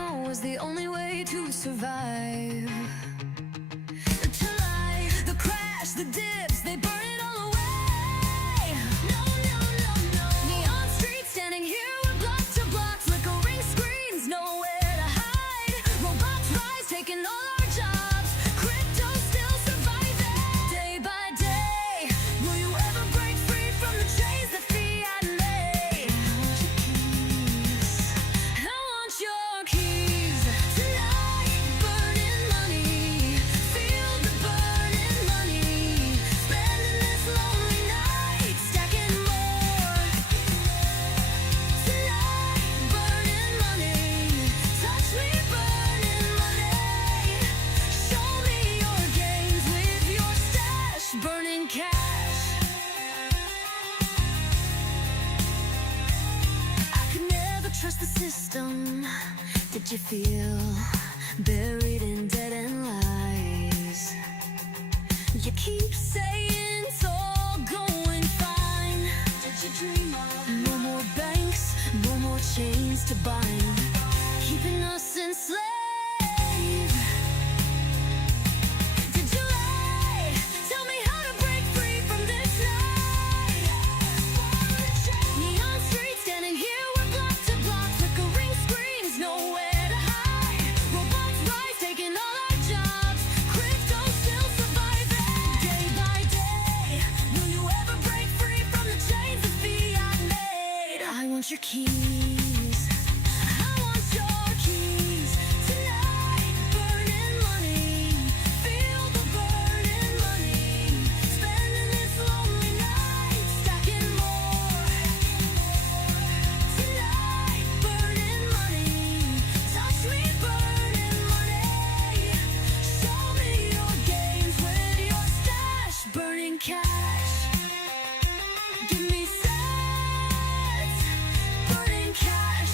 now was the only way to survive. To lie, the crash, the dips, they burn it all away. No, no, no, no. Neon streets standing here with block to block, flickering screens, nowhere to hide. Robots rise, taking all our jobs. Crypto still surviving. Day by day, will you ever break free from the chains that fiat made? I want your keys. Tonight, burning money. Feel the burning money. Spending this lonely night, stacking more. Tonight, burning money. Touch me, burning money. Show me your gains with your stash, burning cash. I could never trust the system. Did you feel buried in dead-end lies? You keep saying it's all going fine. Did you dream of no more banks, no more chains to bind, keeping us enslaved? Did you lie? Tell me how to break free from this night. Neon streets standing here, we're block to block, flickering screens, nowhere to hide. Robots rise, taking all our jobs. Crypto still surviving. Day by day, will you ever break free from the chains that fiat made? I want your keys. I want your keys. Tonight, burning money. Feel the burning money. Spending this lonely night, stacking more. Tonight, burning money. Touch me, burning money. Show me your gains with your stash, burning cash. Give me sets, burning cash.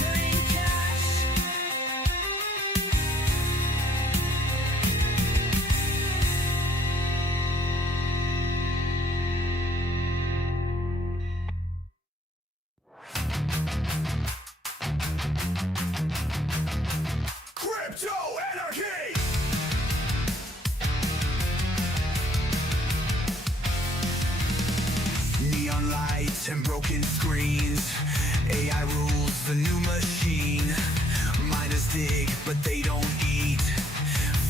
Burning cash. Crypto anarchy! Neon lights and broken screens. AI rules the new machine. Miners dig, but they don't eat.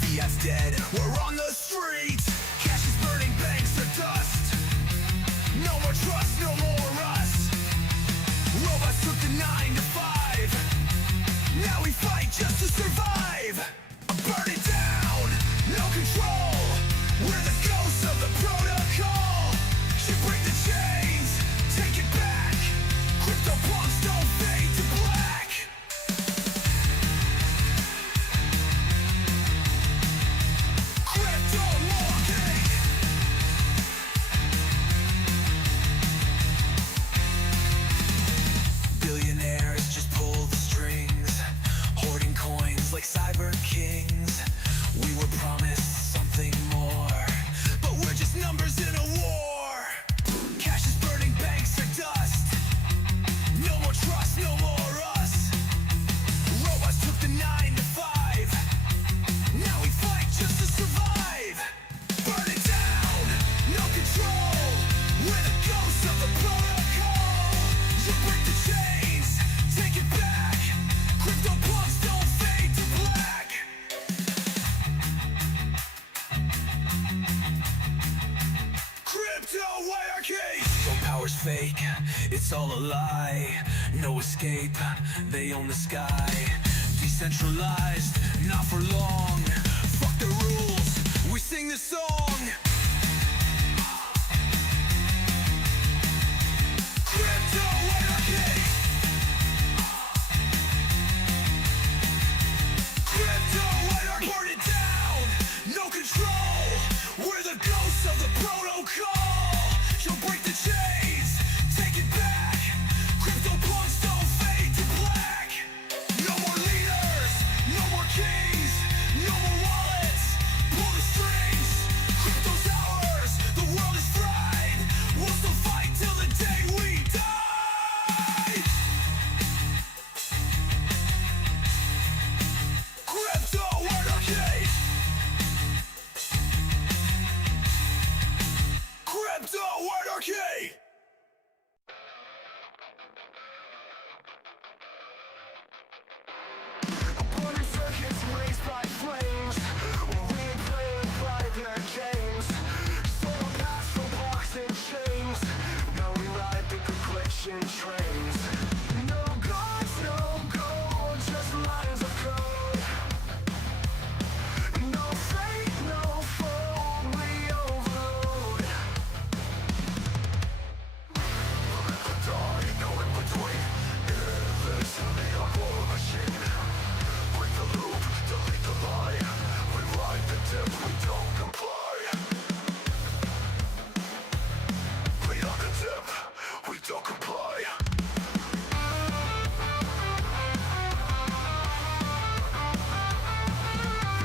Fiat's dead, we're on the streets. Cash is burning, banks are dust. No more trust, no more us. Robots took the 9 to 5. Now we fight just to survive. Burn it down, no control. We're the ghosts of the protocol. You break the chains, take it back. Crypto punks don't fade to black. Crypto market. Billionaires just pull the strings, hoarding coins like cyber kings. We were promised something more, but we're just numbers in a war. Cash is burning, banks are dust. No more trust, no more us. Robots took the 9 to 5. Now we fight just to survive. Burn it down, no control. We're the ghosts of the protocol. You break the chains, take it back. Crypto punks don't fade to black. Crypto anarchy. No power's fake, it's all a lie. No escape, they own the sky. Decentralized, not for long. Fuck the rules, we sing this song. Crypto Anarchy! Burning circuits raised by flames. We play private games. Soul past the blocks and chains. Now we ride the confliction trains. No gods, no gold, just lines of code. No fate, no foe, we overload. Die, no in between. This is the war machine. Break the loop, delete the lie. We ride the tip, we don't comply. We on the tip, we don't comply.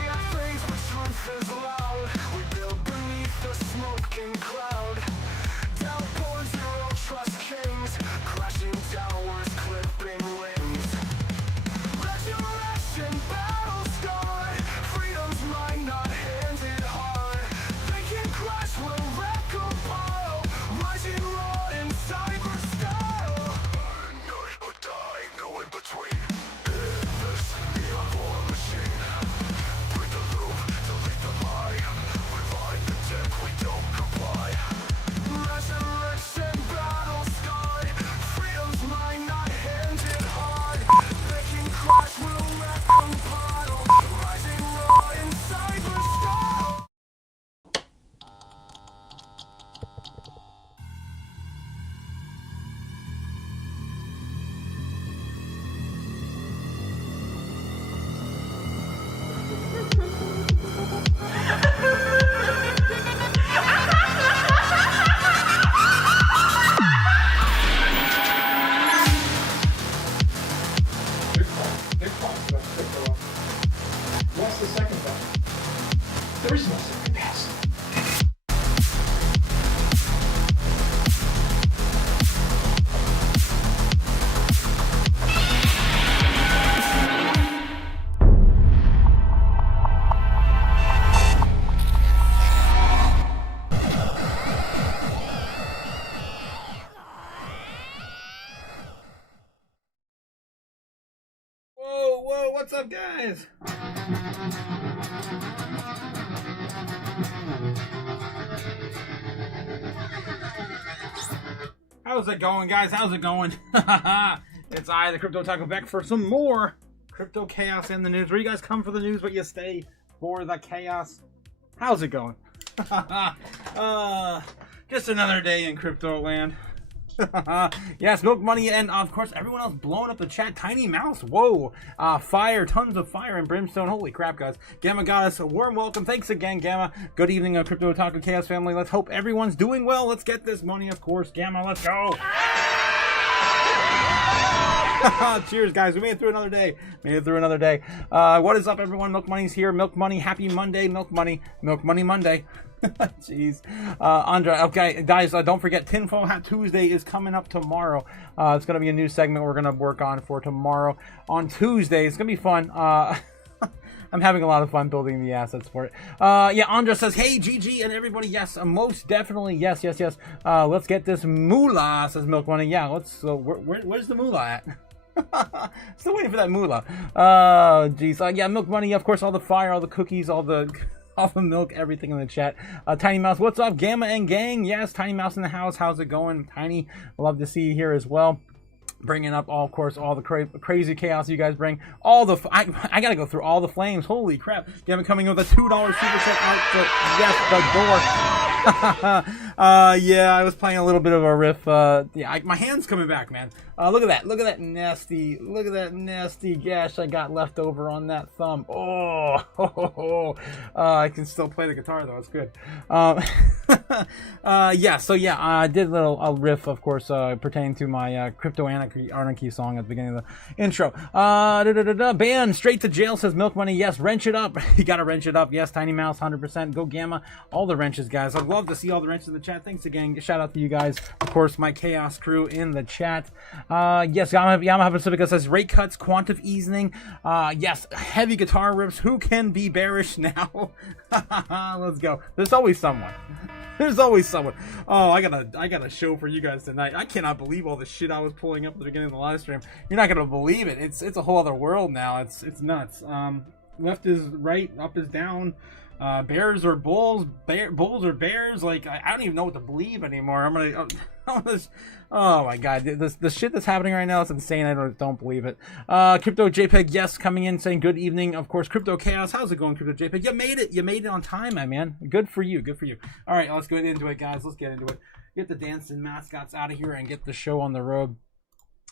The phase where truth is loud. We build beneath the smoking cloud. Downpour zero trust kings. Crashing towers, clipping wings. Resurrection battle scarred. Freedom's mine, not handed hard. They can crash, will wreck a pile. Rising raw in cyber style. Night or die, no in between. In this neon war machine. Break the loop, delete the lie. We ride the tip, we don't comply. Resurrection battle scarred. Freedom's mine, not handed hard. They can crash, will wreck a pile. Rising raw in cyber style. What's the second button? There is no second pass. Whoa, what's up, guys? How's it going, guys? How's it going? It's I, the Crypto Otaku, back for some more Crypto Chaos in the news. Where you guys come for the news, but you stay for the chaos. How's it going? Just another day in crypto land. Yes, Milk Money, and of course everyone else blowing up the chat. Tiny Mouse, whoa, fire, tons of fire and brimstone. Holy crap, guys. Gamma got us a warm welcome. Thanks again, Gamma. Good evening, Crypto Otaku Chaos family. Let's hope everyone's doing well. Let's get this money, of course. Gamma, let's go. Cheers, guys. We made it through another day. What is up, everyone? Milk Money's here. Milk Money, happy Monday. Milk Money Monday. Jeez. Andra, okay, guys, don't forget, Tinfoil Hat Tuesday is coming up tomorrow. It's going to be a new segment we're going to work on for tomorrow on Tuesday. It's going to be fun. I'm having a lot of fun building the assets for it. Yeah, Andra says, hey, GG, and everybody, yes, most definitely, yes. Let's get this moolah, says Milk Money. Yeah, let's, where's the moolah at? Still waiting for that moolah. Jeez. Yeah, Milk Money, of course, all the fire, all the cookies, all the milk, everything in the chat. Tiny Mouse, what's up? Gamma and gang, yes, Tiny Mouse in the house. How's it going? Tiny, love to see you here as well. Bringing up, all, of course, all the crazy chaos you guys bring. All the, I gotta go through all the flames. Holy crap. Gamma coming in with a $2 super chat outfit. Yes, the door. Yeah, I was playing a little bit of a riff. Yeah, my hand's coming back, man. Look at that. Look at that nasty gash I got left over on that thumb. Oh, I can still play the guitar, though. It's good. Yeah, so yeah, I did a riff, of course, pertaining to my Crypto Anarchy song at the beginning of the intro. Ban straight to jail, says Milk Money. Yes, wrench it up. You gotta wrench it up. Yes, Tiny Mouse, 100%. Go Gamma. All the wrenches, guys. I'd love to see all the wrenches in the chat. Thanks again. Shout out to you guys. Of course, my Chaos crew in the chat. Yes, Yamaha Pacifica says rate cuts, quantum easing. Yes, heavy guitar riffs. Who can be bearish now? Let's go. There's always someone. There's always someone. Oh, I got a show for you guys tonight. I cannot believe all the shit I was pulling up at the beginning of the live stream. You're not gonna believe it. It's a whole other world now. It's nuts. Left is right, up is down. Bears or bulls, bulls or bears. Like I don't even know what to believe anymore. Oh my god, the shit that's happening right now is insane. I don't believe it. Crypto JPEG, yes, coming in saying good evening. Of course, Crypto Chaos. How's it going, Crypto JPEG? You made it. You made it on time, my man. Good for you. Good for you. All right, let's get into it, guys. Let's get into it. Get the dancing mascots out of here and get the show on the road.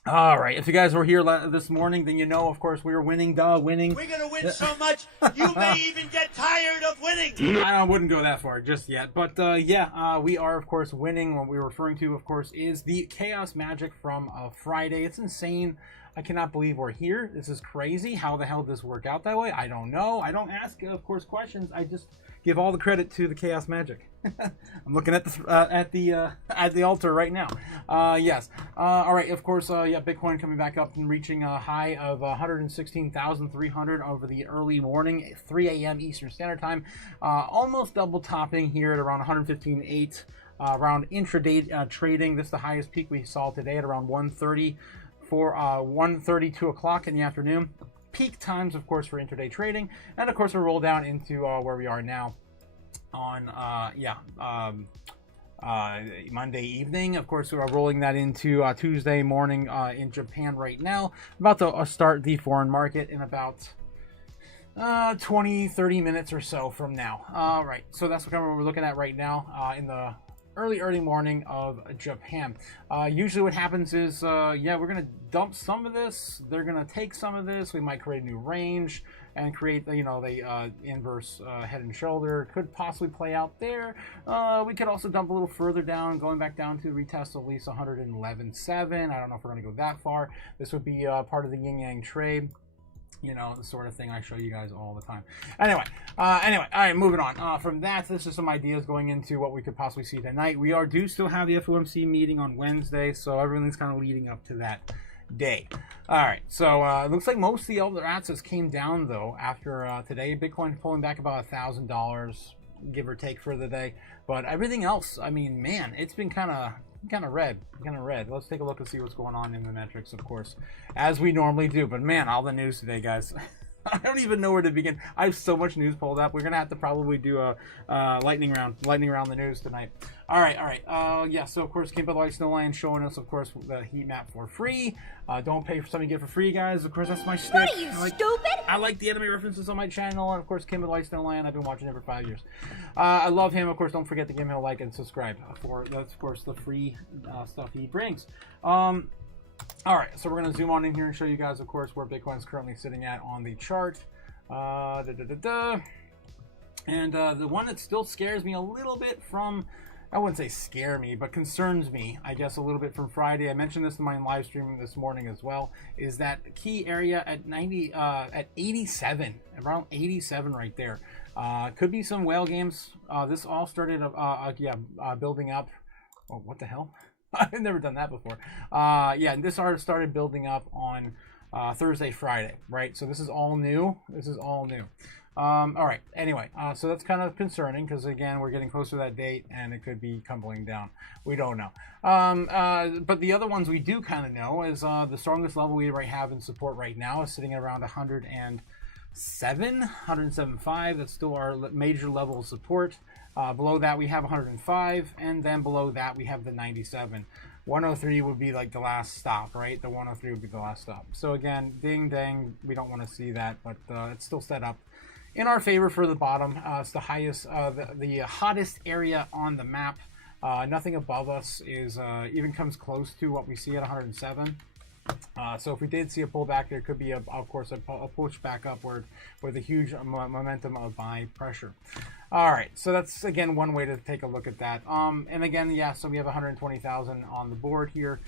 All right, if you guys were here this morning, then you know, of course, we were winning. Winning. We're going to win so much, you may even get tired of winning. I wouldn't go that far just yet. But, yeah, we are, of course, winning. What we're referring to, of course, is the Chaos Magic from Friday. It's insane. I cannot believe we're here. This is crazy. How the hell did this work out that way? I don't know. I don't ask, of course, questions. I just give all the credit to the Chaos Magic. I'm looking at the altar right now. Yes. All right. Of course. Yeah. Bitcoin coming back up and reaching a high of 116,300 over the early morning, 3 a.m. Eastern Standard Time. Almost double topping here at around 115.8. Around intraday trading. This is the highest peak we saw today at around 1:30 for 1:32 o'clock in the afternoon. Peak times, of course, for intraday trading, and of course, we'll roll down into where we are now on Monday evening. Of course, we're rolling that into Tuesday morning in Japan right now. About to start the foreign market in about 20-30 minutes or so from now. All right, so that's what we're looking at right now in the early morning of Japan. Usually what happens is, yeah, we're going to dump some of this. They're going to take some of this. We might create a new range and create, the inverse head and shoulder. Could possibly play out there. We could also dump a little further down, going back down to retest at least 111.7. I don't know if we're going to go that far. This would be part of the yin-yang trade. You know, the sort of thing I show you guys all the time. Anyway, all right, moving on. From that, this is some ideas going into what we could possibly see tonight. We do still have the FOMC meeting on Wednesday, so everything's kind of leading up to that day. All right, so it looks like most of the other assets came down, though, after today. Bitcoin pulling back about $1,000, give or take, for the day. But everything else, I mean, man, it's been kind of red. Let's take a look and see what's going on in the metrics, of course, as we normally do. But man, all the news today, guys. I don't even know where to begin. I have so much news pulled up. We're gonna have to probably do a lightning round the news tonight. All right. Yeah. So of course, Kimbo Light Snowline showing us, of course, the heat map for free. Don't pay for something you get for free, guys. Of course, that's my stick. What are you, stupid? I like the anime references on my channel, and of course, Kimbo Light Snowline. I've been watching him for 5 years. I love him. Of course, don't forget to give him a like and subscribe for that's of course the free stuff he brings. All right, so we're going to zoom on in here and show you guys, of course, where Bitcoin's currently sitting at on the chart. And the one that still scares me a little bit from, I wouldn't say scare me, but concerns me, I guess, a little bit from Friday. I mentioned this in my live stream this morning as well, is that key area at 87, around 87 right there. Could be some whale games. This all started, building up. Oh, what the hell? I've never done that before. Yeah, and this started building up on Thursday, Friday, right? So this is all new. All right. Anyway, so that's kind of concerning because, again, we're getting closer to that date and it could be tumbling down. We don't know. But the other ones we do kind of know is the strongest level we have in support right now is sitting at around 107.5. That's still our major level of support. Below that, we have 105, and then below that, we have the 97. 103 would be like the last stop, right? The 103 would be the last stop. So again, ding dang, we don't want to see that, but it's still set up in our favor for the bottom. It's the highest, the hottest area on the map. Nothing above us is even comes close to what we see at 107. So if we did see a pullback, there could be, of course, a push back upward with a huge momentum of buy pressure. All right, so that's, again, one way to take a look at that. And again, yeah, so we have 120,000 on the board here.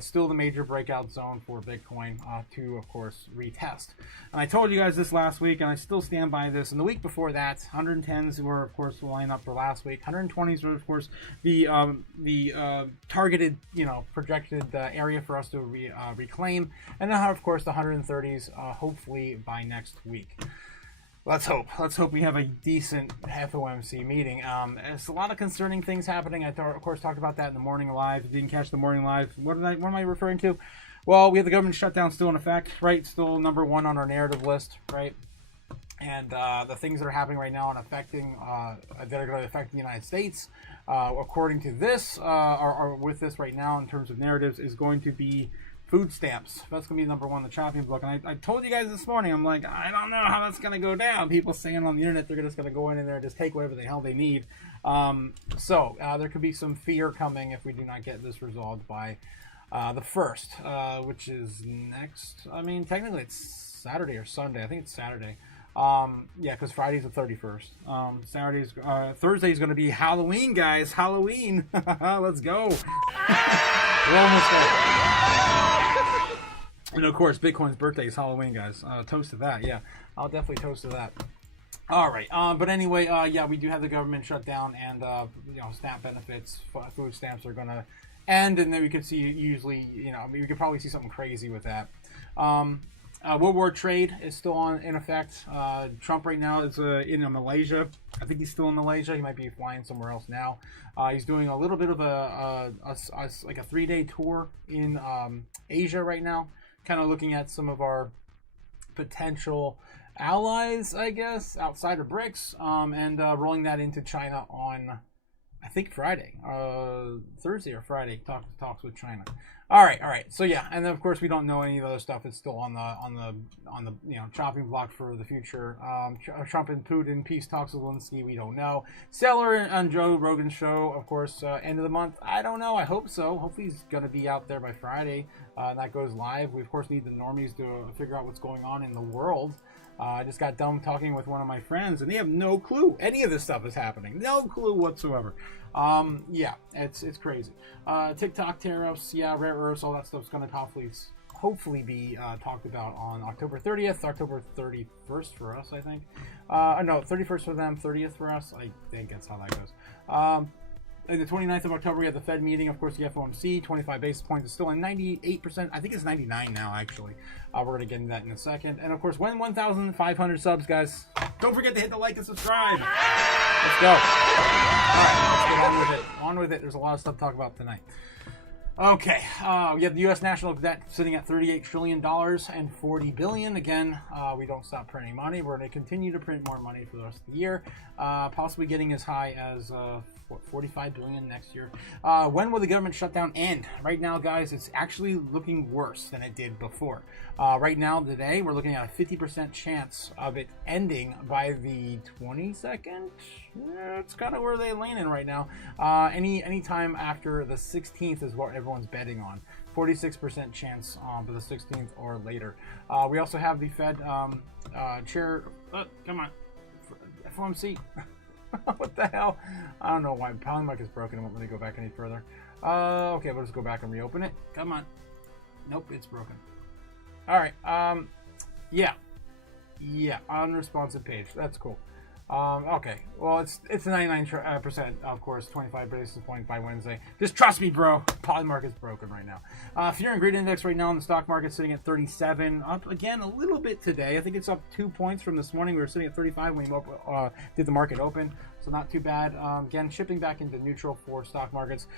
Still the major breakout zone for Bitcoin to, of course, retest. And I told you guys this last week, and I still stand by this. And the week before that, 110s were, of course, the line up for last week. 120s were, of course, the targeted, projected area for us to reclaim. And now, of course, the 130s, hopefully by next week. Let's hope. Let's hope we have a decent FOMC meeting. There's a lot of concerning things happening. I, of course, talked about that in the morning live. If you didn't catch the morning live, what am I referring to? Well, we have the government shutdown still in effect, right? Still number one on our narrative list, right? And the things that are happening right now and affecting that are going to affect the United States, according to this, or with this right now in terms of narratives, is going to be food stamps. That's going to be number one on the chopping block. And I told you guys this morning, I'm like, I don't know how that's going to go down. People saying on the internet they're just going to go in there and just take whatever the hell they need. So there could be some fear coming if we do not get this resolved by the 1st, which is next. I mean, technically it's Saturday or Sunday. I think it's Saturday. Yeah, because Friday's the 31st. Thursday is going to be Halloween, guys. Halloween. Let's go. We're almost there. And of course, Bitcoin's birthday is Halloween, guys. Toast to that. Yeah, I'll definitely toast to that. All right. But anyway, yeah, we do have the government shutdown, and SNAP benefits, food stamps are going to end, and then we could see usually, we could probably see something crazy with that. World War trade is still in effect. Trump right now is in Malaysia. I think he's still in Malaysia. He might be flying somewhere else now. He's doing a little bit of like a 3-day tour in Asia right now, kind of looking at some of our potential allies, I guess, outside of BRICS, and rolling that into China on, I think, Friday, Thursday or Friday. Talks with China. All right. So yeah, and then of course we don't know any of the other stuff. It's still on the chopping block for the future. Trump and Putin peace talks with Zelensky. We don't know. Seller on Joe Rogan's show, of course, end of the month. I don't know. I hope so. Hopefully he's gonna be out there by Friday. That goes live. We of course need the normies to figure out what's going on in the world. I just got done talking with one of my friends, and they have no clue any of this stuff is happening. No clue whatsoever. Yeah, it's crazy. TikTok tariffs, yeah, rare earths, all that stuff's going to hopefully be talked about on October 30th, October 31st for us, I think. No, 31st for them, 30th for us. I think that's how that goes. And the 29th of October, we have the Fed meeting. Of course, the FOMC, 25 basis points is still in 98%. I think it's 99 now, actually. We're going to get into that in a second. And, of course, when 1,500 subs, guys, don't forget to hit the like and subscribe. Let's go. All right, let's get on with it. On with it. There's a lot of stuff to talk about tonight. Okay, we have the U.S. national debt sitting at $38 trillion and $40 billion. Again, we don't stop printing money. We're going to continue to print more money for the rest of the year, possibly getting as high as $45 billion next year. When will the government shutdown end? Right now, guys, it's actually looking worse than it did before. Right now, today, we're looking at a 50% chance of it ending by the 22nd. Yeah, it's kind of where they're landing right now. Any time after the 16th is what everyone's betting on. 46% chance for the 16th or later. We also have the Fed chair. Come on, FOMC. What the hell? I don't know why Polymark is broken. It won't let me go back any further. Okay, we'll just go back and reopen it. Come on. Nope, it's broken. All right. Yeah, unresponsive page. That's cool. Okay. Well, it's 99%, of course, 25 basis points by Wednesday. Just trust me, bro. Polymark is broken right now. Fear and greed index right now in the stock market sitting at 37. Up again a little bit today. I think it's up 2 points from this morning. We were sitting at 35 when we did the market open, so not too bad. Again, shipping back into neutral for stock markets.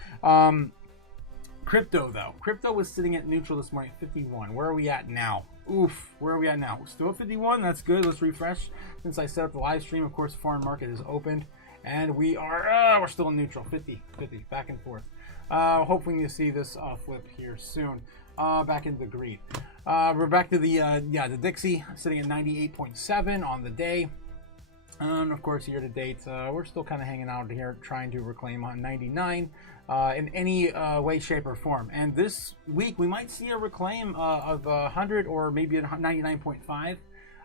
Crypto, though. Crypto was sitting at neutral this morning at 51. Where are we at now? Oof, where are we at now? We're still at 51. That's good. Let's refresh. Since I set up the live stream, of course, the foreign market is opened, and we're still in neutral. 50, back and forth. Hoping to see this flip here soon. Back into greed. We're back to the Dixie sitting at 98.7 on the day. And of course, year to date, we're still kind of hanging out here, trying to reclaim on 99 in any way, shape, or form. And this week, we might see a reclaim of 100 or maybe a 99.5.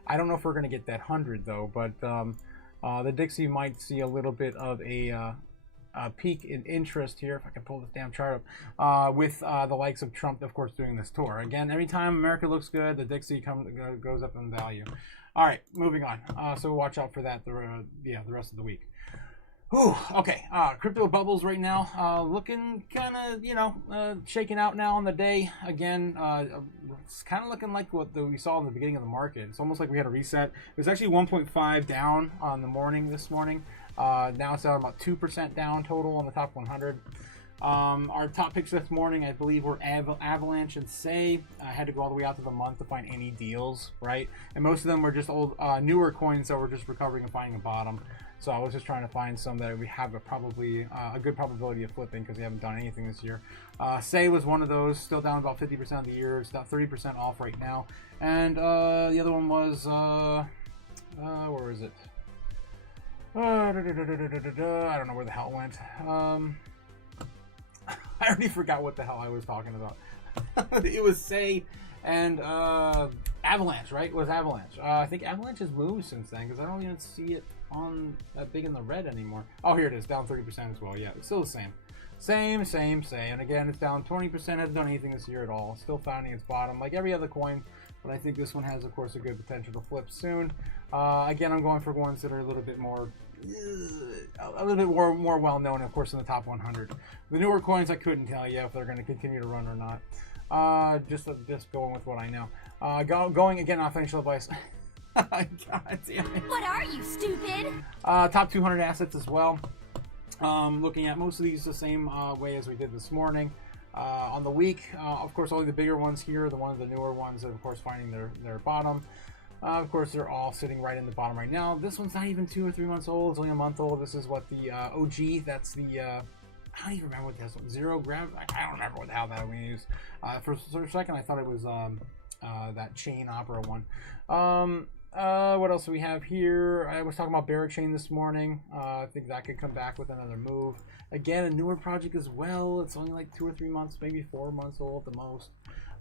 I don't know if we're going to get that 100 though, but the Dixie might see a little bit of a peak in interest here, if I can pull this damn chart up, with the likes of Trump, of course, doing this tour. Again, every time America looks good, the Dixie goes up in value. All right, moving on. So watch out for that the rest of the week. Whew, okay, crypto bubbles right now, looking kind of, shaking out now on the day. Again, it's kind of looking like what we saw in the beginning of the market. It's almost like we had a reset. It was actually 1.5 down on the morning this morning. Now it's down about 2% down total on the top 100. Our top picks this morning, I believe, were Avalanche and Say. I had to go all the way out to the month to find any deals, right? And most of them were just old, newer coins that were just recovering and finding a bottom. So I was just trying to find some that we have a good probability of flipping because we haven't done anything this year. Say was one of those, still down about 50% of the year. It's about 30% off right now. And the other one was, where is it? I don't know where the hell it went. I already forgot what the hell I was talking about. It was Say and Avalanche, right? It was Avalanche. I think Avalanche has moved since then because I don't even see it on that big in the red anymore. Oh, here it is, down 30% as well. Yeah, it's still the same. Same. And again, it's down 20%. Hasn't done anything this year at all. Still finding its bottom like every other coin. But I think this one has, of course, a good potential to flip soon. Again, I'm going for ones that are a little bit more well-known, of course, in the top 100. The newer coins, I couldn't tell you if they're going to continue to run or not. Just going with what I know. Going again on financial advice. God damn it. What are you, stupid? Top 200 assets as well. Looking at most of these the same way as we did this morning. On the week, of course, only the bigger ones here, the newer ones, of course, finding their bottom. Of course, they're all sitting right in the bottom right now. This one's not even 2 or 3 months old. It's only a month old. This is what the OG, that's the, I don't even remember what this one, Zero Gram, I don't remember what the hell that we used. For a second, I thought it was that Chain Opera one. What else do we have here? I was talking about Barrack Chain this morning. I think that could come back with another move. Again, a newer project as well. It's only like 2 or 3 months, maybe 4 months old at the most.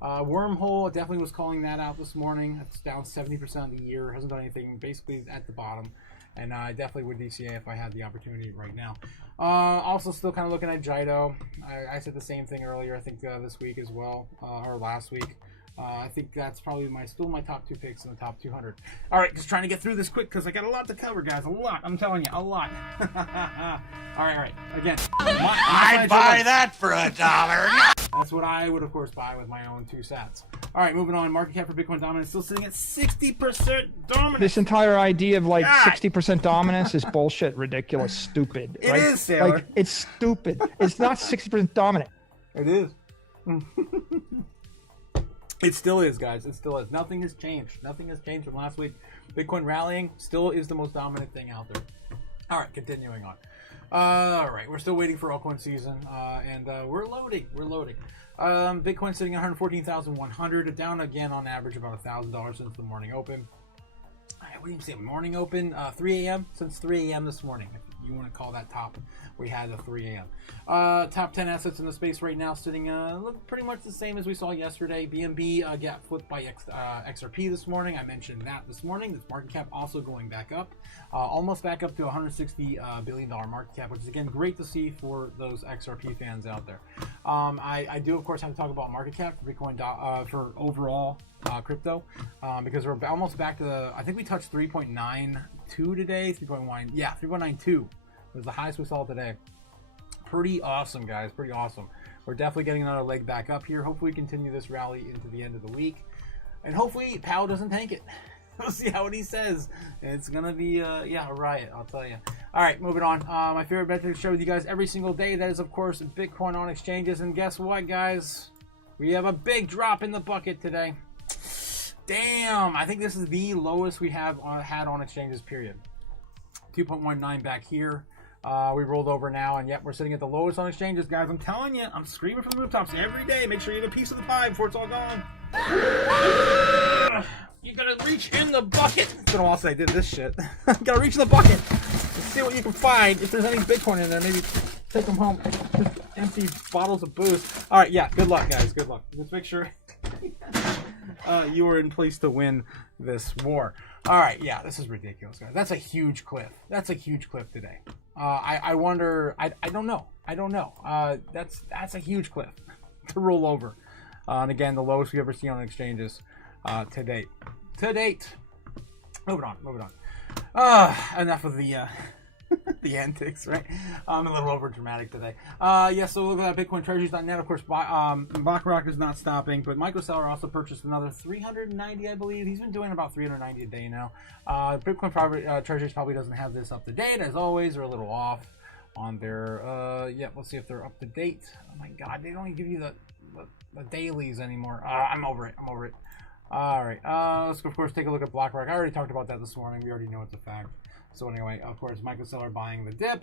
Wormhole, definitely was calling that out this morning. It's down 70% of the year. Hasn't done anything, basically at the bottom. And I definitely would DCA if I had the opportunity right now. Also still kind of looking at Jido. I said the same thing earlier, I think this week as well, or last week. I think that's probably still my top 2 picks in the top 200. All right, just trying to get through this quick because I got a lot to cover, guys. A lot. I'm telling you, a lot. all right. Again, I'd buy that for $1. That's what I would, of course, buy with my own 2 sats. All right, moving on. Market cap for Bitcoin dominance still sitting at 60% dominance. This entire idea of like 60% dominance is bullshit, ridiculous, stupid. It right? is, Sailor. Like, it's stupid. It's not 60% dominant. It is. It still is, guys. It still is. Nothing has changed. Nothing has changed from last week. Bitcoin rallying still is the most dominant thing out there. All right, continuing on. All right, we're still waiting for altcoin season, and we're loading. Bitcoin sitting at 114,100, down again on average about $1,000 since the morning open. What do you say? Morning open, 3 a.m. Since 3 a.m. this morning. If you want to call that top, we had a 3 a.m. Top 10 assets in the space right now sitting look pretty much the same as we saw yesterday. BNB got flipped by XRP this morning. I mentioned that this morning. This market cap also going back up, almost back up to $160 billion market cap, which is again great to see for those XRP fans out there. I do of course have to talk about market cap for Bitcoin for overall crypto because we're almost back to I think we touched 3.92 today. 3.1, yeah, 3.92 was the highest we saw today. Pretty awesome, guys. Pretty awesome. We're definitely getting another leg back up here. Hopefully we continue this rally into the end of the week, and hopefully Powell doesn't tank it. We'll see how he says. It's gonna be yeah, a riot, I'll tell you. All right, moving on. My favorite metric to share with you guys every single day, that is of course Bitcoin on exchanges. And guess what, guys, we have a big drop in the bucket today. Damn, I think this is the lowest we have had on exchanges, period. 2.19 back here. We rolled over now, and yet we're sitting at the lowest on exchanges, guys. I'm telling you, I'm screaming from the rooftops every day. Make sure you have a piece of the pie before it's all gone. You gotta reach in the bucket. It's been a while since I did this shit. You gotta reach in the bucket and see what you can find. If there's any Bitcoin in there, maybe take them home. Just empty bottles of booze. All right, yeah, good luck, guys. Good luck. Let's make sure you are in place to win this war. All right, yeah, this is ridiculous, guys. That's a huge cliff. That's a huge cliff today. I wonder. I don't know. That's a huge cliff to roll over. And again, the lowest we've ever seen on exchanges to date. Moving on. Enough of the The antics, right? I'm a little over dramatic today. Yeah, so look at that BitcoinTreasuries.net. Of course, BlackRock is not stopping, but Michael Saylor also purchased another 390, I believe. He's been doing about 390 a day now. Bitcoin Treasuries probably doesn't have this up to date, as always. They're a little off on their. Yeah, let's see if they're up to date. Oh my God, they don't even give you the dailies anymore. I'm over it. All right, let's of course take a look at BlackRock. I already talked about that this morning. We already know it's a fact. So anyway, of course, Michael Saylor buying the dip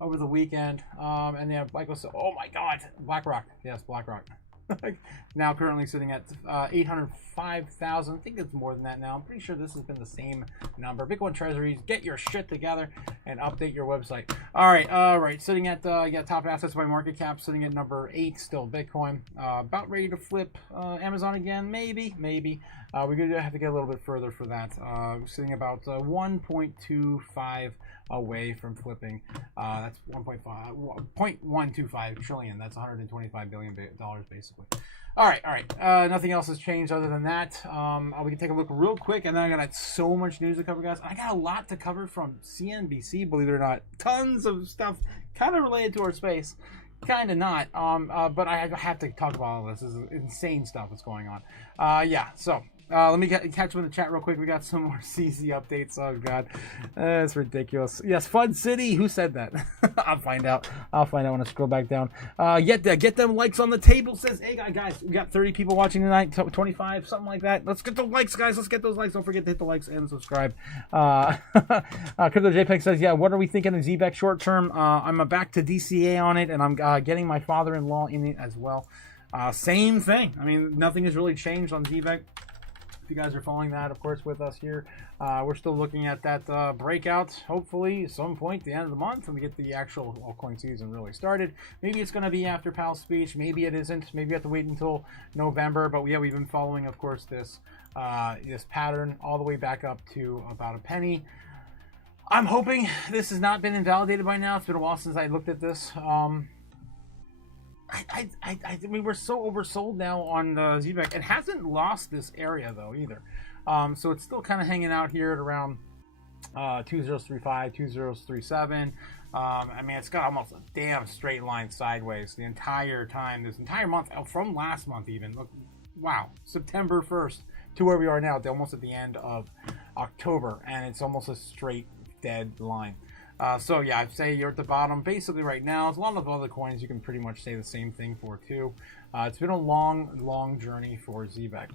over the weekend, and yeah, Michael Saylor. Oh my God, BlackRock. Yes, BlackRock. Now currently sitting at 805,000. I think it's more than that now. I'm pretty sure this has been the same number. Bitcoin Treasuries, get your shit together and update your website. All right. Sitting at top assets by market cap, sitting at number 8, still Bitcoin. About ready to flip Amazon again, maybe. We're gonna have to get a little bit further for that. Sitting about 1.25 away from flipping. That's 0.125 trillion. That's 125 billion dollars basically. All right. Nothing else has changed other than that. We can take a look real quick, and then I got so much news to cover, guys. I got a lot to cover from CNBC, believe it or not. Tons of stuff kind of related to our space. Kind of not. But I have to talk about all this. This is insane stuff that's going on. Yeah, so let me catch up in the chat real quick. We got some more CZ updates. Oh God, it's ridiculous. Yes, Fud City. Who said that? I'll find out when I scroll back down. Get them likes on the table. Says, hey guys, we got 30 people watching tonight. 25, something like that. Let's get the likes, guys. Let's get those likes. Don't forget to hit the likes and subscribe. Crypto JPEG says, yeah. What are we thinking of ZBEC short term? I'm back to DCA on it, and I'm getting my father-in-law in it as well. Same thing. I mean, nothing has really changed on ZBEC. If you guys are following that, of course, with us here, we're still looking at that breakout, hopefully at some point at the end of the month, when we get the actual altcoin season really started. Maybe it's going to be after Powell's speech. Maybe it isn't. Maybe we have to wait until November. But yeah, we've been following, of course, this pattern all the way back up to about a penny. I'm hoping this has not been invalidated by now. It's been a while since I looked at this. I mean, we're so oversold now on ZBEC. It hasn't lost this area though either, so it's still kind of hanging out here at around 2035, 2037. I mean, it's got almost a damn straight line sideways the entire time. This entire month, from last month even. Look, wow, September 1st to where we are now, almost at the end of October, and it's almost a straight dead line. So yeah, I'd say you're at the bottom basically right now. There's a lot of other coins you can pretty much say the same thing for too. It's been a long journey for ZBEC,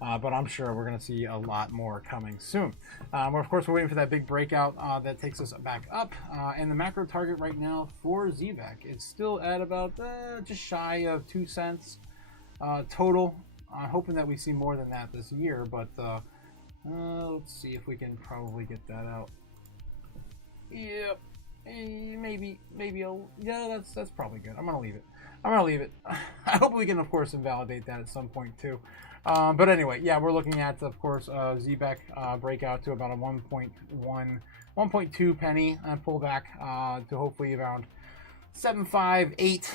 but I'm sure we're going to see a lot more coming soon. Of course, we're waiting for that big breakout that takes us back up. And the macro target right now for ZBEC, it's still at about just shy of 2 cents total. I'm hoping that we see more than that this year, but let's see if we can probably get that out. Yep, maybe yeah, that's probably good. I'm gonna leave it. I hope we can, of course, invalidate that at some point too. But anyway, yeah, we're looking at, of course, ZBEC breakout to about a 1.2 penny and pull back to hopefully around 758,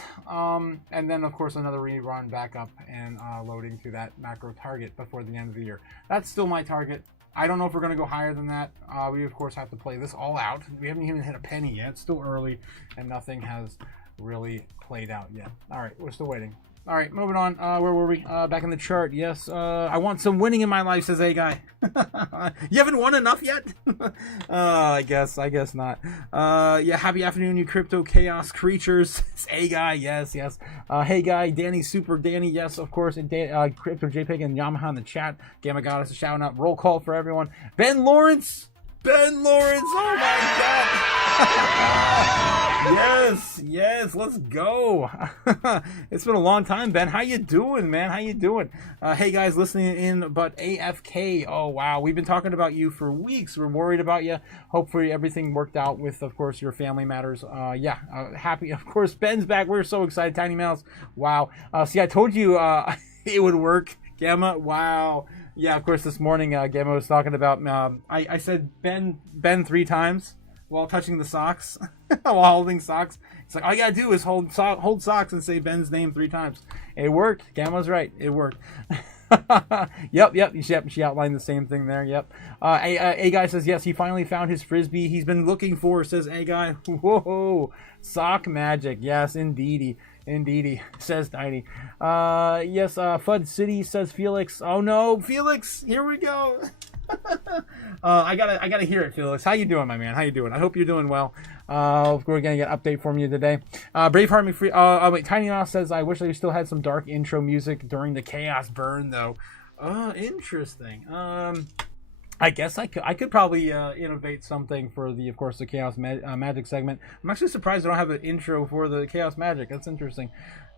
and then of course another rerun back up and loading to that macro target before the end of the year. That's still my target. I don't know if we're going to go higher than that. We, of course, have to play this all out. We haven't even hit a penny yet. It's still early, and nothing has really played out yet. All right, we're still waiting. All right, moving on. Where were we? Back in the chart. Yes, I want some winning in my life, says A Guy. You haven't won enough yet? I guess not. Yeah, happy afternoon, you crypto chaos creatures. It's A Guy. Yes. Hey Guy, Danny, Super Danny. Yes, of course. And Crypto JPEG and Yamaha in the chat. Gamma got us a shout out. Roll call for everyone. Ben Lawrence. Oh my God. Yes, let's go. It's been a long time, Ben. How you doing, man? Hey guys, listening in but AFK. Oh wow, we've been talking about you for weeks. We're worried about you. Hopefully everything worked out with, of course, your family matters. Happy, of course. Ben's back. We're so excited. Tiny Mouse. Wow. See, I told you it would work. Gamma. Wow. Yeah, of course, this morning Gamma was talking about, I said Ben 3 times while touching the socks, while holding socks. It's like, all you gotta do is hold socks and say Ben's name 3 times. It worked. Gamma's right. It worked. Yep. She outlined the same thing there. Yep. A guy says yes. He finally found his frisbee he's been looking for. Says A guy. Whoa, sock magic. Yes, indeedy. Says Tiny. Yes. Fud City says Felix. Oh no, Felix. Here we go. I gotta hear it, Felix. How you doing, my man? How you doing? I hope you're doing well. We're gonna get an update from you today. Braveheart McFree. Oh wait, Tiny Mouse says I wish I still had some dark intro music during the chaos burn though. Interesting. I guess I could probably innovate something for the, of course, the Chaos Magic segment. I'm actually surprised I don't have an intro for the Chaos Magic. That's interesting.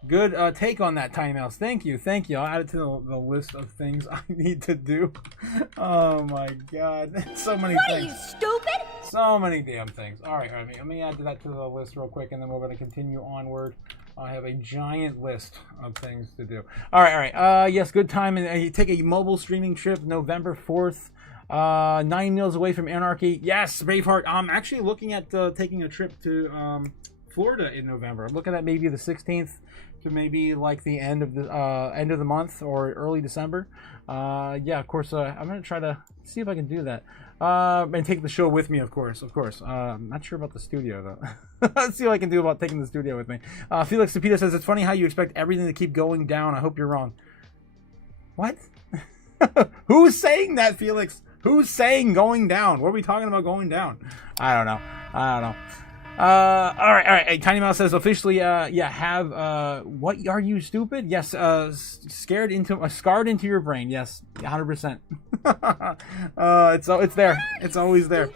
Good take on that, Tiny Mouse. Thank you. I'll add it to the list of things I need to do. Oh my God, so many things. What are you, stupid? So many damn things. All right, let me add that to the list real quick, and then we're going to continue onward. I have a giant list of things to do. All right. Yes, good time. And you take a mobile streaming trip November 4th. 9 meals away from anarchy. Yes, Braveheart. I'm actually looking at taking a trip to Florida in November. I'm looking at maybe the 16th to maybe like the end of the month or early December. Yeah, of course. I'm gonna try to see if I can do that. And take the show with me, of course. I'm not sure about the studio though. Let's see what I can do about taking the studio with me. Felix Cepeda says it's funny how you expect everything to keep going down. I hope you're wrong. What? Who's saying that, Felix? Who's saying going down? What are we talking about going down? I don't know. All right. Hey, Tiny Mouse says officially, what are you, stupid? Yes, scarred into your brain. Yes, 100%. It's there. It's always there.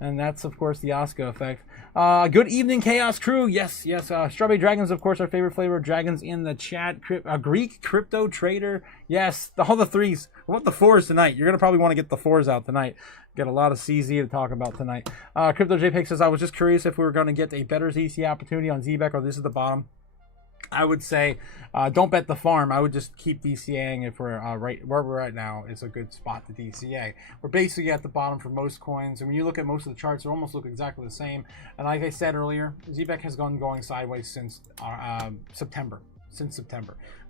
And that's, of course, the Oscar effect. Good evening, Chaos Crew. Yes. Strawberry Dragons, of course, our favorite flavor. Dragons in the chat. Greek crypto trader. Yes, all the threes. What about the fours tonight? You're going to probably want to get the fours out tonight. Get a lot of CZ to talk about tonight. Crypto JPEG says, I was just curious if we were going to get a better ZC opportunity on ZBEC or this is the bottom. I would say don't bet the farm. I would just keep DCAing if we're right where we're at now is a good spot to DCA. We're basically at the bottom for most coins, and when you look at most of the charts, they almost look exactly the same. And like I said earlier, ZBEC has gone going sideways since September.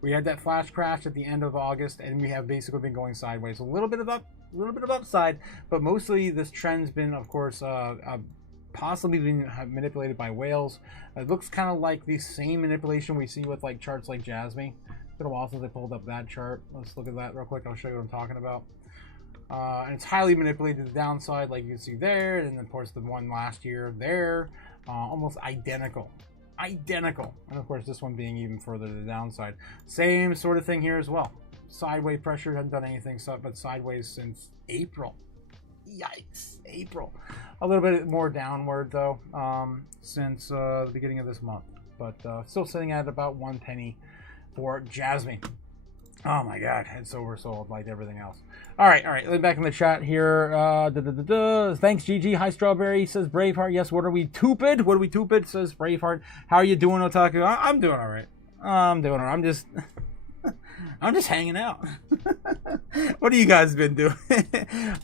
We had that flash crash at the end of August, and we have basically been going sideways. A little bit of upside, but mostly this trend's been, of course, possibly being manipulated by whales. It looks kind of like the same manipulation we see with like charts like Jasmine. It's been a while since I pulled up that chart. Let's look at that real quick. I'll show you what I'm talking about. And it's highly manipulated to the downside, like you can see there, and then of course the one last year there, almost identical. And of course this one being even further to the downside. Same sort of thing here as well. Sideways pressure, hasn't done anything but sideways since April. Yikes, April. A little bit more downward though, since the beginning of this month, but still sitting at about 1 penny for Jasmine. Oh my God, it's oversold like everything else. All right. Let me back in the chat here. Thanks, GG. Hi, Strawberry, says Braveheart. Yes, what are we, stupid? Says Braveheart. How are you doing, Otaku? I'm doing all right. I'm just hanging out. What have you guys been doing? Ben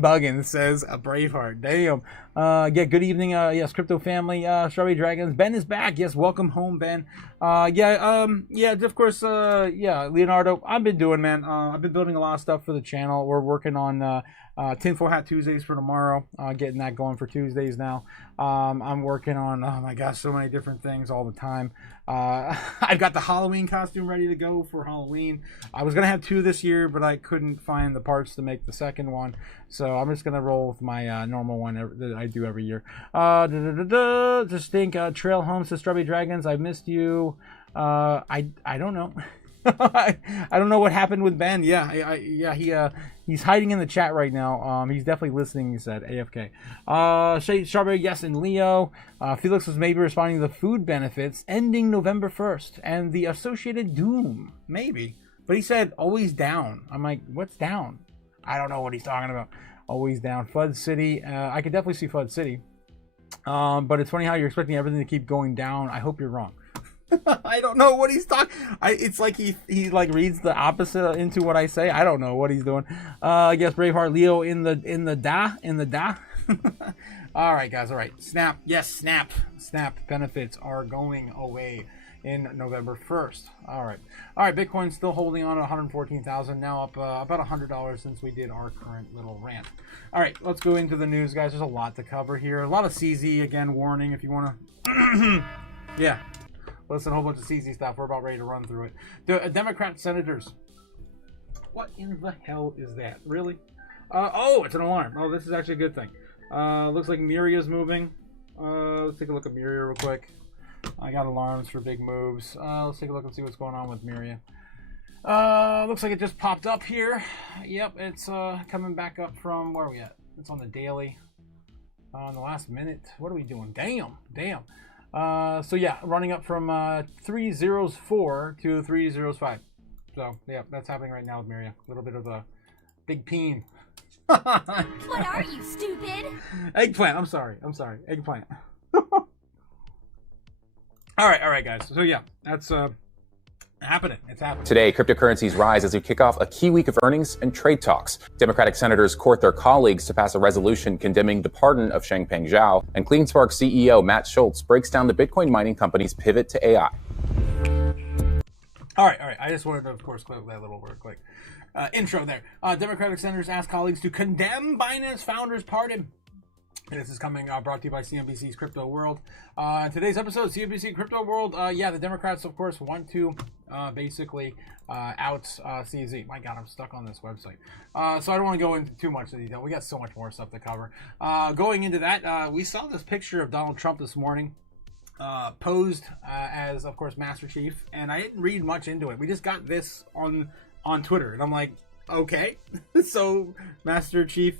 bugging, says a Braveheart. Damn. Yeah, good evening. Yes, Crypto family. Strawberry Dragons. Ben is back. Yes, welcome home, Ben. Yeah, of course, yeah, Leonardo, I've been doing, man. I've been building a lot of stuff for the channel. We're working on Tinfoil Hat Tuesdays for tomorrow, getting that going for Tuesdays now. I'm working on, oh my gosh, so many different things all the time. I've got the Halloween costume ready to go for Halloween. I was gonna have 2 this year, but I couldn't find the parts to make the second one, so I'm just gonna roll with my normal one that I do every year. Just think, Trail Home says Strawberry Dragons, I missed you. I don't know. I don't know what happened with Ben. He's hiding in the chat right now. He's definitely listening. He said AFK. Strawberry, yes, and Leo. Felix was maybe responding to the food benefits ending November 1st and the associated doom, maybe. But he said always down. I'm like, what's down? I don't know what he's talking about. Always down. Fud City. I could definitely see Fud City. But it's funny how you're expecting everything to keep going down. I hope you're wrong. I don't know what he's talking. It's like he like reads the opposite into what I say. I don't know what he's doing. I guess Braveheart Leo in the da. All right, guys. All right. Snap. Yes, snap benefits are going away. in November 1st. All right. Bitcoin's still holding on at 114,000, now up about $100 since we did our current little rant. All right, let's go into the news, guys. There's a lot to cover here. A lot of CZ, again, warning if you want to... yeah. Listen, a whole bunch of CZ stuff. We're about ready to run through it. The Democrat senators. What in the hell is that? Really? Oh, it's an alarm. Oh, this is actually a good thing. Looks like Miria's moving. Let's take a look at Miria real quick. I got alarms for big moves. Let's take a look and see what's going on with Miria. Looks like it just popped up here. Yep, it's coming back up from, where are we at? It's on the daily. In the last minute. What are we doing? Damn. So yeah, running up from 304 to 305. So yeah, that's happening right now with Miria. A little bit of a big peen. What are you, stupid? Eggplant. I'm sorry. Eggplant. All right, guys. So yeah, that's happening. It's happening. Today, cryptocurrencies rise as we kick off a key week of earnings and trade talks. Democratic senators court their colleagues to pass a resolution condemning the pardon of Changpeng Zhao, and CleanSpark CEO Matt Schultz breaks down the Bitcoin mining company's pivot to AI. All right. I just wanted to, of course, clip that little word quick intro there. Democratic senators ask colleagues to condemn Binance founder's pardon. This is coming brought to you by CNBC's Crypto World. Today's episode, CNBC Crypto World. The Democrats, of course, want to basically out CZ. My God, I'm stuck on this website. So I don't want to go into too much detail. We got so much more stuff to cover. Going into that, we saw this picture of Donald Trump this morning. Posed as, of course, Master Chief, and I didn't read much into it. We just got this on Twitter, and I'm like, okay, so Master Chief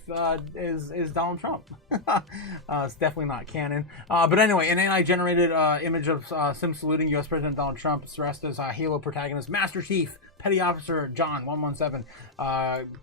is Donald Trump. It's definitely not canon. But anyway, an AI-generated image of Sim saluting U.S. President Donald Trump dressed as Halo protagonist Master Chief, Petty Officer John 117,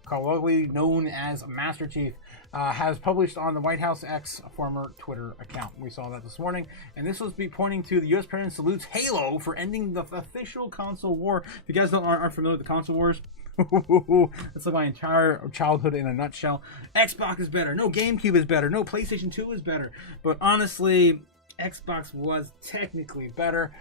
colloquially known as Master Chief, has published on the White House X former Twitter account. We saw that this morning, and this was pointing to the U.S. President salutes Halo for ending the official console war. If you guys aren't familiar with the console wars, that's like my entire childhood in a nutshell. Xbox is better. No, GameCube is better. No, PlayStation 2 is better. But honestly, Xbox was technically better,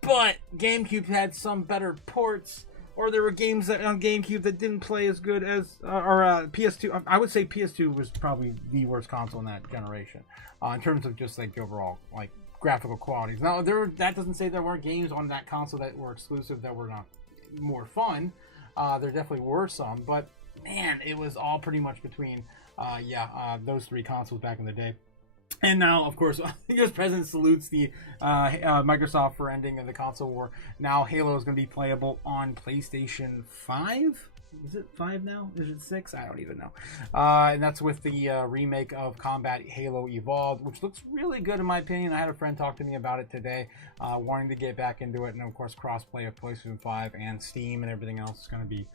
but GameCube had some better ports. Or there were games that on GameCube that didn't play as good as PS2. I would say PS2 was probably the worst console in that generation in terms of just like the overall like graphical qualities. Now that doesn't say there weren't games on that console that were exclusive that were not more fun. There definitely were some, but man, it was all pretty much between those three consoles back in the day. And now, of course, the U.S. President salutes the Microsoft for ending the console war. Now, Halo is going to be playable on PlayStation 5? Is it 5 now? Is it 6? I don't even know. And that's with the remake of Combat Halo Evolved, which looks really good in my opinion. I had a friend talk to me about it today, wanting to get back into it. And, of course, cross-play of PlayStation 5 and Steam and everything else is going to be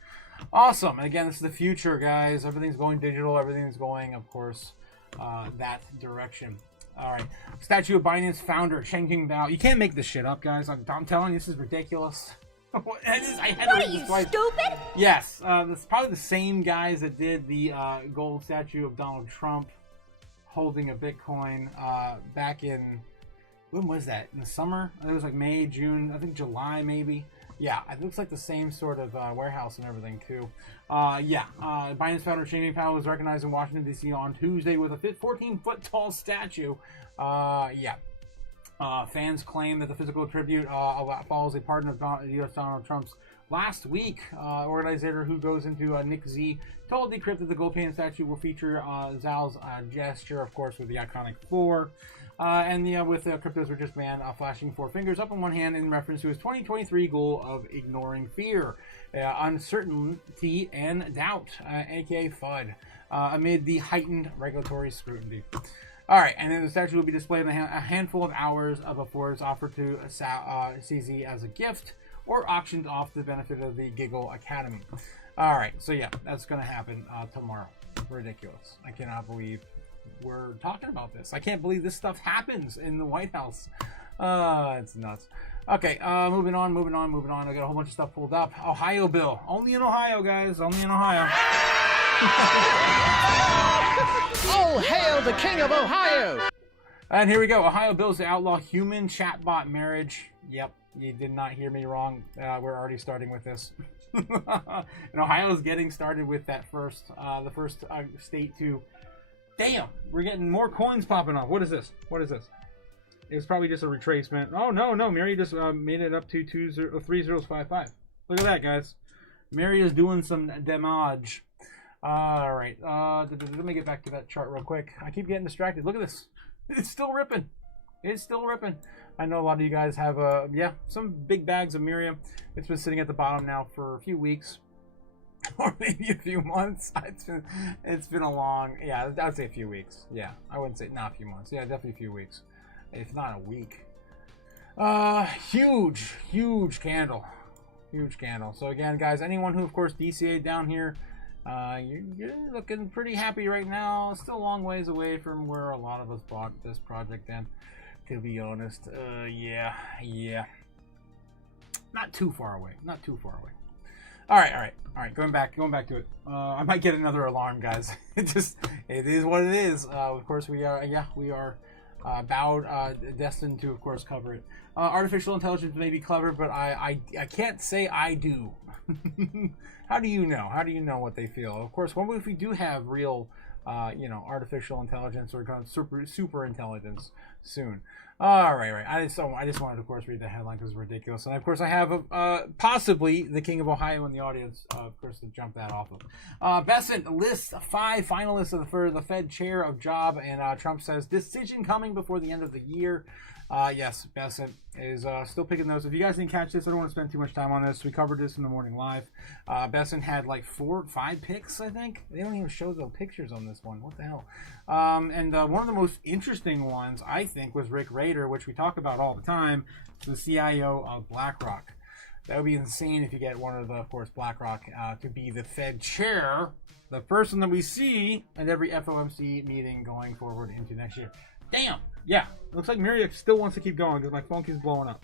awesome. And, again, this is the future, guys. Everything's going digital. Everything's going, of course, that direction. All right. Statue of Binance founder Changpeng Zhao. You can't make this shit up, guys. I'm telling you, this is ridiculous. What are you, stupid? Yes. It's probably the same guys that did the gold statue of Donald Trump holding a Bitcoin back in, when was that? In the summer? It was like May, June, I think July maybe. Yeah, it looks like the same sort of warehouse and everything too. Binance founder Changpeng Zhao was recognized in Washington D.C. on Tuesday with a 14-foot tall statue. Fans claim that the physical tribute follows a pardon of U.S. Donald Trump's last week. Organizer who goes into Nick Z told Decrypt that the gold painted statue will feature Zhao's gesture, of course, with the iconic 4. With Crypto's richest man flashing 4 fingers up in one hand in reference to his 2023 goal of ignoring fear, uncertainty, and doubt, aka FUD, amid the heightened regulatory scrutiny. All right, and then the statue will be displayed in a handful of hours before it's offered to CZ as a gift or auctioned off to the benefit of the Giggle Academy. All right, so yeah, that's going to happen tomorrow. Ridiculous. I cannot believe we're talking about this. I can't believe this stuff happens in the White House. It's nuts. Okay, moving on. I got a whole bunch of stuff pulled up. Ohio bill. Only in Ohio, guys. Only in Ohio. Oh, hail the king of Ohio! And here we go. Ohio bills to outlaw human chatbot marriage. Yep. You did not hear me wrong. We're already starting with this. And Ohio's getting started with that first, the first state to. Damn, we're getting more coins popping off. What is this? What is this? It's probably just a retracement. Oh no, Mary just made it up to 3055. Look at that, guys. Mary is doing some damage. All right, let me get back to that chart real quick. I keep getting distracted. Look at this. It's still ripping. It's still ripping. I know a lot of you guys have, some big bags of Miriam. It's been sitting at the bottom now for a few weeks, or maybe a few months. It's been a long, yeah, I'd say a few weeks. Yeah, I wouldn't say not a few months. Yeah, definitely a few weeks, if not a week. Huge candle. Huge candle. So again, guys, anyone who, of course, DCA'd down here, you're looking pretty happy right now. Still a long ways away from where a lot of us bought this project in, to be honest. Yeah. Not too far away. All right. Going back to it. I might get another alarm, guys. It is what it is. Of course, we are destined to, of course, cover it. Artificial intelligence may be clever, but I can't say I do. How do you know? How do you know what they feel? Of course, what if we do have real, artificial intelligence or super intelligence soon? All right. I just wanted to, of course, read the headline because it's ridiculous. And of course, I have possibly the King of Ohio in the audience, of course, to jump that off of. Besant lists 5 finalists for the Fed chair of job, and Trump says decision coming before the end of the year. Yes, Besant is still picking those. If you guys didn't catch this, I don't want to spend too much time on this. We covered this in the morning live. Besant had like 4 or 5 picks, I think. They don't even show the pictures on this one. What the hell? And one of the most interesting ones, I think, was Rick Rader, which we talk about all the time, the CIO of BlackRock. That would be insane if you get one of the, of course, BlackRock to be the Fed chair, the person that we see at every FOMC meeting going forward into next year. Damn. Yeah. Looks like Miriam still wants to keep going because my phone keeps blowing up.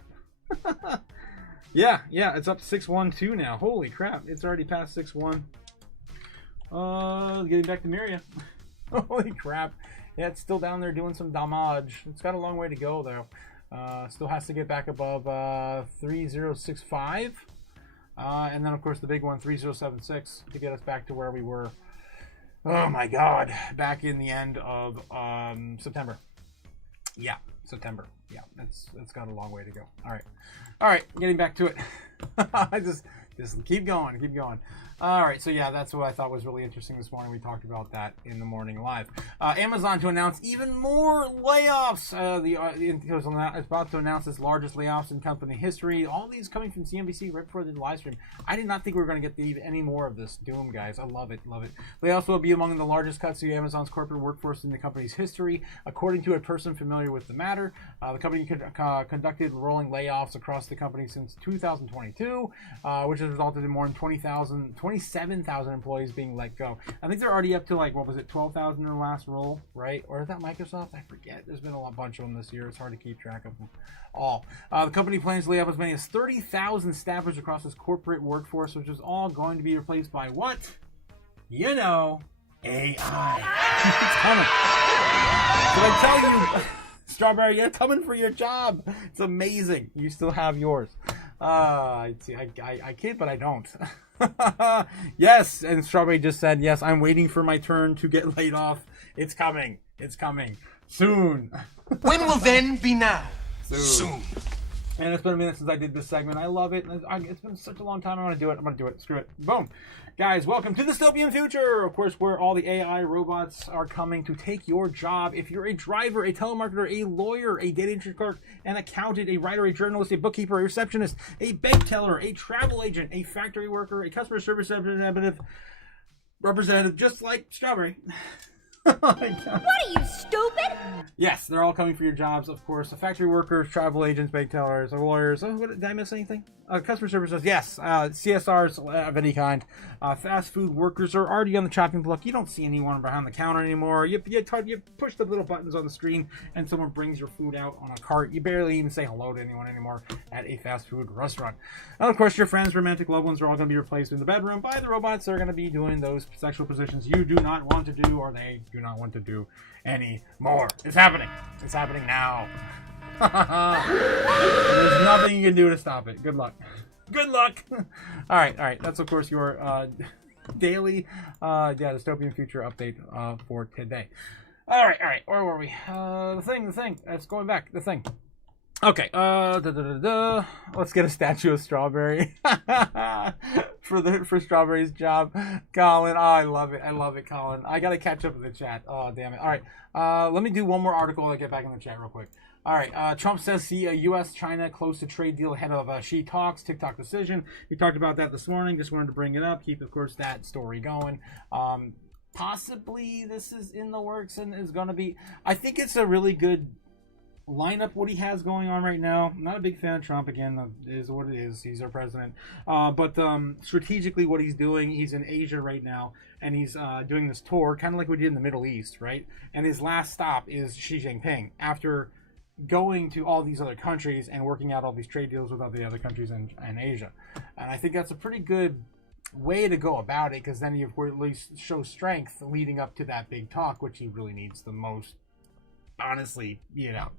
Yeah. It's up to 612 now. Holy crap. It's already past 61. Getting back to Miriam. Holy crap. Yeah, it's still down there doing some damage. It's got a long way to go, though. Still has to get back above 3065. And then, of course, the big one, 3076, to get us back to where we were. Oh, my God. Back in the end of September. Yeah, September. Yeah, it's got a long way to go. All right, getting back to it. I just keep going. All right, so yeah, that's what I thought was really interesting this morning. We talked about that in the morning live. Amazon to announce even more layoffs. It's about to announce its largest layoffs in company history. All these coming from CNBC right before the live stream. I did not think we were going to get any more of this doom, guys. I love it. Layoffs will be among the largest cuts to Amazon's corporate workforce in the company's history, according to a person familiar with the matter. The company conducted rolling layoffs across the company since 2022, which has resulted in more than 27,000 employees being let go. I think they're already up to 12,000 in the last roll, right? Or is that Microsoft? I forget. There's been a bunch of them this year. It's hard to keep track of them all. The company plans to lay off as many as 30,000 staffers across its corporate workforce, which is all going to be replaced by what? AI. It's coming. Did I tell you? Strawberry, yeah, coming for your job. It's amazing. You still have yours. I kid, but I don't. Yes, and Strawberry just said, yes, I'm waiting for my turn to get laid off. It's coming. Soon. When will then be now? Soon. And it's been a minute since I did this segment. I love it. It's been such a long time. I'm going to do it. Screw it. Boom. Guys, welcome to the dystopian future, of course, where all the AI robots are coming to take your job. If you're a driver, a telemarketer, a lawyer, a data entry clerk, an accountant, a writer, a journalist, a bookkeeper, a receptionist, a bank teller, a travel agent, a factory worker, a customer service representative, just like Strawberry. Oh my God. What are you, stupid? Yes, they're all coming for your jobs, of course. Factory workers, travel agents, bank tellers, lawyers. Did I miss anything? Customer services, yes. CSRs of any kind. Fast food workers are already on the chopping block. You don't see anyone behind the counter anymore. You push the little buttons on the screen and someone brings your food out on a cart. You barely even say hello to anyone anymore at a fast food restaurant. And of course, your friends, romantic loved ones are all going to be replaced in the bedroom by the robots that are going to be doing those sexual positions you do not want to do, or they do not want to do anymore. It's happening. It's happening now. There's nothing you can do to stop it. Good luck. Good luck. All right. That's of course your daily dystopian future update for today. All right. Where were we? The thing. That's going back. The thing. Okay. Let's get a statue of Strawberry for Strawberry's job, Colin. Oh, I love it, Colin. I gotta catch up with the chat. Oh, damn it. All right. Let me do one more article and get back in the chat real quick. All right. Trump says see U.S.-China close to trade deal ahead of Xi talks. TikTok decision. We talked about that this morning. Just wanted to bring it up. Keep, of course, that story going. Possibly this is in the works and is going to be. I think it's a really good lineup what he has going on right now. I'm not a big fan of Trump. Again, it is what it is. He's our president. But strategically what he's doing, he's in Asia right now, and he's doing this tour, kind of like we did in the Middle East, right? And his last stop is Xi Jinping after going to all these other countries and working out all these trade deals with all the other countries in Asia. And I think that's a pretty good way to go about it, because then you at least show strength leading up to that big talk, which he really needs the most. Honestly, yeah.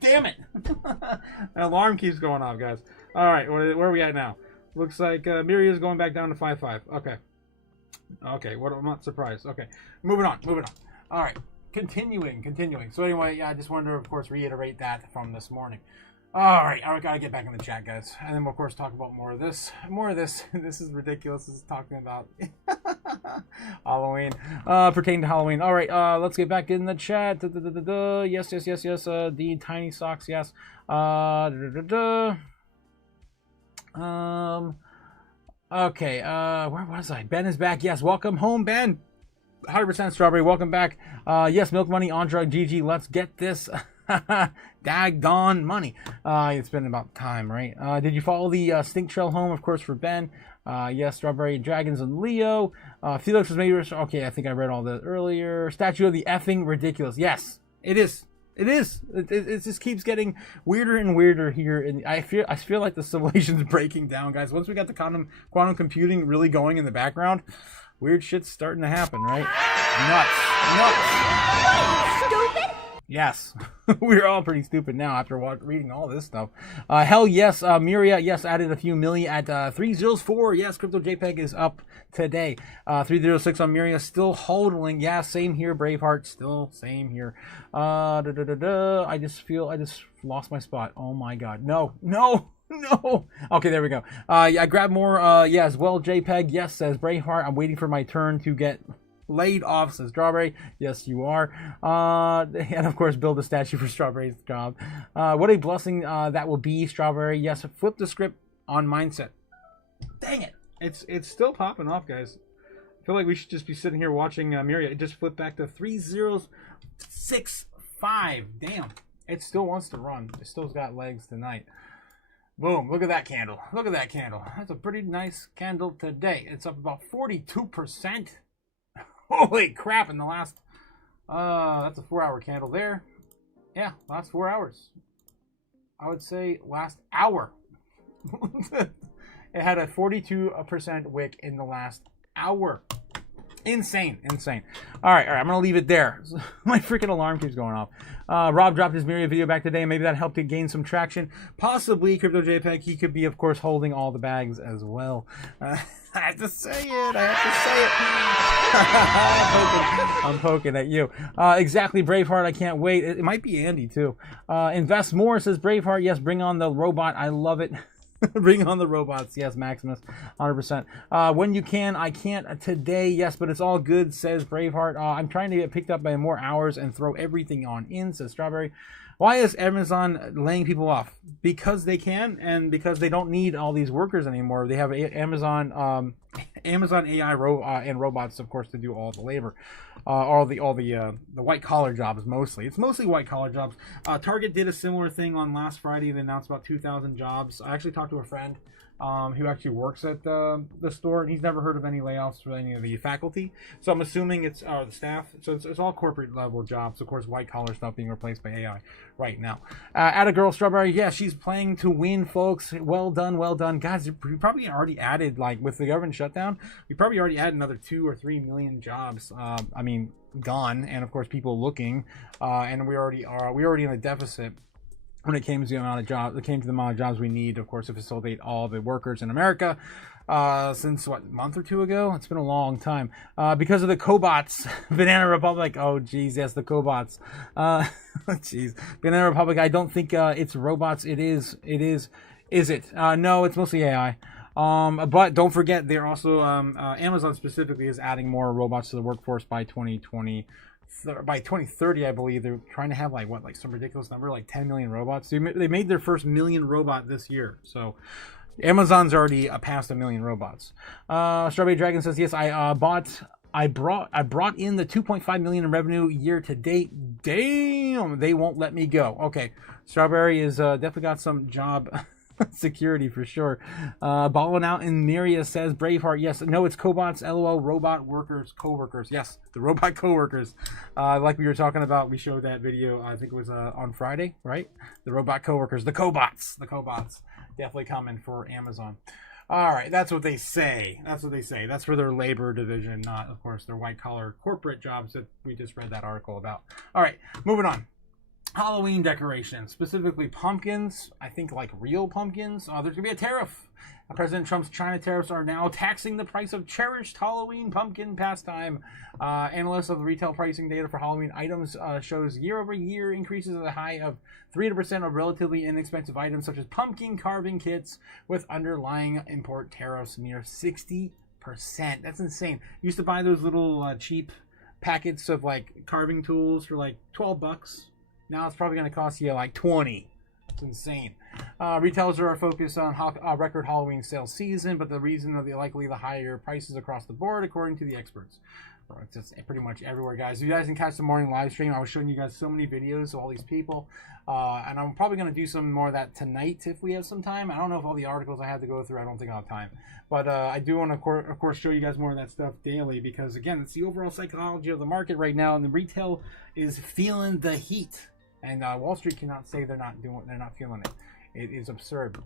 Damn it! The alarm keeps going off, guys. All right, where are we at now? Looks like Miria's going back down to 5.5. Okay. What? I'm not surprised. Okay, moving on. All right, continuing. So anyway, yeah, I just wanted to, of course, reiterate that from this morning. All right, gotta get back in the chat, guys, and then we'll, of course, talk about more of this. This is ridiculous. This is talking about Halloween, pertaining to Halloween. All right, let's get back in the chat. Yes. The tiny socks. Yes. Okay. Where was I? Ben is back. Yes. Welcome home, Ben. 100% Strawberry. Welcome back. Yes. Milk Money on drug. GG. Let's get this. Daggone money. It's been about time, right? Did you follow the stink trail home, of course, for Ben? Yes, Strawberry Dragons and Leo. Felix was maybe. Okay, I think I read all that earlier. Statue of the effing ridiculous. Yes, it is. It just keeps getting weirder and weirder here, and I feel like the simulation's breaking down, guys. Once we got the quantum computing really going in the background, weird shit's starting to happen, right? Nuts. Stupid! Yes, we're all pretty stupid now after reading all this stuff. Hell yes, Miria, yes, added a few milli at 304. Yes, Crypto JPEG is up today. 306 on Miria, still holding. Yeah, same here, Braveheart, still same here. I just lost my spot. Oh my god, no. Okay, there we go. I grabbed more. Yeah, as well, JPEG. Yes, says Braveheart. I'm waiting for my turn to get laid off, says Strawberry. Yes, you are. And of course, build a statue for Strawberry's job. What a blessing that will be, Strawberry. Yes, flip the script on mindset. Dang it. It's still popping off, guys. I feel like we should just be sitting here watching Miria. It just flipped back to 3065. Damn. It still wants to run. It still's got legs tonight. Boom. Look at that candle. That's a pretty nice candle today. It's up about 42%. Holy crap, in the last, that's a 4-hour candle there. Yeah, last 4 hours. I would say last hour. It had a 42% wick in the last hour. Insane. All right, I'm going to leave it there. My freaking alarm keeps going off. Rob dropped his Miria video back today. Maybe that helped to gain some traction. Possibly, Crypto JPEG, he could be, of course, holding all the bags as well. I have to say it. I'm poking at you. Exactly, Braveheart. I can't wait. It might be Andy, too. Invest more, says Braveheart. Yes, bring on the robot. I love it. Bring on the robots. Yes, Maximus. 100%. When you can. I can't today. Yes, but it's all good, says Braveheart. I'm trying to get picked up by more hours and throw everything on in, says Strawberry. Why is Amazon laying people off? Because they can, and because they don't need all these workers anymore. They have Amazon AI and robots, of course, to do all the labor, all the white collar jobs mostly. It's mostly white collar jobs. Target did a similar thing on last Friday. They announced about 2,000 jobs. I actually talked to a friend who actually works at the store, and he's never heard of any layoffs for any of the faculty. So I'm assuming it's the staff. So it's all corporate level jobs. Of course, white collar stuff being replaced by AI right now. Atta Girl Strawberry, yeah, she's playing to win, folks. Well done, well done, guys. We probably already added, like with the government shutdown, we probably already added another 2 or 3 million jobs. I mean, gone, and of course people looking, and we already in a deficit when it came to the amount of jobs we need, of course, to facilitate all the workers in America. Since what, a month or 2 ago? It's been a long time. Because of the cobots, Banana Republic. Oh, geez, yes, the cobots. Geez, Banana Republic. I don't think it's robots. It is. Is it? No, it's mostly AI. But don't forget, they're also Amazon specifically is adding more robots to the workforce by 2020. By 2030, I believe they're trying to have like some ridiculous number, like 10 million robots. They made their first million robot this year, so Amazon's already past 1 million robots. Strawberry Dragon says, yes, I brought in the 2.5 million in revenue year to date. Damn, they won't let me go. Okay, Strawberry is definitely got some job security for sure. Balling out in Miria says, Braveheart, yes. No, it's cobots, LOL, robot workers, co-workers. Yes, the robot co-workers. Like we were talking about, we showed that video, I think it was on Friday, right? The robot co-workers, the cobots. Definitely coming for Amazon. All right, that's what they say. That's for their labor division, not, of course, their white-collar corporate jobs that we just read that article about. All right, moving on. Halloween decorations, specifically pumpkins. I think like real pumpkins. There's going to be a tariff. President Trump's China tariffs are now taxing the price of cherished Halloween pumpkin pastime. Analysts of the retail pricing data for Halloween items shows year-over-year increases at a high of 300% of relatively inexpensive items such as pumpkin carving kits with underlying import tariffs near 60%. That's insane. Used to buy those little cheap packets of like carving tools for like $12. Now it's probably going to cost you like 20. It's insane. Retailers are focused on record Halloween sales season, but the reason of the higher prices across the board, according to the experts. It's just pretty much everywhere, guys. You guys can catch the morning live stream. I was showing you guys so many videos of all these people, and I'm probably going to do some more of that tonight if we have some time. I don't know if all the articles I have to go through, I don't think I'll have time. But I do want to, of course, show you guys more of that stuff daily because, again, it's the overall psychology of the market right now, and the retail is feeling the heat. And Wall Street cannot say they're not feeling it. It is absurd.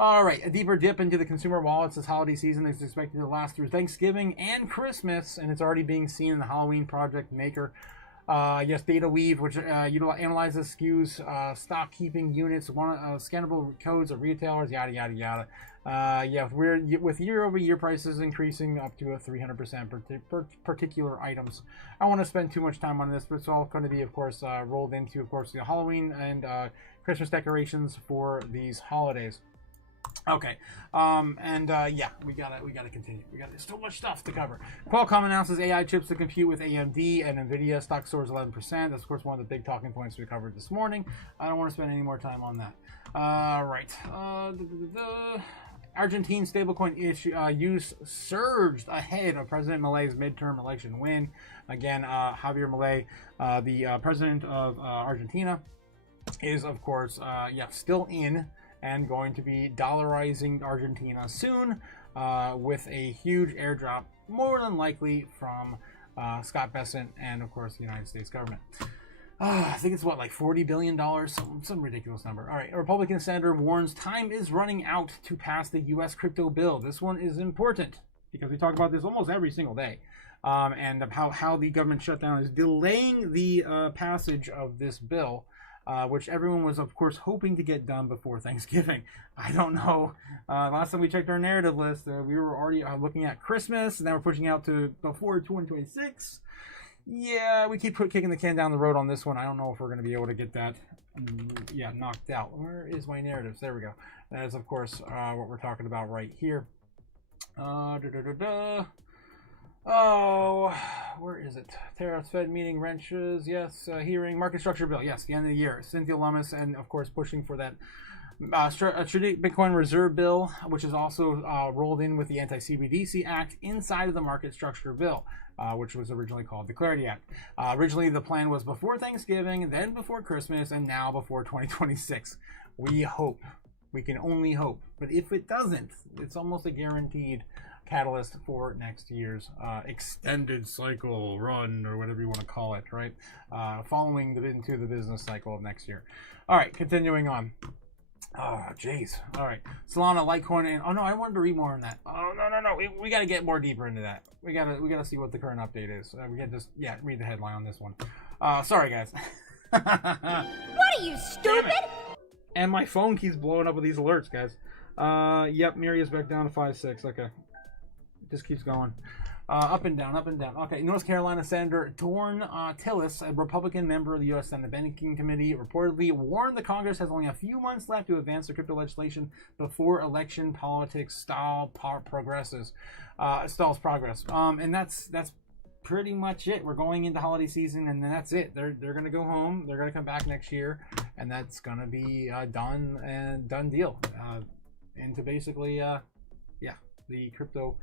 All right, a deeper dip into the consumer wallets this holiday season is expected to last through Thanksgiving and Christmas, and it's already being seen in the Halloween Project Maker. Yes, Data Weave, which analyzes SKUs, stock keeping units, scannable codes of retailers, yada yada yada. Yeah, with year-over-year prices increasing up to 300% for particular items. I don't want to spend too much time on this, but it's all going to be, of course, rolled into, of course, the Halloween and Christmas decorations for these holidays. Okay, yeah, we gotta continue. We got so much stuff to cover. Qualcomm announces AI chips to compete with AMD and NVIDIA. Stock soars 11%. That's, of course, one of the big talking points we covered this morning. I don't want to spend any more time on that. Right. Argentine stablecoin use surged ahead of President Milei's midterm election win. Again, Javier Milei, the president of Argentina, is, of course, still in and going to be dollarizing Argentina soon with a huge airdrop, more than likely from Scott Bessent and, of course, the United States government. I think it's like $40 billion, some ridiculous number. All right, a Republican senator warns time is running out to pass the U.S. crypto bill. This one is important because we talk about this almost every single day, and how the government shutdown is delaying the passage of this bill, which everyone was, of course, hoping to get done before Thanksgiving. I don't know. Last time we checked our narrative list, we were already looking at Christmas, and now we're pushing out to before 2026. Yeah, we keep kicking the can down the road on this one. I don't know if we're going to be able to get that, knocked out. Where is my narratives? There we go. That is, of course, what we're talking about right here. Oh, where is it? Tariffs, Fed meeting, wrenches, yes. Hearing, market structure bill, yes, the end of the year. Cynthia Lummis, and, of course, pushing for that Bitcoin Reserve Bill, which is also rolled in with the Anti-CBDC Act inside of the market structure bill, which was originally called the Clarity Act. Originally, the plan was before Thanksgiving, then before Christmas, and now before 2026. We hope We can only hope. But if it doesn't, it's almost a guaranteed catalyst for next year's extended cycle run, or whatever you want to call it, right? Following into the business cycle of next year. All right, continuing on. Oh, jeez. All right. Solana, Litecoin, and oh no, I wanted to read more on that. Oh no. We got to get more deeper into that. We gotta see what the current update is. We can just read the headline on this one. Sorry guys. What are you, stupid? And my phone keeps blowing up with these alerts, guys. Yep, Miri is back down to 5.6. Okay. It just keeps going. Up and down, up and down. Okay, North Carolina Senator Thorne Tillis, a Republican member of the U.S. Senate Banking Committee, reportedly warned the Congress has only a few months left to advance the crypto legislation before election politics stalls progress. And that's pretty much it. We're going into holiday season, and then that's it. They're going to go home. They're going to come back next year, and that's going to be done deal. Into basically, the Crypto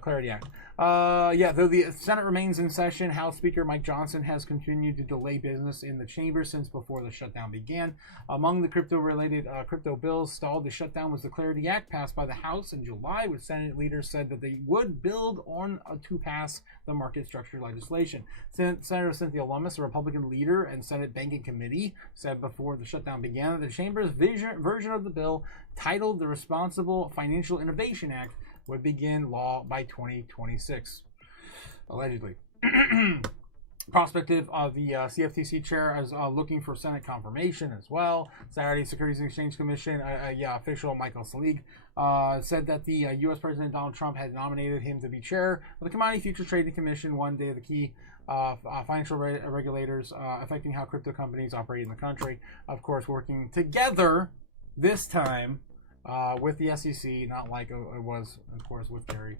Clarity Act. Though the Senate remains in session, House Speaker Mike Johnson has continued to delay business in the chamber since before the shutdown began. Among the crypto-related crypto bills stalled the shutdown was the Clarity Act passed by the House in July, which Senate leaders said that they would build on to pass the market structure legislation. Senator Cynthia Lummis, a Republican leader and Senate Banking Committee, said before the shutdown began that the chamber's version of the bill, titled the Responsible Financial Innovation Act, would begin law by 2026, allegedly. Prospective of the CFTC chair is looking for Senate confirmation as well. Saturday, Securities and Exchange Commission official Michael Selig said that the U.S. President Donald Trump had nominated him to be chair of the Commodity Futures Trading Commission, one day of the key financial regulators affecting how crypto companies operate in the country. Of course, working together this time with the SEC, not like it was, of course, with the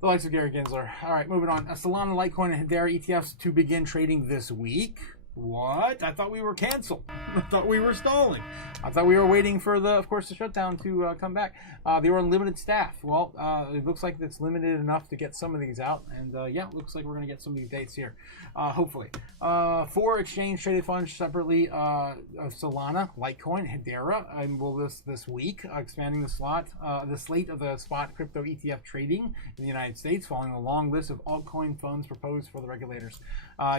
likes of Gary Gensler. All right, moving on. Solana, Litecoin, and Hedera ETFs to begin trading this week. What? I thought we were canceled. I thought we were stalling. I thought we were waiting for the shutdown to come back. They were on limited staff. Well, it looks like it's limited enough to get some of these out. And it looks like we're going to get some of these dates here, hopefully. 4 exchange-traded funds separately of Solana, Litecoin, Hedera, and will this week, expanding the slate of the spot crypto ETF trading in the United States, following a long list of altcoin funds proposed for the regulators.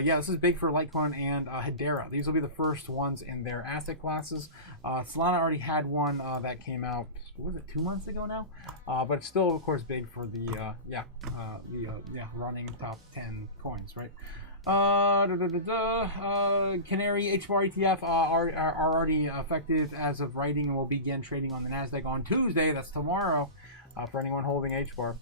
This is big for Litecoin and Hedera. These will be the first ones in their asset classes. Solana already had one that came out, was it 2 months ago now? But it's still, of course, big for the running top 10 coins, right? Canary HBAR ETF are already effective as of writing and will begin trading on the NASDAQ on Tuesday. That's tomorrow. For anyone holding HBAR.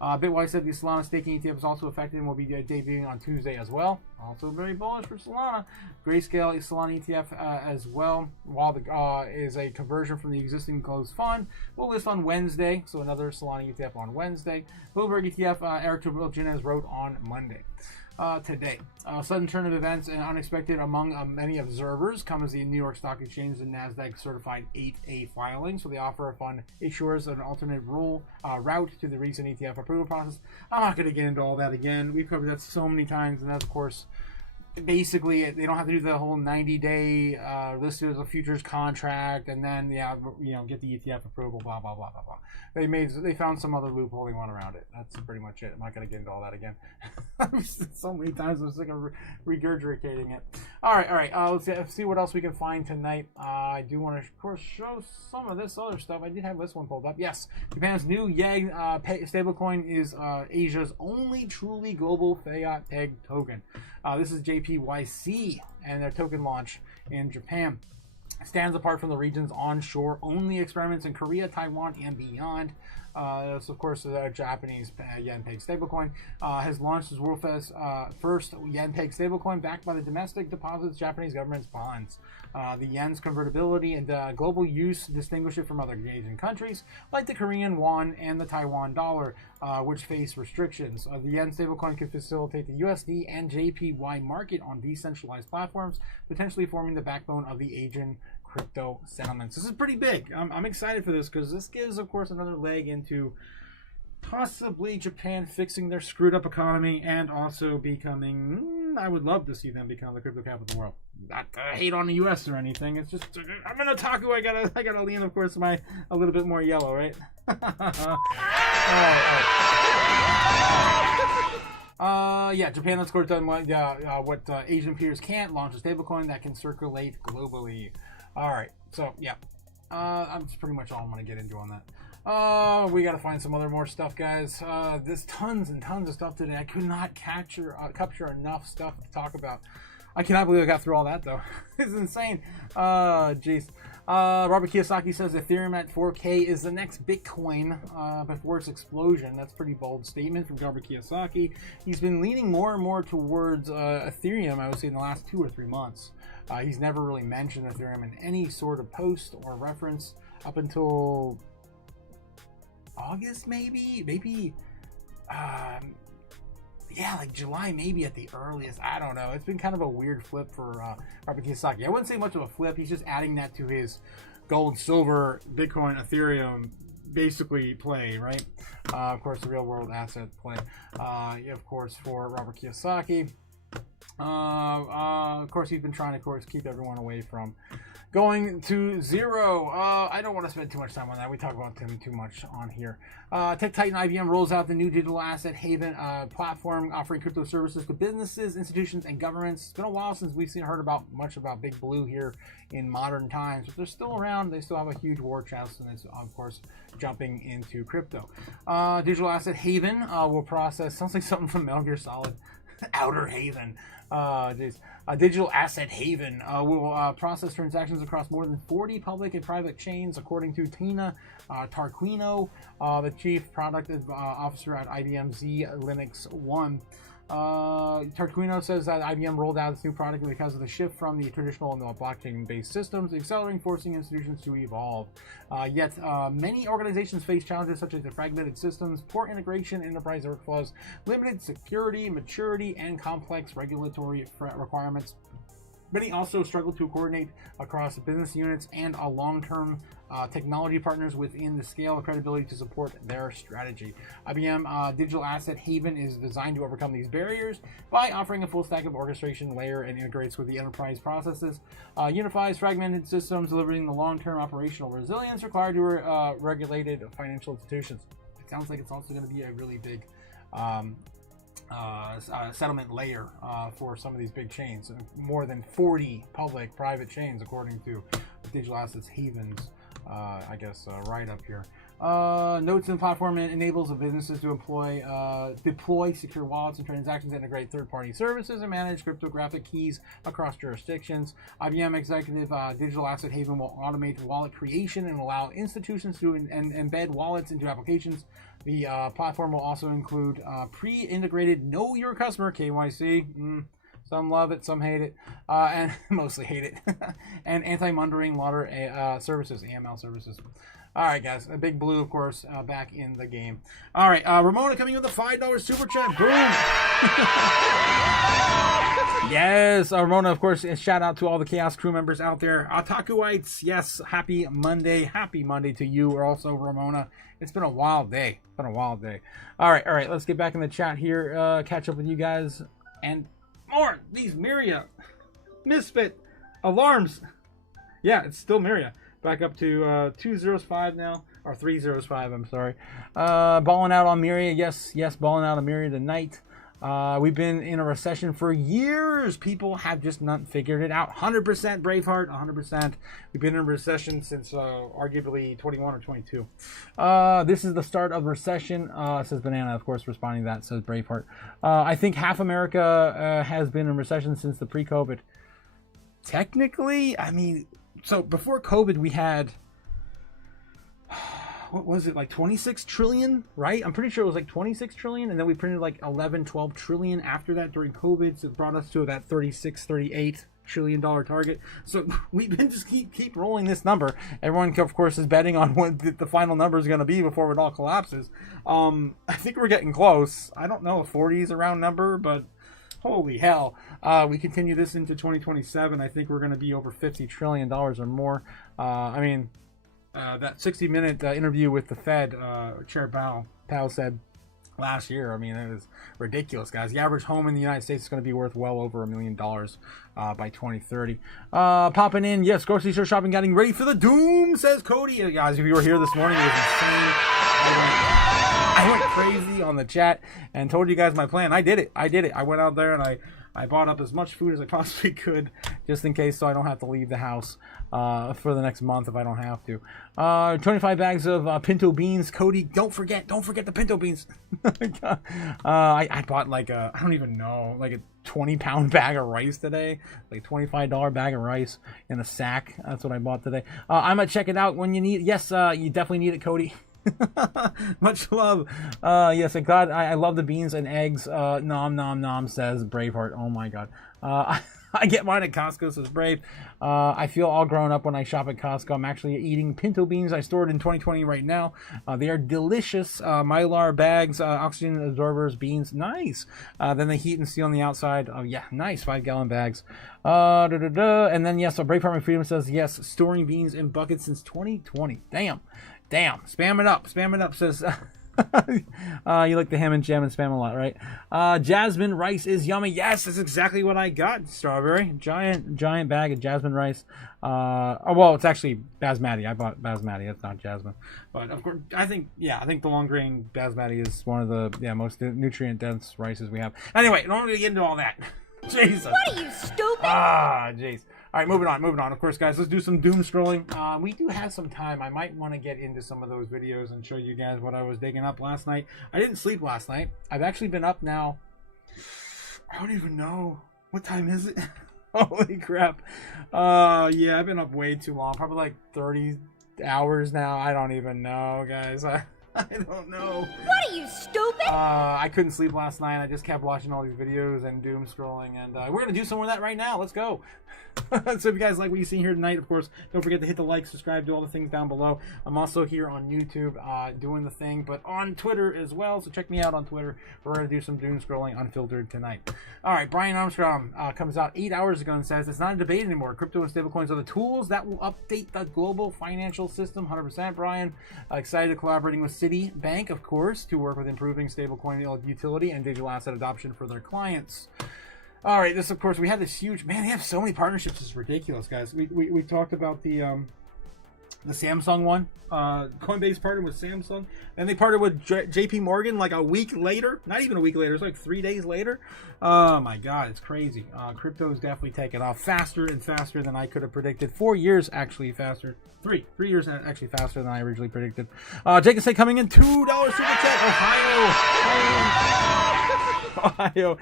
Bitwise said the Solana staking ETF is also effective and will be debuting on Tuesday as well. Also very bullish for Solana. Grayscale Solana ETF as well, while the is a conversion from the existing closed fund. We'll list on Wednesday, so another Solana ETF on Wednesday. Bloomberg ETF, Eric Turbulginez wrote on Monday. Today. Sudden turn of events and unexpected among many observers come as the New York Stock Exchange and NASDAQ certified 8A filing. So they offer a fund issuers an alternate route to the recent ETF approval process. I'm not going to get into all that again. We've covered that so many times, and that's, of course, basically they don't have to do the whole 90-day listed as a futures contract and then get the ETF approval, blah blah blah blah blah. They found some other loophole they want around it. That's pretty much it. I'm not going to get into all that again. So many times I'm sick of regurgitating it. All right. Let's see what else we can find tonight. I do want to, of course, show some of this other stuff. I did have this one pulled up. Yes, Japan's new Yen stablecoin is Asia's only truly global fiat peg token. This is JPYC, and their token launch in Japan stands apart from the region's onshore only experiments in Korea, Taiwan, and beyond. So of course, the Japanese yen peg stablecoin has launched its world's first yen peg stablecoin backed by the domestic deposits Japanese government's bonds. The yen's convertibility and global use distinguish it from other Asian countries like the Korean won and the Taiwan dollar, which face restrictions. The yen stablecoin can facilitate the USD and JPY market on decentralized platforms, potentially forming the backbone of the Asian crypto settlements. This is pretty big. I'm excited for this because this gives, of course, another leg into possibly Japan fixing their screwed up economy and also becoming, I would love to see them become the crypto capital of the world. not hate on the U.S. or anything. It's just I'm an otaku. I gotta lean, of course, a little bit more yellow, right? Yeah, Japan has scored done what Asian peers can't. Launch a stablecoin that can circulate globally. All right, so yeah, that's pretty much all I'm gonna get into on that. We gotta find some more stuff, guys. There's tons and tons of stuff today. I could not capture enough stuff to talk about. I cannot believe I got through all that, though. It's insane. Jeez. Robert Kiyosaki says Ethereum at 4K is the next Bitcoin before its explosion. That's a pretty bold statement from Robert Kiyosaki. He's been leaning more and more towards Ethereum, I would say, in the last 2 or 3 months. He's never really mentioned Ethereum in any sort of post or reference up until August, maybe. Yeah, like July, maybe at the earliest. I don't know. It's been kind of a weird flip for Robert Kiyosaki. I wouldn't say much of a flip. He's just adding that to his gold, silver, Bitcoin, Ethereum, basically play, right? Of course, the real world asset play. Of course, for Robert Kiyosaki. Of course, he's been trying to, keep everyone away from going to zero. I don't want to spend too much time on that. We talk about him too much on here. Tech Titan IBM rolls out the new digital asset haven platform offering crypto services to businesses, institutions, and governments. It's been a while since we've heard much about Big Blue here in modern times, but they're still around. They still have a huge war chest, and it's, of course, jumping into crypto. Digital asset haven will process, sounds like something from Metal Gear Solid. Outer Haven. Digital Asset Haven will process transactions across more than 40 public and private chains, according to Tina Tarquino, the Chief Product Officer at IBM Z Linux One. Tarquino says that IBM rolled out this new product because of the shift from the traditional blockchain-based systems, accelerating, forcing institutions to evolve. Yet, many organizations face challenges such as the fragmented systems, poor integration, enterprise workflows, limited security, maturity, and complex regulatory requirements. Many also struggle to coordinate across business units and long-term technology partners within the scale of credibility to support their strategy. IBM Digital Asset Haven is designed to overcome these barriers by offering a full stack of orchestration layer and integrates with the enterprise processes, unifies fragmented systems, delivering the long-term operational resilience required to regulated financial institutions. It sounds like it's also going to be a really big settlement layer for some of these big chains. More than 40 public private chains, according to Digital Assets Haven's write up here. Notes in the platform enables businesses to deploy secure wallets and transactions that integrate third-party services and manage cryptographic keys across jurisdictions. IBM Executive Digital Asset Haven will automate wallet creation and allow institutions to embed wallets into applications. The platform will also include pre-integrated Know Your Customer, KYC. Some love it, some hate it, and mostly hate it. And anti-money laundering services, AML services. All right, guys. A Big Blue, of course, back in the game. All right, Ramona coming with a $5 super chat. Boom. Yes, Ramona, of course. Shout out to all the Chaos crew members out there. Otakuites, yes. Happy Monday. Happy Monday to you. Or also, Ramona. It's been a wild day. All right. Let's get back in the chat here. Catch up with you guys and more. These Miria Misfit alarms. Yeah, it's still Miria. Back up to 205 now, or 305, I'm sorry. Balling out on Miria, yes, balling out on Miria tonight. We've been in a recession for years. People have just not figured it out. 100% Braveheart, 100%. We've been in a recession since arguably 21 or 22. This is the start of recession, says Banana, of course, responding to that, says Braveheart. I think half America has been in recession since the pre-COVID. Technically, I mean, so before COVID, we had, what was it, like 26 trillion, right? I'm pretty sure it was like 26 trillion, and then we printed like 11, 12 trillion after that during COVID, so it brought us to that 36, 38 trillion dollar target. So we've been just keep rolling this number. Everyone, of course, is betting on what the final number is going to be before it all collapses. I think we're getting close. I don't know if 40 is a round number, but holy hell. We continue this into 2027. I think we're going to be over $50 trillion or more. That 60-minute interview with the Fed, Chair Powell said last year. I mean, it was ridiculous, guys. The average home in the United States is going to be worth well over $1 million by 2030. Popping in, yes, grocery store shopping, getting ready for the doom, says Cody. Guys, if you were here this morning, it was insane. I went crazy on the chat and told you guys my plan. I did it. I went out there and I bought up as much food as I possibly could, just in case, so I don't have to leave the house for the next month if I don't have to. 25 bags of pinto beans. Cody, don't forget the pinto beans. I bought like I don't even know, like a 20-pound bag of rice today, like $25 bag of rice in a sack. That's what I bought today. I'm gonna check it out when you need. Yes, you definitely need it, Cody. Much love. Yes, God, I love the beans and eggs. Nom nom nom, says Braveheart. Oh my God. I get mine at Costco, says Brave. I feel all grown up when I shop at Costco. I'm actually eating pinto beans I stored in 2020 right now. They are delicious. Mylar bags, oxygen absorbers, beans. Nice. Then they heat and seal on the outside. Oh yeah, nice. 5-gallon bags. And then yes, so Braveheart Freedom says yes, storing beans in buckets since 2020. Damn. Spam it up, says you like the ham and jam and spam a lot, right? Jasmine rice is yummy. Yes, that's exactly what I got. Strawberry, giant bag of jasmine rice. Oh well, it's actually basmati. I bought basmati. It's not jasmine, but of course, I think the long grain basmati is one of the most nutrient dense rices we have. Anyway, don't really get into all that. Jesus. What are you, stupid? Jeez. All right, moving on. Of course, guys, let's do some doom scrolling. We do have some time. I might want to get into some of those videos and show you guys what I was digging up last night. I didn't sleep last night. I've actually been up now. I don't even know. What time is it? Holy crap. Yeah, I've been up way too long. Probably like 30 hours now. I don't even know, guys. I don't know. What are you, stupid? I couldn't sleep last night. I just kept watching all these videos and doom scrolling, and we're gonna do some of that right now. Let's go. So if you guys like what you see here tonight, of course, don't forget to hit the like, subscribe, do all the things down below. I'm also here on YouTube doing the thing, but on Twitter as well. So check me out on Twitter. We're gonna do some doom scrolling unfiltered tonight. All right, Brian Armstrong comes out 8 hours ago and says it's not a debate anymore. Crypto and stablecoins are the tools that will update the global financial system. 100%, Brian. Excited collaborating with Citibank, of course, to work with improving stablecoin utility and digital asset adoption for their clients. All right, this, of course, we had this huge, man, they have so many partnerships. It's ridiculous, guys. We talked about the Samsung one. Coinbase partnered with Samsung. Then they partnered with JP Morgan like a week later. Not even a week later. It's like 3 days later. Oh, my God. It's crazy. Crypto is definitely taking off faster and faster than I could have predicted. 4 years, actually, faster. Three years actually faster than I originally predicted. Jake is coming in $2 super chat. Ohio.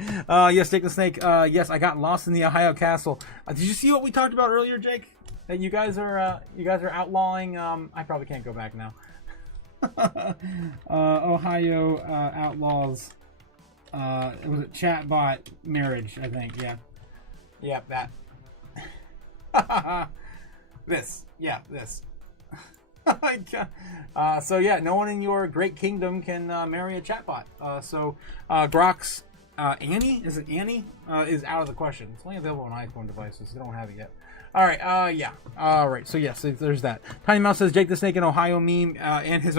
Yes, Jake the Snake. Yes, I got lost in the Ohio castle. Did you see what we talked about earlier, Jake? That you guys are outlawing. I probably can't go back now. Ohio outlaws. It was a chatbot marriage, I think. Yeah, that. This. So yeah, no one in your great kingdom can marry a chatbot. So Grok's Annie, is it Annie? Is out of the question. It's only available on iPhone devices. They don't have it yet. All right, yeah. All right, so yes, there's that. Tiny Mouse says Jake the Snake in Ohio meme, and his,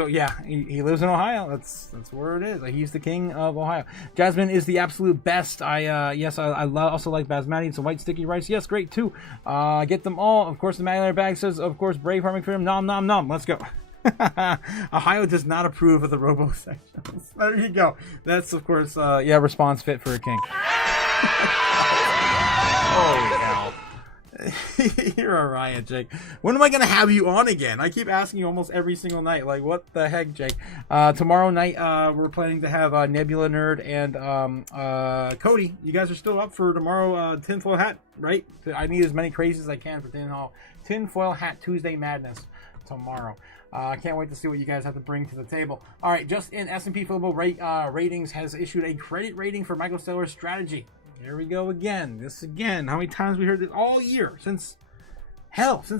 he lives in Ohio. That's where it is. He's the king of Ohio. Jasmine is the absolute best. I also like basmati. It's a white sticky rice. Yes, great too. Get them all. Of course, the Magular bag says, of course, Brave Farming Freedom. Nom nom nom. Let's go. Ohio does not approve of the robo sections. There you go. That's of course, response fit for a king. Holy hell. You're a riot, Jake. When am I gonna have you on again? I keep asking you almost every single night. Like, what the heck, Jake? Tomorrow night, we're planning to have Nebula Nerd and Cody. You guys are still up for tomorrow tinfoil hat, right? I need as many crazies as I can for tinfoil hat Tuesday madness tomorrow. I can't wait to see what you guys have to bring to the table. All right, just in S&P Global Ratings has issued a credit rating for MicroStrategy. Here we go again. This again. How many times we heard this all year? Since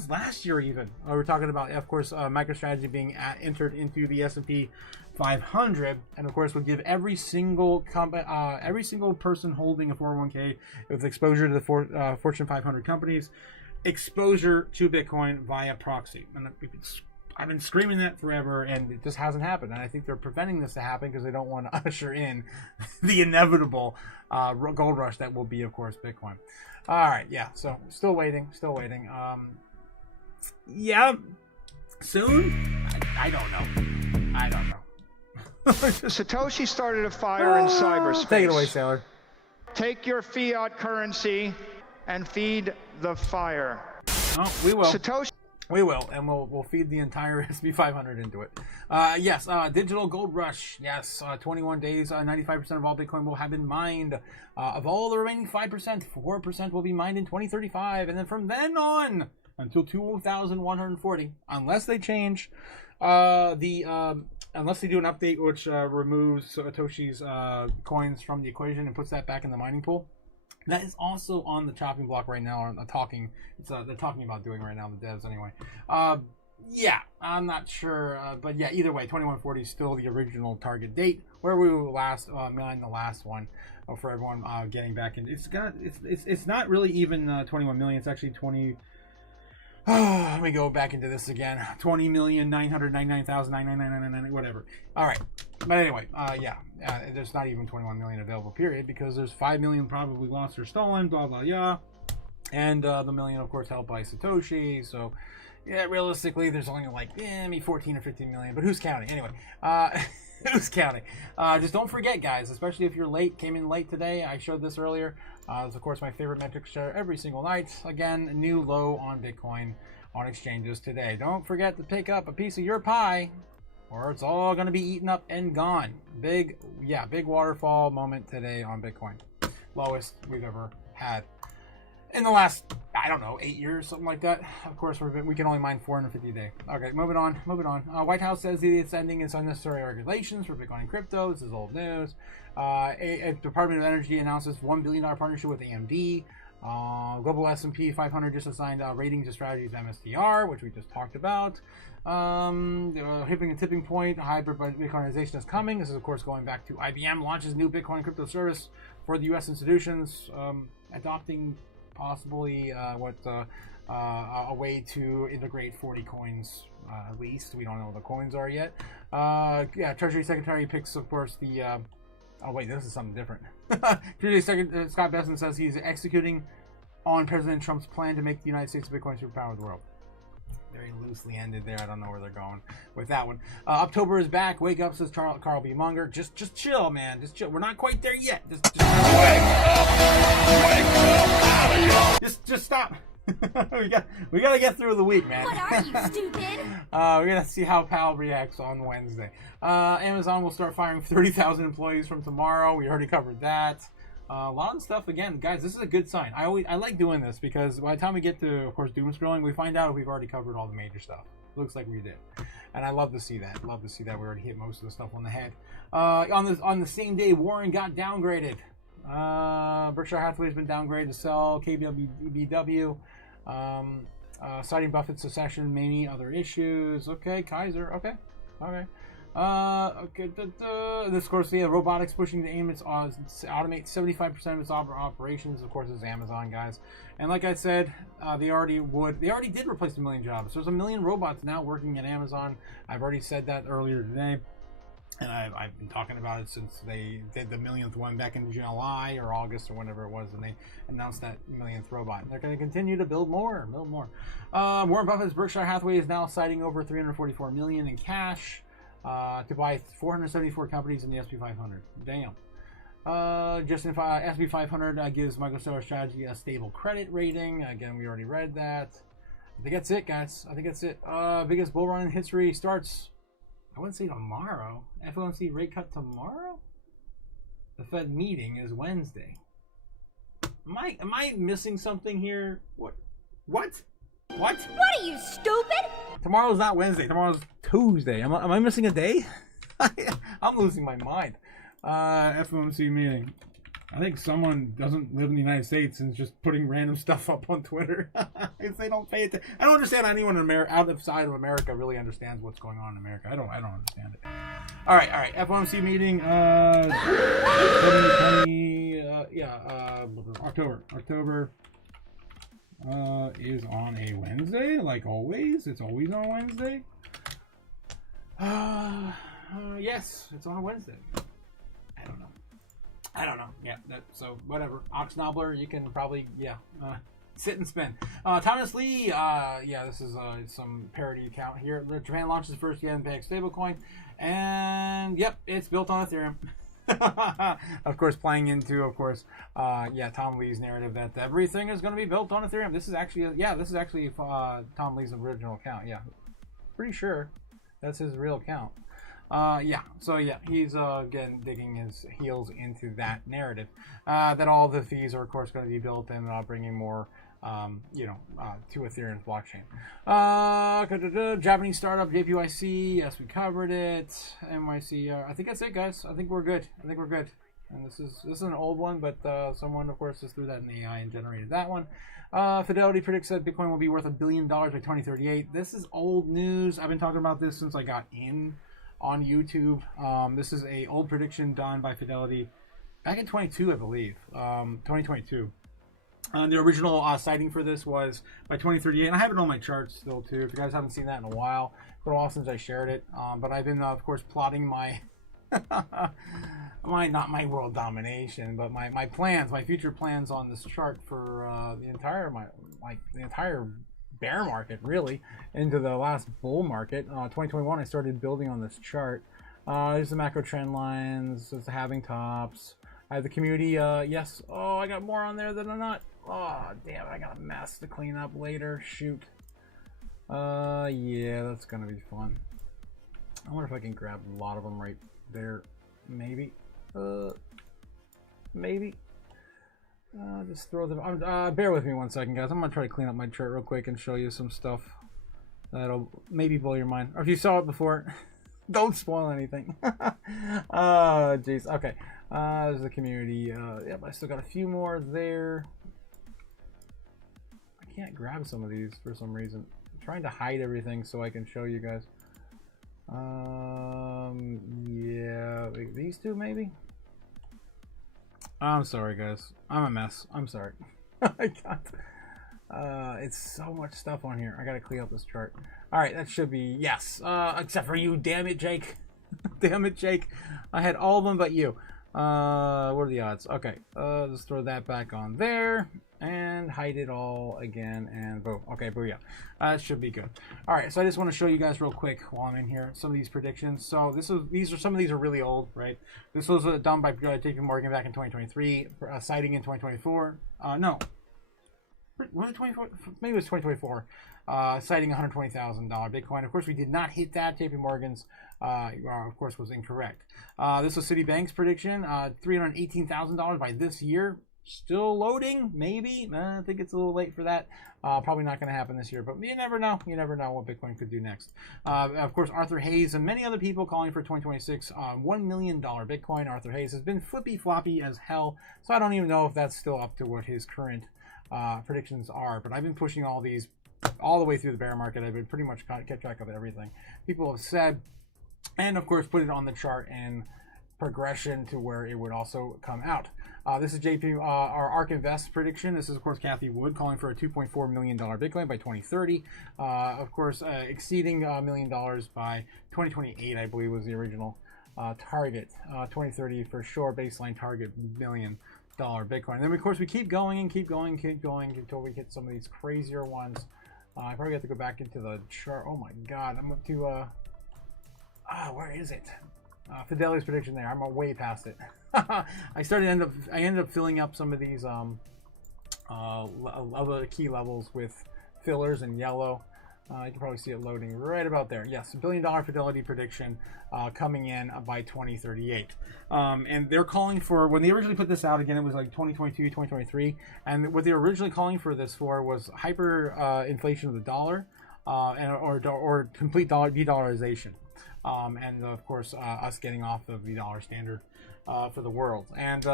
last year even. We're talking about, of course, MicroStrategy being entered into the S&P 500, and of course would give every single person holding a 401k with exposure to the Fortune 500 companies exposure to Bitcoin via proxy. And I've been screaming that forever, and it just hasn't happened. And I think they're preventing this to happen because they don't want to usher in the inevitable gold rush that will be, of course, Bitcoin. All right, yeah. So still waiting. Yeah, soon. I don't know. Satoshi started a fire in cyberspace. Take it away, Sailor. Take your fiat currency and feed the fire. Oh, we will. Satoshi. We will, and we'll feed the entire SP 500 into it. Yes, digital gold rush. Yes, 21 days, 95% of all Bitcoin will have been mined. Of all the remaining 5%, 4% will be mined in 2035, and then from then on until 2140, unless they change unless they do an update which removes Satoshi's coins from the equation and puts that back in the mining pool. That is also on the chopping block right now. They're talking about doing right now, the devs anyway. Yeah, I'm not sure, but yeah, either way, 2140 is still the original target date where we will mine the last one for everyone getting back in. It's not really even 21 million. It's actually 20. Let me go back into this again. 20,999,999, whatever. All right, but anyway, there's not even 21 million available, period, because there's 5 million probably lost or stolen, blah blah yeah, and the million, of course, held by Satoshi. So, yeah, realistically, there's only like maybe 14 or 15 million, but who's counting anyway? Who's counting? Just don't forget, guys, especially if you're came in late today. I showed this earlier. It's, of course, my favorite metric share every single night. Again, new low on Bitcoin on exchanges today. Don't forget to pick up a piece of your pie, or it's all going to be eaten up and gone. Big waterfall moment today on Bitcoin. Lowest we've ever had in the last, I don't know, 8 years, something like that. Of course, we can only mine 450 a day. Okay, moving on. White House says it's ending its unnecessary regulations for Bitcoin and crypto. This is old news. Department of Energy announces $1 billion partnership with AMD. Global S&P 500 just assigned ratings to strategies MSTR, which we just talked about. Hitting a tipping point. Hybrid Bitcoinization is coming. This is, of course, going back to IBM launches new Bitcoin crypto service for the U.S. institutions, adopting possibly a way to integrate 40 coins at least. We don't know what the coins are yet. Treasury Secretary picks, of course, the oh wait, this is something different. Treasury Secretary Scott Bessent says he's executing on President Trump's plan to make the United States a Bitcoin superpower of the world. Very loosely ended there. I don't know where they're going with that one. October is back. Wake up, says Carl B. Munger. Just chill, man. Just chill. We're not quite there yet. Just Just stop. we gotta get through the week, man. What are you, stupid? We're gonna see how PAL reacts on Wednesday. Amazon will start firing 30,000 employees from tomorrow. We already covered that. A lot of stuff. Again, guys, this is a good sign. I like doing this because by the time we get to, of course, doom scrolling, we find out we've already covered all the major stuff. Looks like we did, and I love to see that. We already hit most of the stuff on the head. On the same day, Warren got downgraded. Berkshire Hathaway has been downgraded to sell KBW, citing Buffett's succession, many other issues. Okay, Kaiser. Okay. This, of course, robotics pushing to automate 75% of its operations. Of course, is Amazon, guys. And like I said, they already did replace 1 million jobs. There's 1 million robots now working at Amazon. I've already said that earlier today. And I've been talking about it since they did the 1,000,000th one back in July or August or whenever it was, and they announced that 1,000,000th robot. They're going to continue to build more. Warren Buffett's Berkshire Hathaway is now citing over $344 million in cash to buy 474 companies in the SP 500. Damn. Just if SP 500 gives MicroStrategy a stable credit rating. Again, we already read that. I think that's it, guys. Biggest bull run in history starts, I wouldn't say tomorrow. FOMC rate cut tomorrow? The Fed meeting is Wednesday. Am I missing something here? What? What are you, stupid? Tomorrow's not Wednesday. Tomorrow's Tuesday. Am I missing a day? I'm losing my mind. FOMC meeting. I think someone doesn't live in the United States and is just putting random stuff up on Twitter. If they don't pay attention. I don't understand how anyone outside of America really understands what's going on in America. I don't understand it. All right. FOMC meeting. October. October is on a Wednesday, like always. It's always on Wednesday. Yes, it's on a Wednesday. I don't know. Yeah, so whatever. Oxnobler, you can probably, sit and spin. Thomas Lee, this is some parody account here. Japan launches first yen-pegged stablecoin, and yep, it's built on Ethereum. Of course, playing into, Tom Lee's narrative that everything is going to be built on Ethereum. This is actually Tom Lee's original account. Yeah, pretty sure that's his real account. He's again digging his heels into that narrative that all the fees are of course going to be built in, bringing more to Ethereum's blockchain. Japanese startup JPYC, yes, we covered it. NYC, I think that's it, guys. I think we're good. And this is an old one, but someone of course just threw that in the AI and generated that one. Fidelity predicts that Bitcoin will be worth $1 billion by 2038. This is old news. I've been talking about this since I got in on YouTube. This is a old prediction done by Fidelity back in 22, I believe. 2022. The original citing for this was by 2038, and I have it on my charts still too. If you guys haven't seen that in a while, it's been a while since I shared it. But I've been, of course, plotting my not my world domination, but my plans, my future plans on this chart for the entire bear market, really, into the last bull market. 2021, I started building on this chart. There's the macro trend lines. There's the halving tops. I have the community. Yes. Oh, I got more on there than I'm not. Oh, damn! I got a mess to clean up later. Shoot. Yeah, that's gonna be fun. I wonder if I can grab a lot of them right there. Maybe. Maybe. Just throw them. Bear with me one second, guys. I'm gonna try to clean up my chart real quick and show you some stuff that'll maybe blow your mind. Or if you saw it before, don't spoil anything. Oh, jeez. Okay. There's the community. Yep, I still got a few more there. I can't grab some of these for some reason. I'm trying to hide everything so I can show you guys. Yeah, these two maybe. I'm sorry, guys. I'm a mess. I'm sorry. I got. It's so much stuff on here. I gotta clean up this chart. All right, that should be yes. Except for you, damn it, Jake. Damn it, Jake. I had all of them but you. What are the odds? Okay, let's throw that back on there and hide it all again, and boom. Okay, booyah. That should be good. All right, so I just want to show you guys real quick while I'm in here some of these predictions. So some of these are really old, right? This was done by JP Morgan back in 2023, citing in 2024. No, was it 24? Maybe it was 2024. Citing $120,000 Bitcoin. Of course, we did not hit that. JP Morgan's, of course, was incorrect. This was Citibank's prediction, $318,000 by this year. Still loading, maybe. I think it's a little late for that. Probably not going to happen this year, but you never know. You never know what Bitcoin could do next. Of course, Arthur Hayes and many other people calling for 2026 $1 million Bitcoin. Arthur Hayes has been flippy-floppy as hell, so I don't even know if that's still up to what his current predictions are. But I've been pushing all these all the way through the bear market. I've been pretty much kept track of everything people have said, and of course put it on the chart in progression to where it would also come out. This is our ARK Invest prediction. This is of course Kathy Wood calling for a $2.4 million Bitcoin by 2030. Of course, exceeding $1 million by 2028, I believe was the original target. 2030 for sure, baseline target $1 million Bitcoin. And then of course we keep going until we hit some of these crazier ones. I probably have to go back into the chart. Oh my god, I'm up to where is it? Fidelity's prediction there. I'm way past it. I ended up filling up some of these other key levels with fillers in yellow. You can probably see it loading right about there. Yes, $1 billion Fidelity prediction coming in by 2038. And they're calling for, when they originally put this out, again, it was like 2022, 2023. And what they were originally calling for this for was hyper inflation of the dollar or complete de-dollarization. And of course, us getting off of the dollar standard for the world. And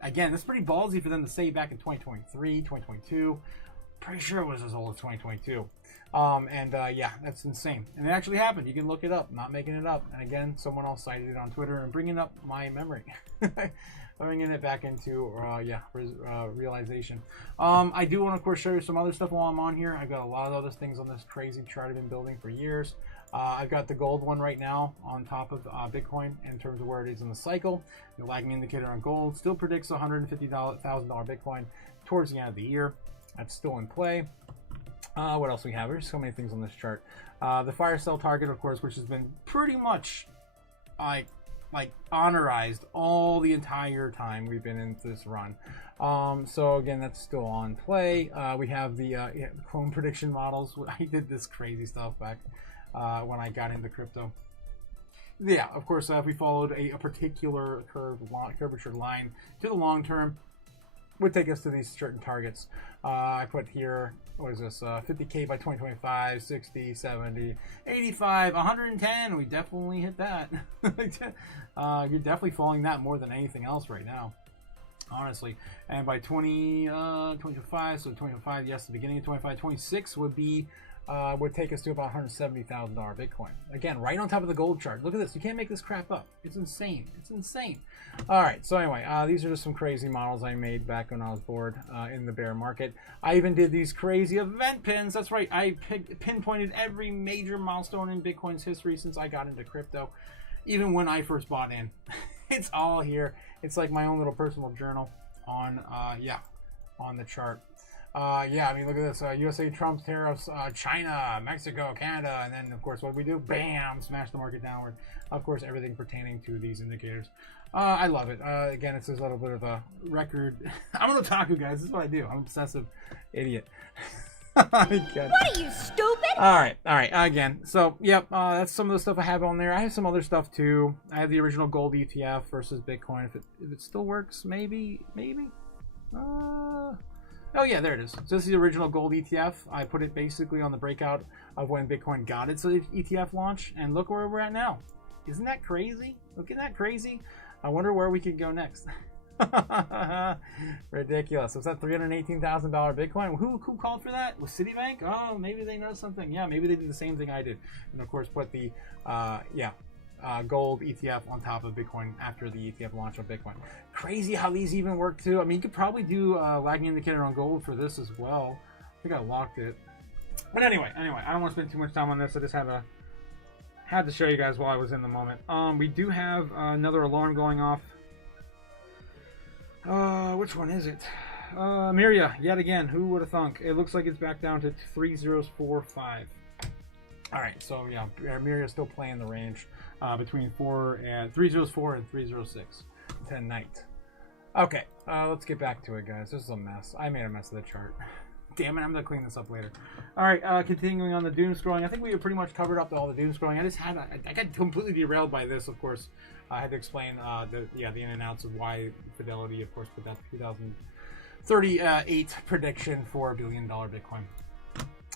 again, it's pretty ballsy for them to say back in 2023, 2022. Pretty sure it was as old as 2022. Yeah, that's insane. And it actually happened. You can look it up, not making it up. And again, someone else cited it on Twitter and bringing up my memory. Bringing it back into, realization. I do want to, of course, show you some other stuff while I'm on here. I've got a lot of other things on this crazy chart I've been building for years. I've got the gold one right now on top of Bitcoin in terms of where it is in the cycle. The lagging indicator on gold still predicts $150,000 Bitcoin towards the end of the year. That's still in play. What else we have? There's so many things on this chart. The fire sale target, of course, which has been pretty much like honorized all the entire time we've been in this run. So again, that's still on play. We have the clone prediction models. I did this crazy stuff back when I got into crypto. Yeah, of course, if we followed a particular curvature line to the long term, would take us to these certain targets. I put here, what is this, 50K by 2025, 60, 70, 85, 110. We definitely hit that. You're definitely following that more than anything else right now, honestly. And by 2025, so 25, yes, the beginning of 25, 26 would be would take us to about $170,000 Bitcoin. Again, right on top of the gold chart. Look at this. You can't make this crap up. It's insane. It's insane. All right. So anyway, these are just some crazy models I made back when I was bored in the bear market. I even did these crazy event pins. That's right. I pinpointed every major milestone in Bitcoin's history since I got into crypto, even when I first bought in. It's all here. It's like my own little personal journal on, on the chart. Yeah, I mean, look at this. USA Trump's tariffs, China, Mexico, Canada, and then, of course, what do we do? Bam! Smash the market downward. Of course, everything pertaining to these indicators. I love it. Again, it's just a little bit of a record. I'm an otaku, guys. This is what I do. I'm an obsessive idiot. What are you, stupid? All right. Again, so, yep, that's some of the stuff I have on there. I have some other stuff, too. I have the original gold ETF versus Bitcoin. If it still works, maybe. Oh yeah, there it is. So this is the original gold ETF. I put it basically on the breakout of when Bitcoin got its ETF launch, and look where we're at now. Isn't that crazy? Isn't that crazy? I wonder where we could go next. Ridiculous. Was that $318,000 Bitcoin? Who called for that? Was Citibank? Oh, maybe they know something. Yeah, maybe they did the same thing I did. And of course, put the gold ETF on top of Bitcoin after the ETF launch of Bitcoin. Crazy how these even work too. I mean, you could probably do a lagging indicator on gold for this as well. I think I locked it. But anyway, I don't want to spend too much time on this. I just had to show you guys while I was in the moment. We do have another alarm going off. Which one is it? Miria, yet again. Who would have thunk? It looks like it's back down to 3045. All right, so yeah, Miria is still playing the range between 304 and 306 tonight. Okay, let's get back to it, guys. This is a mess. I made a mess of the chart. Damn it, I'm gonna clean this up later. All right, continuing on the doom scrolling. I think we have pretty much covered up all the doom scrolling. I got completely derailed by this, of course. I had to explain the in and outs of why Fidelity, of course, put that 2038 prediction for $1 billion Bitcoin.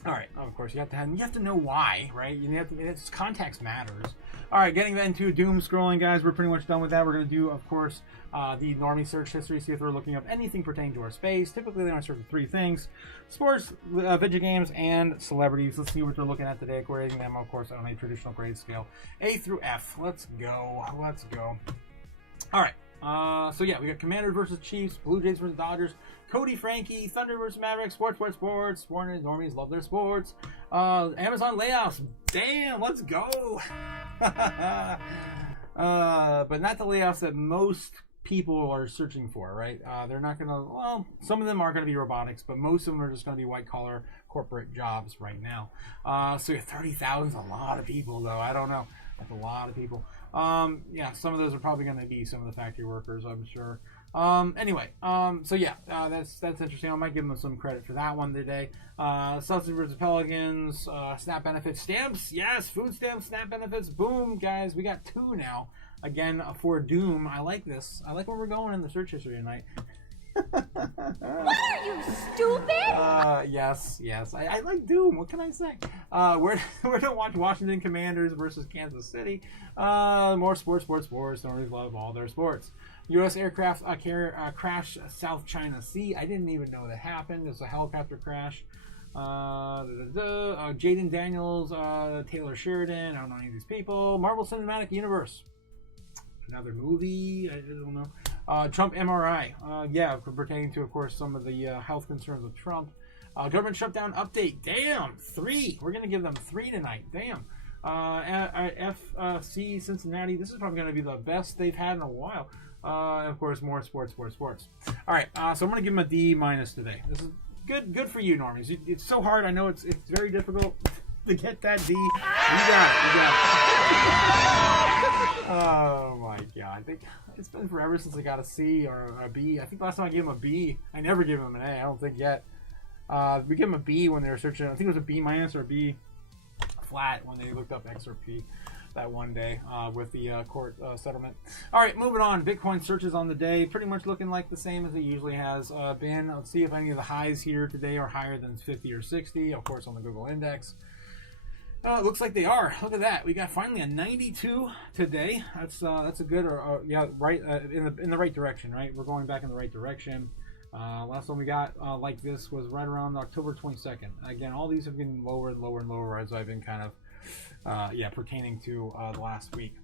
All right, of course, you have to know why, right? It's context matters. All right, getting into doom scrolling, guys. We're pretty much done with that. We're going to do, of course, the normie search history, see if we're looking up anything pertaining to our space. Typically, they want to search for 3 things: sports, video games, and celebrities. Let's see what they're looking at today, grading them, of course, on a traditional grade scale, A through F. Let's go. All right. So yeah, we got Commanders versus Chiefs, Blue Jays versus Dodgers, Cody Frankie, Thunder versus Mavericks, sports. Warner normies love their sports. Amazon layoffs. Damn, let's go. But not the layoffs that most people are searching for, right? They're not gonna. Well, some of them are gonna be robotics, but most of them are just gonna be white collar corporate jobs right now. So yeah, 30,000 is a lot of people, though. I don't know. That's a lot of people. Yeah, some of those are probably going to be some of the factory workers, I'm sure. Anyway, so yeah, that's interesting. I might give them some credit for that one today. Celtics versus Pelicans, SNAP benefits, stamps, yes, food stamps, SNAP benefits, boom, guys, we got 2 now. Again, for Doom, I like this. I like where we're going in the search history tonight. What are you, stupid? Yes. I like Doom. What can I say? We're gonna watch Washington Commanders versus Kansas City. More sports. Normally love all their sports. U.S. aircraft carrier crash South China Sea. I didn't even know that happened. It's a helicopter crash. Jaden Daniels, Taylor Sheridan. I don't know any of these people. Marvel Cinematic Universe. Another movie. I don't know. Trump MRI, pertaining to, of course, some of the health concerns of Trump. Government shutdown update. Damn, 3. We're going to give them 3 tonight. Damn. FC Cincinnati. This is probably going to be the best they've had in a while. Of course, more sports. All right, so I'm going to give them a D- today. This is good for you, normies. It's so hard. I know it's very difficult to get that D. You got it. Oh my God! I think it's been forever since I got a C or a B. I think last time I gave them a B. I never gave them an A. I don't think yet. We gave them a B when they were searching. I think it was a B- or a B flat when they looked up XRP that one day with the court settlement. All right, moving on. Bitcoin searches on the day, pretty much looking like the same as it usually has been. Let's see if any of the highs here today are higher than 50 or 60, of course, on the Google Index. It looks like they are. Look at that. We got finally a 92 today. That's a good, yeah, right in the right direction, right? We're going back in the right direction. Last one we got like this was right around October 22nd. Again, all these have been lower and lower and lower as I've been kind of pertaining to the last week.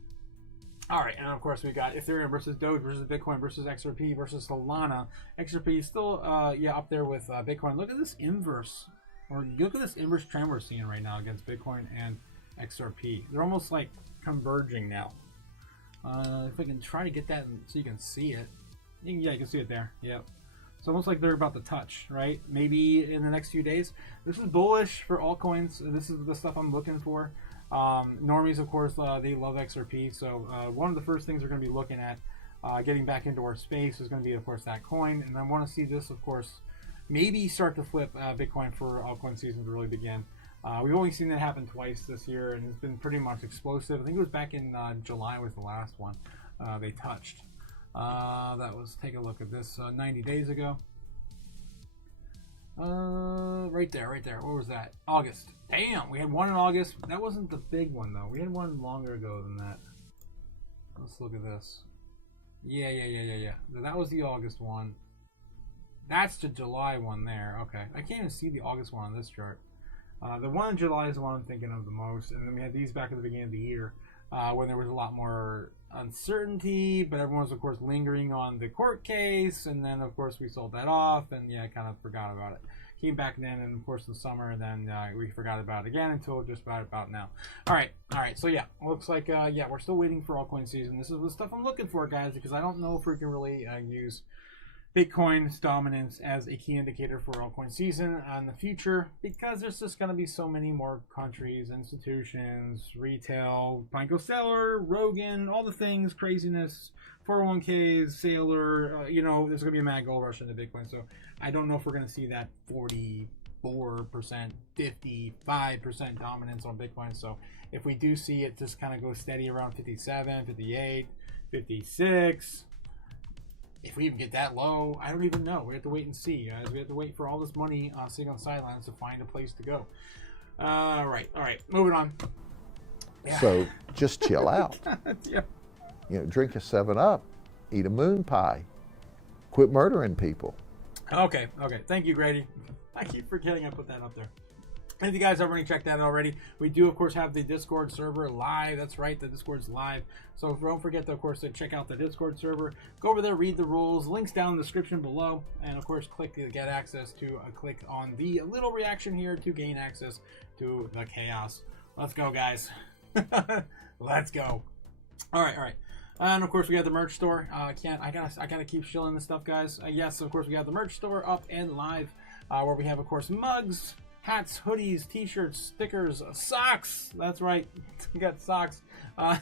All right, and of course we got Ethereum versus Doge versus Bitcoin versus XRP versus Solana. XRP is still up there with Bitcoin. Look at this inverse, or look at this inverse trend we're seeing right now against Bitcoin and XRP. They're almost like converging now. If I can try to get that so you can see it. Yeah, you can see it there. Yep. It's almost like they're about to touch, right? Maybe in the next few days. This is bullish for altcoins. This is the stuff I'm looking for. Normies, of course, they love XRP. So one of the first things we're going to be looking at getting back into our space is going to be, of course, that coin. And I want to see this, of course, maybe start to flip Bitcoin for altcoin season to really begin. We've only seen that happen twice this year, and it's been pretty much explosive. I think it was back in July was the last one they touched. That was, take a look at this 90 days ago. Right there. What was that? August. Damn, we had one in August. That wasn't the big one though. We had one longer ago than that. Let's look at this. Yeah. That was the August one. That's the July one there. Okay, I can't even see the August one on this chart. The one in July is the one I'm thinking of the most, and then we had these back at the beginning of the year. When there was a lot more uncertainty, but everyone was, of course, lingering on the court case, and then, of course, we sold that off, and yeah, kind of forgot about it. Came back then, and of course, the summer, and then we forgot about it again until just about now. All right, so yeah, looks like, yeah, we're still waiting for altcoin season. This is the stuff I'm looking for, guys, because I don't know if we can really use Bitcoin's dominance as a key indicator for altcoin season in the future, because there's just going to be so many more countries, institutions, retail, Pineco Seller, Rogan, all the things, craziness, 401ks, Sailor, you know, there's going to be a mad gold rush into Bitcoin. So I don't know if we're going to see that 44%, 55% dominance on Bitcoin. So if we do see it just kind of go steady around 57, 58, 56, if we even get that low, I don't even know. We have to wait and see, guys. We have to wait for all this money sitting on the sidelines to find a place to go. All right. Moving on. Yeah. So just chill out. Yeah. You know, drink a 7-Up, eat a moon pie, quit murdering people. Okay. Thank you, Grady. I keep forgetting I put that up there. If you guys have already checked that already, we do, of course, have the Discord server live. That's right, the Discord's live. So don't forget, of course, to check out the Discord server. Go over there, read the rules. Links down in the description below. And, of course, click to get access to click on the little reaction here to gain access to the chaos. Let's go, guys. Let's go. All right. And, of course, we got the merch store. I gotta keep shilling this stuff, guys. Yes, of course, we got the merch store up and live, where we have, of course, mugs, hats, hoodies, t-shirts, stickers, socks. That's right, we got socks, and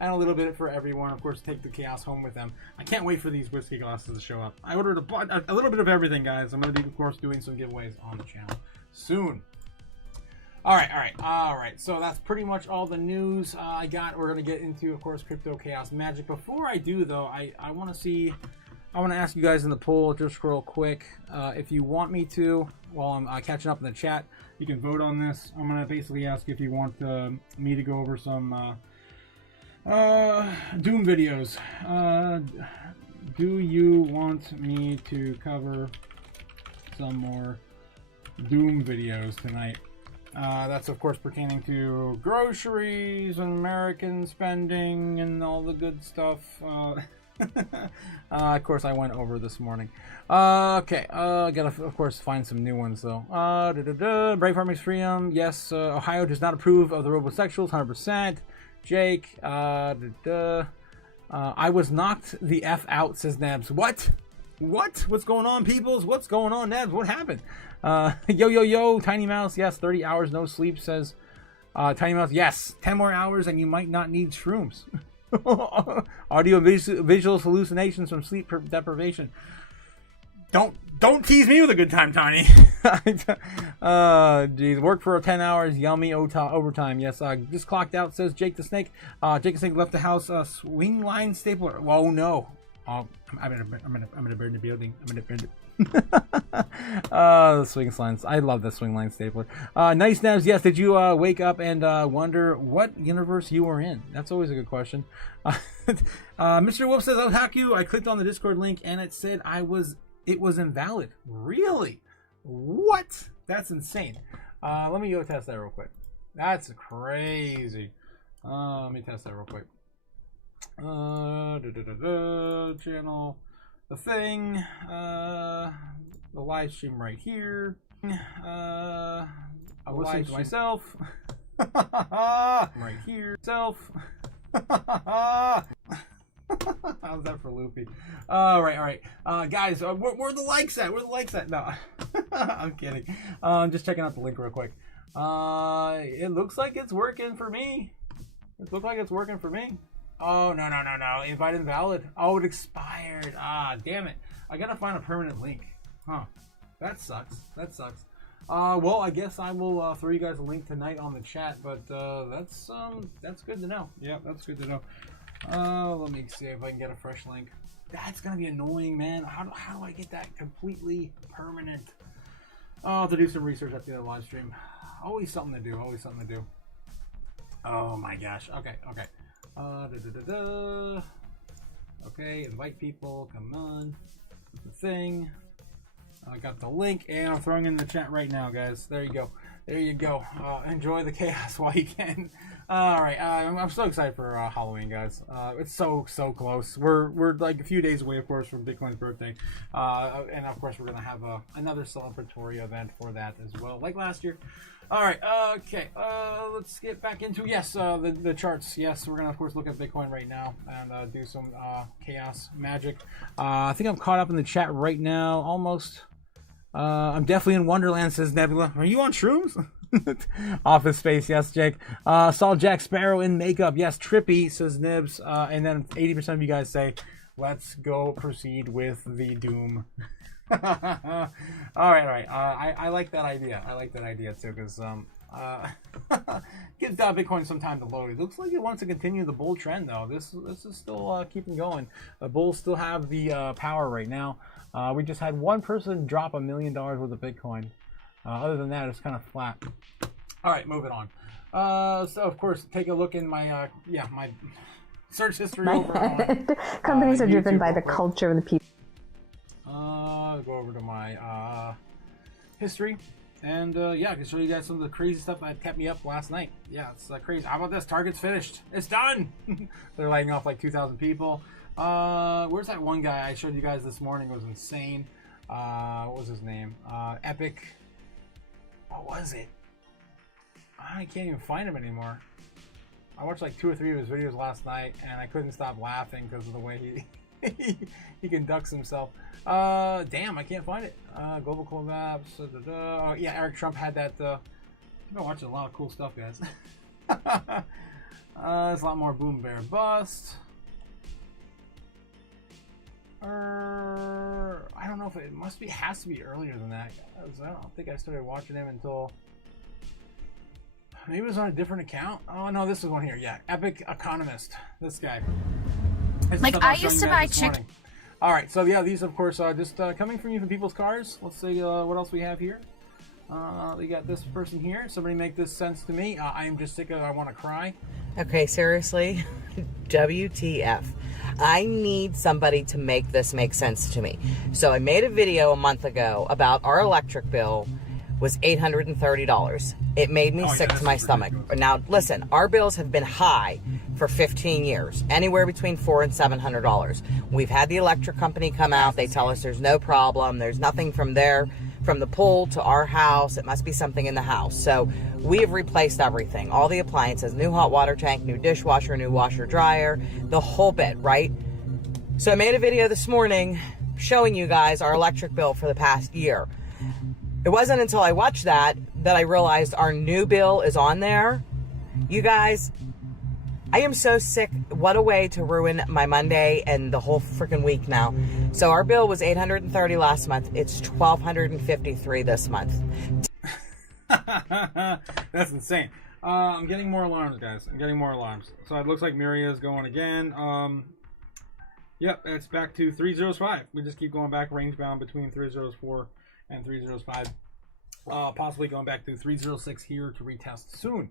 a little bit for everyone. Of course, take the chaos home with them. I can't wait for these whiskey glasses to show up. I ordered a little bit of everything, guys. I'm going to be, of course, doing some giveaways on the channel soon. All right. So that's pretty much all the news I got. We're going to get into, of course, Crypto Chaos Magic. Before I do, though, I want to ask you guys in the poll just real quick, if you want me to, while I'm catching up in the chat, you can vote on this. I'm going to basically ask if you want me to go over some Doom videos. Do you want me to cover some more Doom videos tonight? That's, of course, pertaining to groceries and American spending and all the good stuff. Of course, I went over this morning. Okay, gotta, of course, find some new ones, though. Braveheart makes freedom. Yes, Ohio does not approve of the robosexuals, 100%. Jake, I was knocked the F out, says Nebs. What? What? What's going on, peoples? What's going on, Nebs? What happened? Yo, Tiny Mouse, yes, 30 hours, no sleep, says Tiny Mouse. Yes, 10 more hours and you might not need shrooms. Audio visual hallucinations from sleep deprivation. Don't tease me with a good time, Tiny. Geez, work for 10 hours, yummy overtime. Yes, just clocked out, says Jake the Snake. Jake the Snake left the house. Swing line stapler. Oh no. I'm gonna burn the building. I'm gonna burn it. The swing lines. I love the swing line stapler. Nice Nabs. Yes. Did you wake up and wonder what universe you were in? That's always a good question. Mr. Wolf says, Otaku. I clicked on the Discord link and it said it was invalid. Really? What? That's insane. Let me go test that real quick. That's crazy. Let me test that real quick. Channel, the thing, the live stream right here. I'll listen to myself. Right here. Self. How's that for Loopy? All right. Guys, where are the likes at? Where are the likes at? No, I'm kidding. I'm just checking out the link real quick. It looks like it's working for me. It looks like it's working for me. Oh, no. Invite invalid. Oh, it expired. Ah, damn it. I gotta find a permanent link. Huh. That sucks. Well, I guess I will throw you guys a link tonight on the chat, but that's good to know. Yeah, that's good to know. Let me see if I can get a fresh link. That's gonna be annoying, man. How do I get that completely permanent? I'll have to do some research at the end of the live stream. Always something to do. Oh my gosh. Okay. Okay, invite people. Come on. The thing. I got the link and I'm throwing it in the chat right now, guys. There you go. Enjoy the chaos while you can. All right, I'm so excited for Halloween, guys. It's so close. We're like a few days away, of course, from Bitcoin's birthday, and of course we're gonna have another celebratory event for that as well, like last year. All right, okay. Let's get back into the charts. Yes, we're gonna of course look at Bitcoin right now and do some chaos magic. I think I'm caught up in the chat right now, almost. I'm definitely in Wonderland, says Nebula. Are you on shrooms? Office Space, yes, Jake. Saw Jack Sparrow in makeup, yes. Trippy, says Nibs. And then 80% of you guys say, let's go proceed with the doom. all right. I like that idea. I like that idea too, because gives Bitcoin some time to load. It looks like it wants to continue the bull trend, though. This is still keeping going. The bulls still have the power right now. We just had one person drop $1 million worth of Bitcoin. Other than that, it's kind of flat. All right, moving on. So of course, take a look in my my search history. Companies are driven by the culture of the people. Go over to my history, and I can show you guys some of the crazy stuff that kept me up last night. Yeah, it's crazy. How about this? Target's finished. It's done. They're laying off like 2,000 people. Where's that one guy I showed you guys this morning? It was insane. What was his name? Epic. What was it? I can't even find him anymore. I watched like 2 or 3 of his videos last night, and I couldn't stop laughing because of the way he conducts himself. Damn, I can't find it. Global collapse. Oh, yeah, Eric Trump had that. I've been watching a lot of cool stuff, guys. There's a lot more boom bear bust. I don't know if it has to be earlier than that. I don't think I started watching him until maybe it was on a different account. Oh no, this is one here. Yeah, Epic Economist. This guy. Like I used to buy chicken. All right, so yeah, these of course are just coming from you from people's cars. Let's see what else we have here. We got this person here. Somebody make this sense to me. I am just sick of. I want to cry. Okay, seriously, WTF. I need somebody to make this make sense to me. So I made a video a month ago about our electric bill was $830. It made me sick to my stomach. Now, listen, our bills have been high for 15 years, anywhere between $400 and $700. We've had the electric company come out. They tell us there's no problem. There's nothing from there, from the pole to our house. It must be something in the house. So we have replaced everything, all the appliances, new hot water tank, new dishwasher, new washer dryer, the whole bit, right? So I made a video this morning showing you guys our electric bill for the past year. It wasn't until I watched that I realized our new bill is on there. You guys, I am so sick. What a way to ruin my Monday and the whole freaking week now. So our bill was $830 last month. It's $1,253 this month. That's insane. I'm getting more alarms, guys. I'm getting more alarms. So it looks like Miria's going again. Yep, it's back to 305. We just keep going back range bound between 304 and 305. Possibly going back to 306 here to retest soon.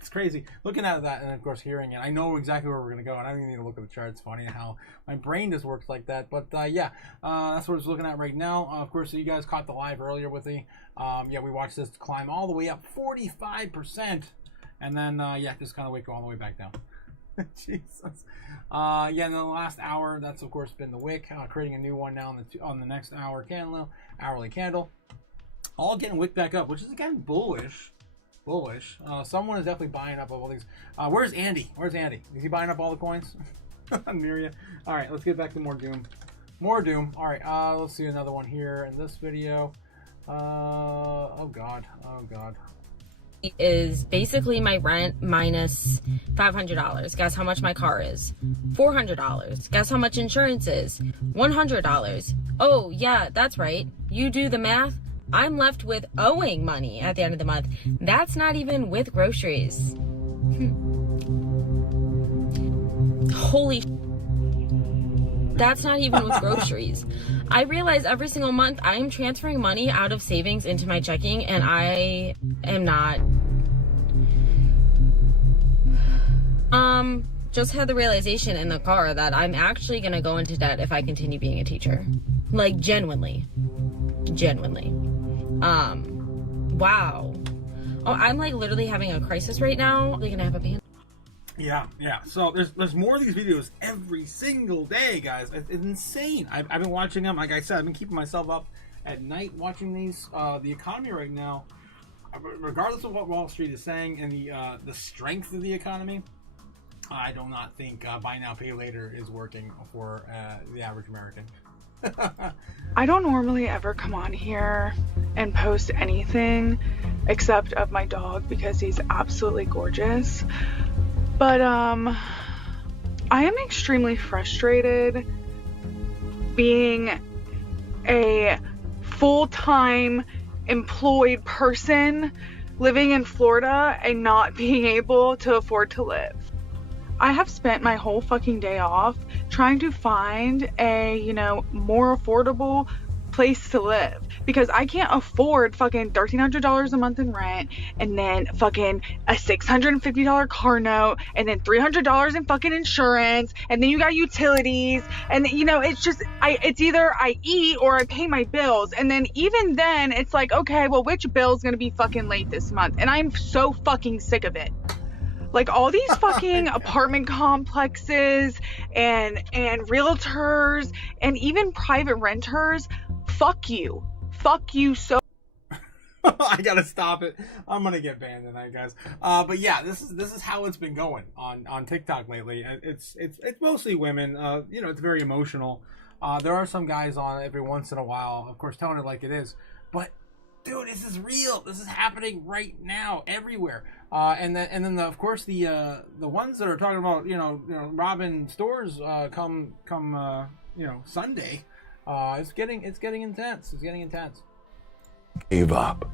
It's crazy looking at that, and of course hearing it. I know exactly where we're gonna go, and I don't even need to look at the chart. It's funny how my brain just works like that. But yeah, that's what it's looking at right now. Of course, so you guys caught the live earlier with me. Yeah, we watched this climb all the way up 45%, and then yeah, just kind of go all the way back down. Jesus. Yeah, in the last hour, that's of course been the wick, creating a new one now on the next hourly candle, all getting wicked back up, which is again bullish. Someone is definitely buying up all these. Where's Andy? Is he buying up all the coins? Miria. All right, let's get back to more doom. All right, let's see another one here in this video. Oh god. Is basically my rent minus $500. Guess how much my car is? $400. Guess how much insurance is? $100. Oh yeah, that's right. You do the math. I'm left with owing money at the end of the month. That's not even with groceries. Holy sh**. That's not even with groceries. I realize every single month I am transferring money out of savings into my checking, and I am not. Just had the realization in the car that I'm actually gonna go into debt if I continue being a teacher. Like, genuinely. Wow. Oh, I'm like literally having a crisis right now. They're gonna have a band. Yeah. So there's more of these videos every single day, guys. It's insane. I've been watching them. Like I said, I've been keeping myself up at night watching these. The economy right now, regardless of what Wall Street is saying and the strength of the economy, I do not think buy now pay later is working for the average American. I don't normally ever come on here and post anything except of my dog because he's absolutely gorgeous. But I am extremely frustrated being a full-time employed person living in Florida and not being able to afford to live. I have spent my whole fucking day off trying to find a, more affordable place to live because I can't afford fucking $1,300 a month in rent and then fucking a $650 car note and then $300 in fucking insurance and then you got utilities and it's just it's either I eat or I pay my bills, and then even then it's like, okay, well, which bill's gonna be fucking late this month? And I'm so fucking sick of it. Like all these fucking apartment complexes and realtors and even private renters, fuck you so. I gotta stop it. I'm gonna get banned tonight, guys. But yeah, this is how it's been going on TikTok lately. It's mostly women. It's very emotional. There are some guys on every once in a while, of course, telling it like it is. But dude, this is real. This is happening right now, everywhere. And then of course the ones that are talking about robbing stores come Sunday. It's getting intense. Gave up.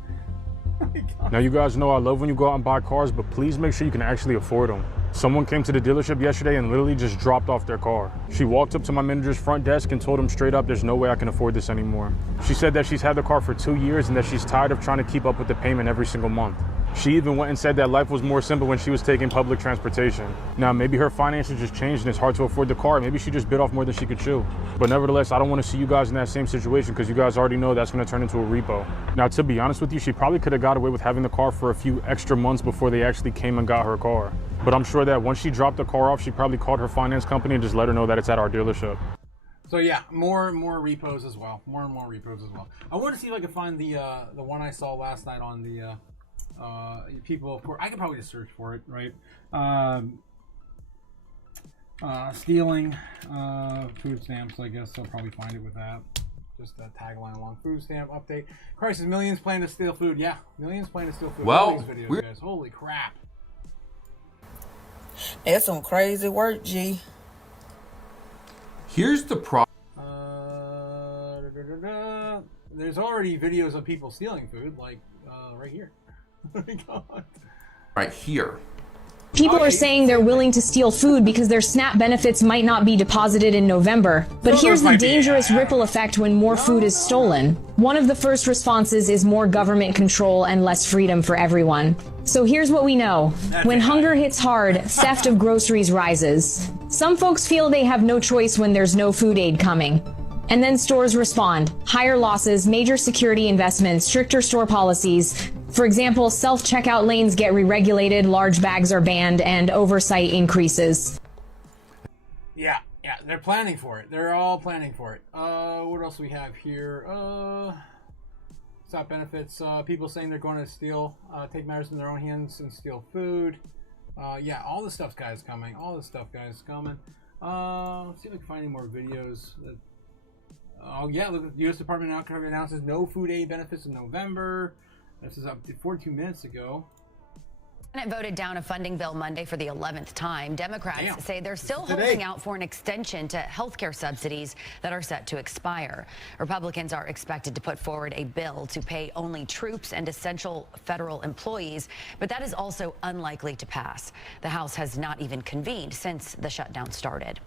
Now you guys know I love when you go out and buy cars, but please make sure you can actually afford them. Someone came to the dealership yesterday and literally just dropped off their car. She walked up to my manager's front desk and told him straight up, there's no way I can afford this anymore. She said that she's had the car for 2 years and that she's tired of trying to keep up with the payment every single month. She even went and said that life was more simple when she was taking public transportation. Now, maybe her finances just changed and it's hard to afford the car. Maybe she just bit off more than she could chew. But nevertheless, I don't want to see you guys in that same situation because you guys already know that's going to turn into a repo. Now, to be honest with you, she probably could have got away with having the car for a few extra months before they actually came and got her car. But I'm sure that once she dropped the car off, she probably called her finance company and just let her know that it's at our dealership. So yeah, more and more repos as well. More and more repos as well. I want to see if I can find the one I saw last night on the people. Of course, I could probably just search for it, right? Stealing food stamps. I guess I'll probably find it with that. Just a tagline along food stamp update. Crisis: millions plan to steal food. Yeah, millions plan to steal food. Well, these videos, guys. Holy crap! That's some crazy work, G. Here's the problem. There's already videos of people stealing food, like right here. Oh my God. Right here. People are saying they're willing to steal food because their SNAP benefits might not be deposited in November. But here's the dangerous ripple effect when more food is stolen. One of the first responses is more government control and less freedom for everyone. So here's what we know. When hunger hits hard, theft of groceries rises. Some folks feel they have no choice when there's no food aid coming. And then stores respond. Higher losses, major security investments, stricter store policies. For example, self-checkout lanes get re-regulated, large bags are banned, and oversight increases. Yeah, they're planning for it. They're all planning for it. What else we have here? Stop benefits. People saying they're going to steal, take matters in their own hands and steal food. Yeah, all this stuff, guys, coming. All this stuff, guys, coming. Let's see if I can find any more videos. Oh yeah, the U.S. Department of Agriculture announces no food aid benefits in November. This is up to 42 minutes ago. Senate voted down a funding bill Monday for the 11th time. Democrats say they're still holding out for an extension to health care subsidies that are set to expire. Republicans are expected to put forward a bill to pay only troops and essential federal employees, but that is also unlikely to pass. The House has not even convened since the shutdown started.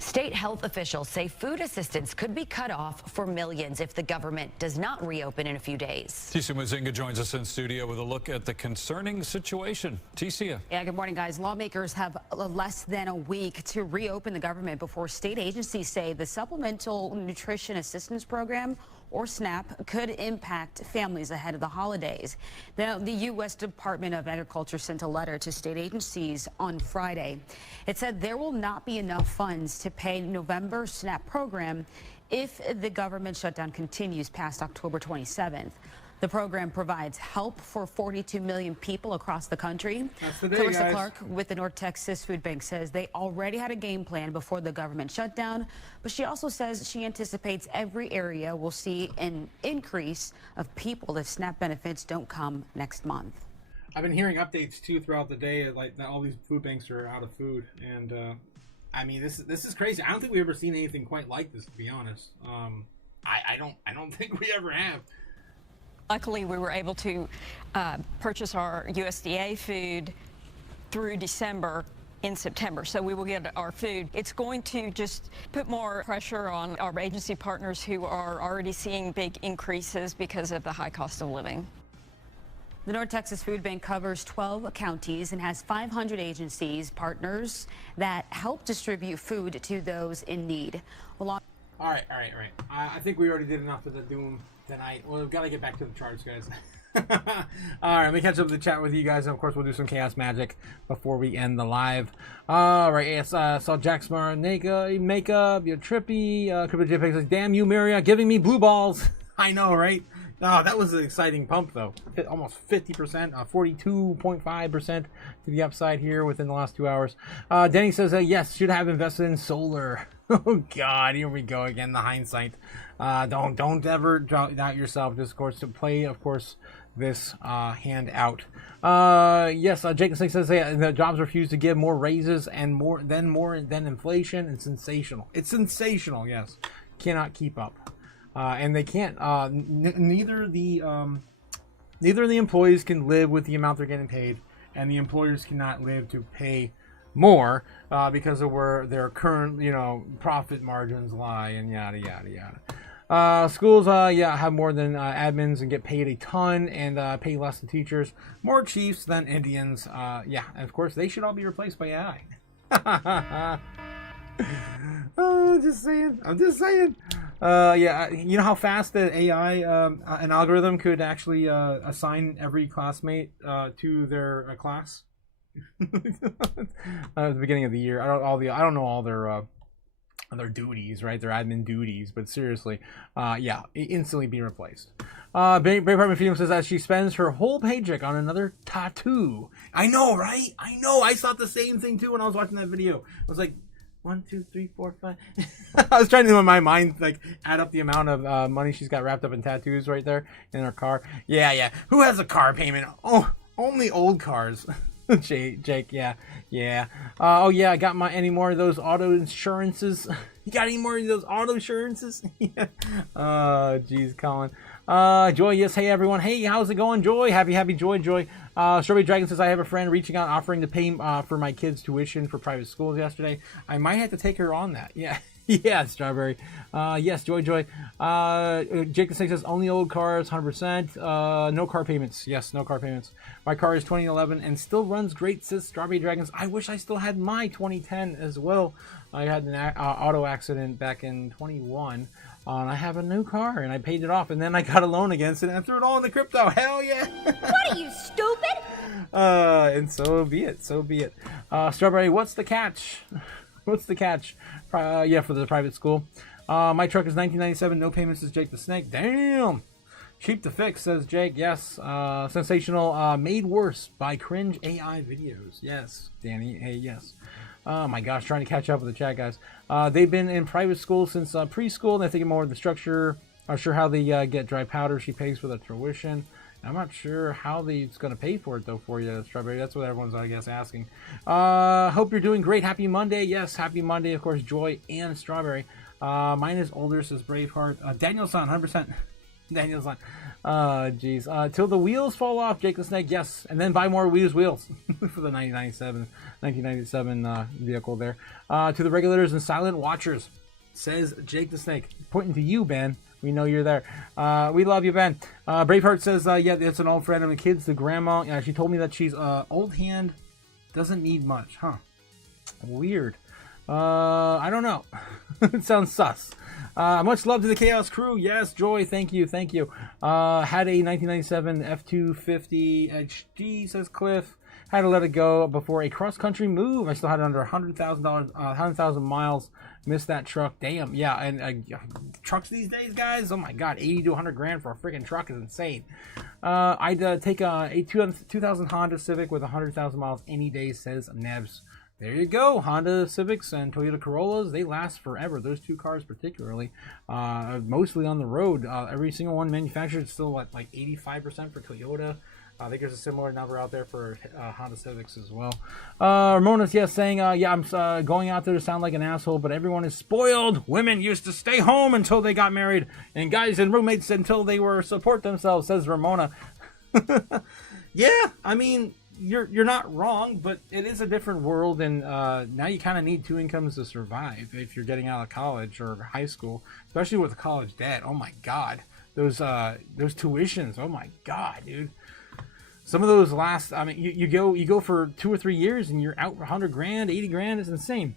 State health officials say food assistance could be cut off for millions if the government does not reopen in a few days. Tisia Muzinga joins us in studio with a look at the concerning situation. Tisia. Yeah, good morning, guys. Lawmakers have less than a week to reopen the government before state agencies say the Supplemental Nutrition Assistance Program, or SNAP, could impact families ahead of the holidays. Now, the U.S. Department of Agriculture sent a letter to state agencies on Friday. It said there will not be enough funds to pay November SNAP program if the government shutdown continues past October 27th. The program provides help for 42 million people across the country. That's the day, Clarissa guys. Clark with the North Texas Food Bank says they already had a game plan before the government shutdown, but she also says she anticipates every area will see an increase of people if SNAP benefits don't come next month. I've been hearing updates too throughout the day, like that all these food banks are out of food, and I mean this is crazy. I don't think we've ever seen anything quite like this, to be honest. I don't think we ever have. Luckily, we were able to purchase our USDA food through December in September, so we will get our food. It's going to just put more pressure on our agency partners who are already seeing big increases because of the high cost of living. The North Texas Food Bank covers 12 counties and has 500 agencies, partners that help distribute food to those in need. All right. I think we already did enough of the doom tonight. Well, we've got to get back to the charts, guys. All right, let me catch up with the chat with you guys, and of course we'll do some chaos magic before we end the live. All right, yes, saw Jack Smart, makeup, you're trippy. Crypto JPEG says, "Damn you, Maria, giving me blue balls." I know, right? Oh, that was an exciting pump, though. Almost 50%, 42.5% to the upside here within the last 2 hours. Denny says, yes, should have invested in solar. Oh, God, here we go again, the hindsight. Don't ever doubt yourself. Just, of course, to play, of course, this hand out. Yes, Jacob says the jobs refuse to give more raises and more than inflation. It's sensational. It's sensational, yes. Cannot keep up. And they can't. Neither the employees can live with the amount they're getting paid, and the employers cannot live to pay more because of where their current, profit margins lie, and yada yada yada. Schools, have more than admins and get paid a ton and pay less to teachers. More chiefs than Indians. And of course, they should all be replaced by AI. Oh, just saying. I'm just saying. You know how fast the AI, an algorithm could actually assign every classmate to their class? At the beginning of the year, I don't know all their duties, right? Their admin duties, but seriously, instantly be replaced. Brave Apartment Freedom says that she spends her whole paycheck on another tattoo. I know, right? I know. I thought the same thing too when I was watching that video. I was like, 1, 2, 3, 4, 5. I was trying to, in my mind, like add up the amount of money she's got wrapped up in tattoos right there in her car. Yeah. Who has a car payment? Oh, only old cars. Jake, yeah. I got any more of those auto insurances? You got any more of those auto insurances? Yeah. Jeez, Colin. Joy, yes, hey everyone. Hey, how's it going, Joy? Happy Joy. Strawberry Dragon says, I have a friend reaching out offering to pay for my kids' tuition for private schools yesterday. I might have to take her on that. Yeah. Yeah, Strawberry. Yes, Joy. Jake the Snake says, only old cars, 100%. No car payments. Yes, no car payments. My car is 2011 and still runs great, says Strawberry Dragons. I wish I still had my 2010 as well. I had an auto accident back in 21. And I have a new car, and I paid it off, and then I got a loan against it, and I threw it all into crypto. Hell yeah! What are you, stupid? And so be it. Strawberry, what's the catch? What's the catch? For the private school. My truck is 1997, no payments, says Jake the Snake. Damn! Cheap to fix, says Jake. Yes. Sensational. Made worse by cringe AI videos. Yes. Danny, hey, yes. Oh my gosh, trying to catch up with the chat, guys. They've been in private school since preschool. They're thinking more of the structure. Not sure how they get dry powder. She pays for the tuition. I'm not sure how it's going to pay for it, though, for you, Strawberry. That's what everyone's, I guess, asking. Hope you're doing great. Happy Monday. Yes, happy Monday, of course, Joy and Strawberry. Mine is older, says Braveheart. Danielson, 100%. Danielson. Jeez. Till the wheels fall off, Jake the Snake. Yes, and then buy more wheels for the 1997 vehicle there. To the regulators and silent watchers, says Jake the Snake. Pointing to you, Ben. We know you're there. We love you, Ben. Braveheart says, it's an old friend of the kids, the grandma. She told me that she's old hand, doesn't need much. Huh. Weird. I don't know. It sounds sus. Much love to the Chaos crew. Yes, Joy. Thank you. Had a 1997 F-250 HD, says Cliff. Had to let it go before a cross-country move. I still had it under $100,000, 100,000 miles. Missed that truck. Damn. Yeah, and trucks these days, guys. Oh my God, 80 to 100 grand for a freaking truck is insane. I'd take a 2000 Honda Civic with 100,000 miles any day, says Nebs. There you go. Honda Civics and Toyota Corollas, they last forever. Those two cars particularly, mostly on the road. Every single one manufactured, still at like 85% for Toyota. I think there's a similar number out there for Honda Civics as well. Ramona's, saying, I'm going out there to sound like an asshole, but everyone is spoiled. Women used to stay home until they got married, and guys and roommates until they were support themselves, says Ramona. Yeah, I mean, you're not wrong, but it is a different world, and now you kind of need two incomes to survive if you're getting out of college or high school, especially with college debt. Oh my God, those tuitions. Oh my God, dude. Some of those last, I mean, you go for 2 or 3 years and you're out for 100 grand, 80 grand. It's insane.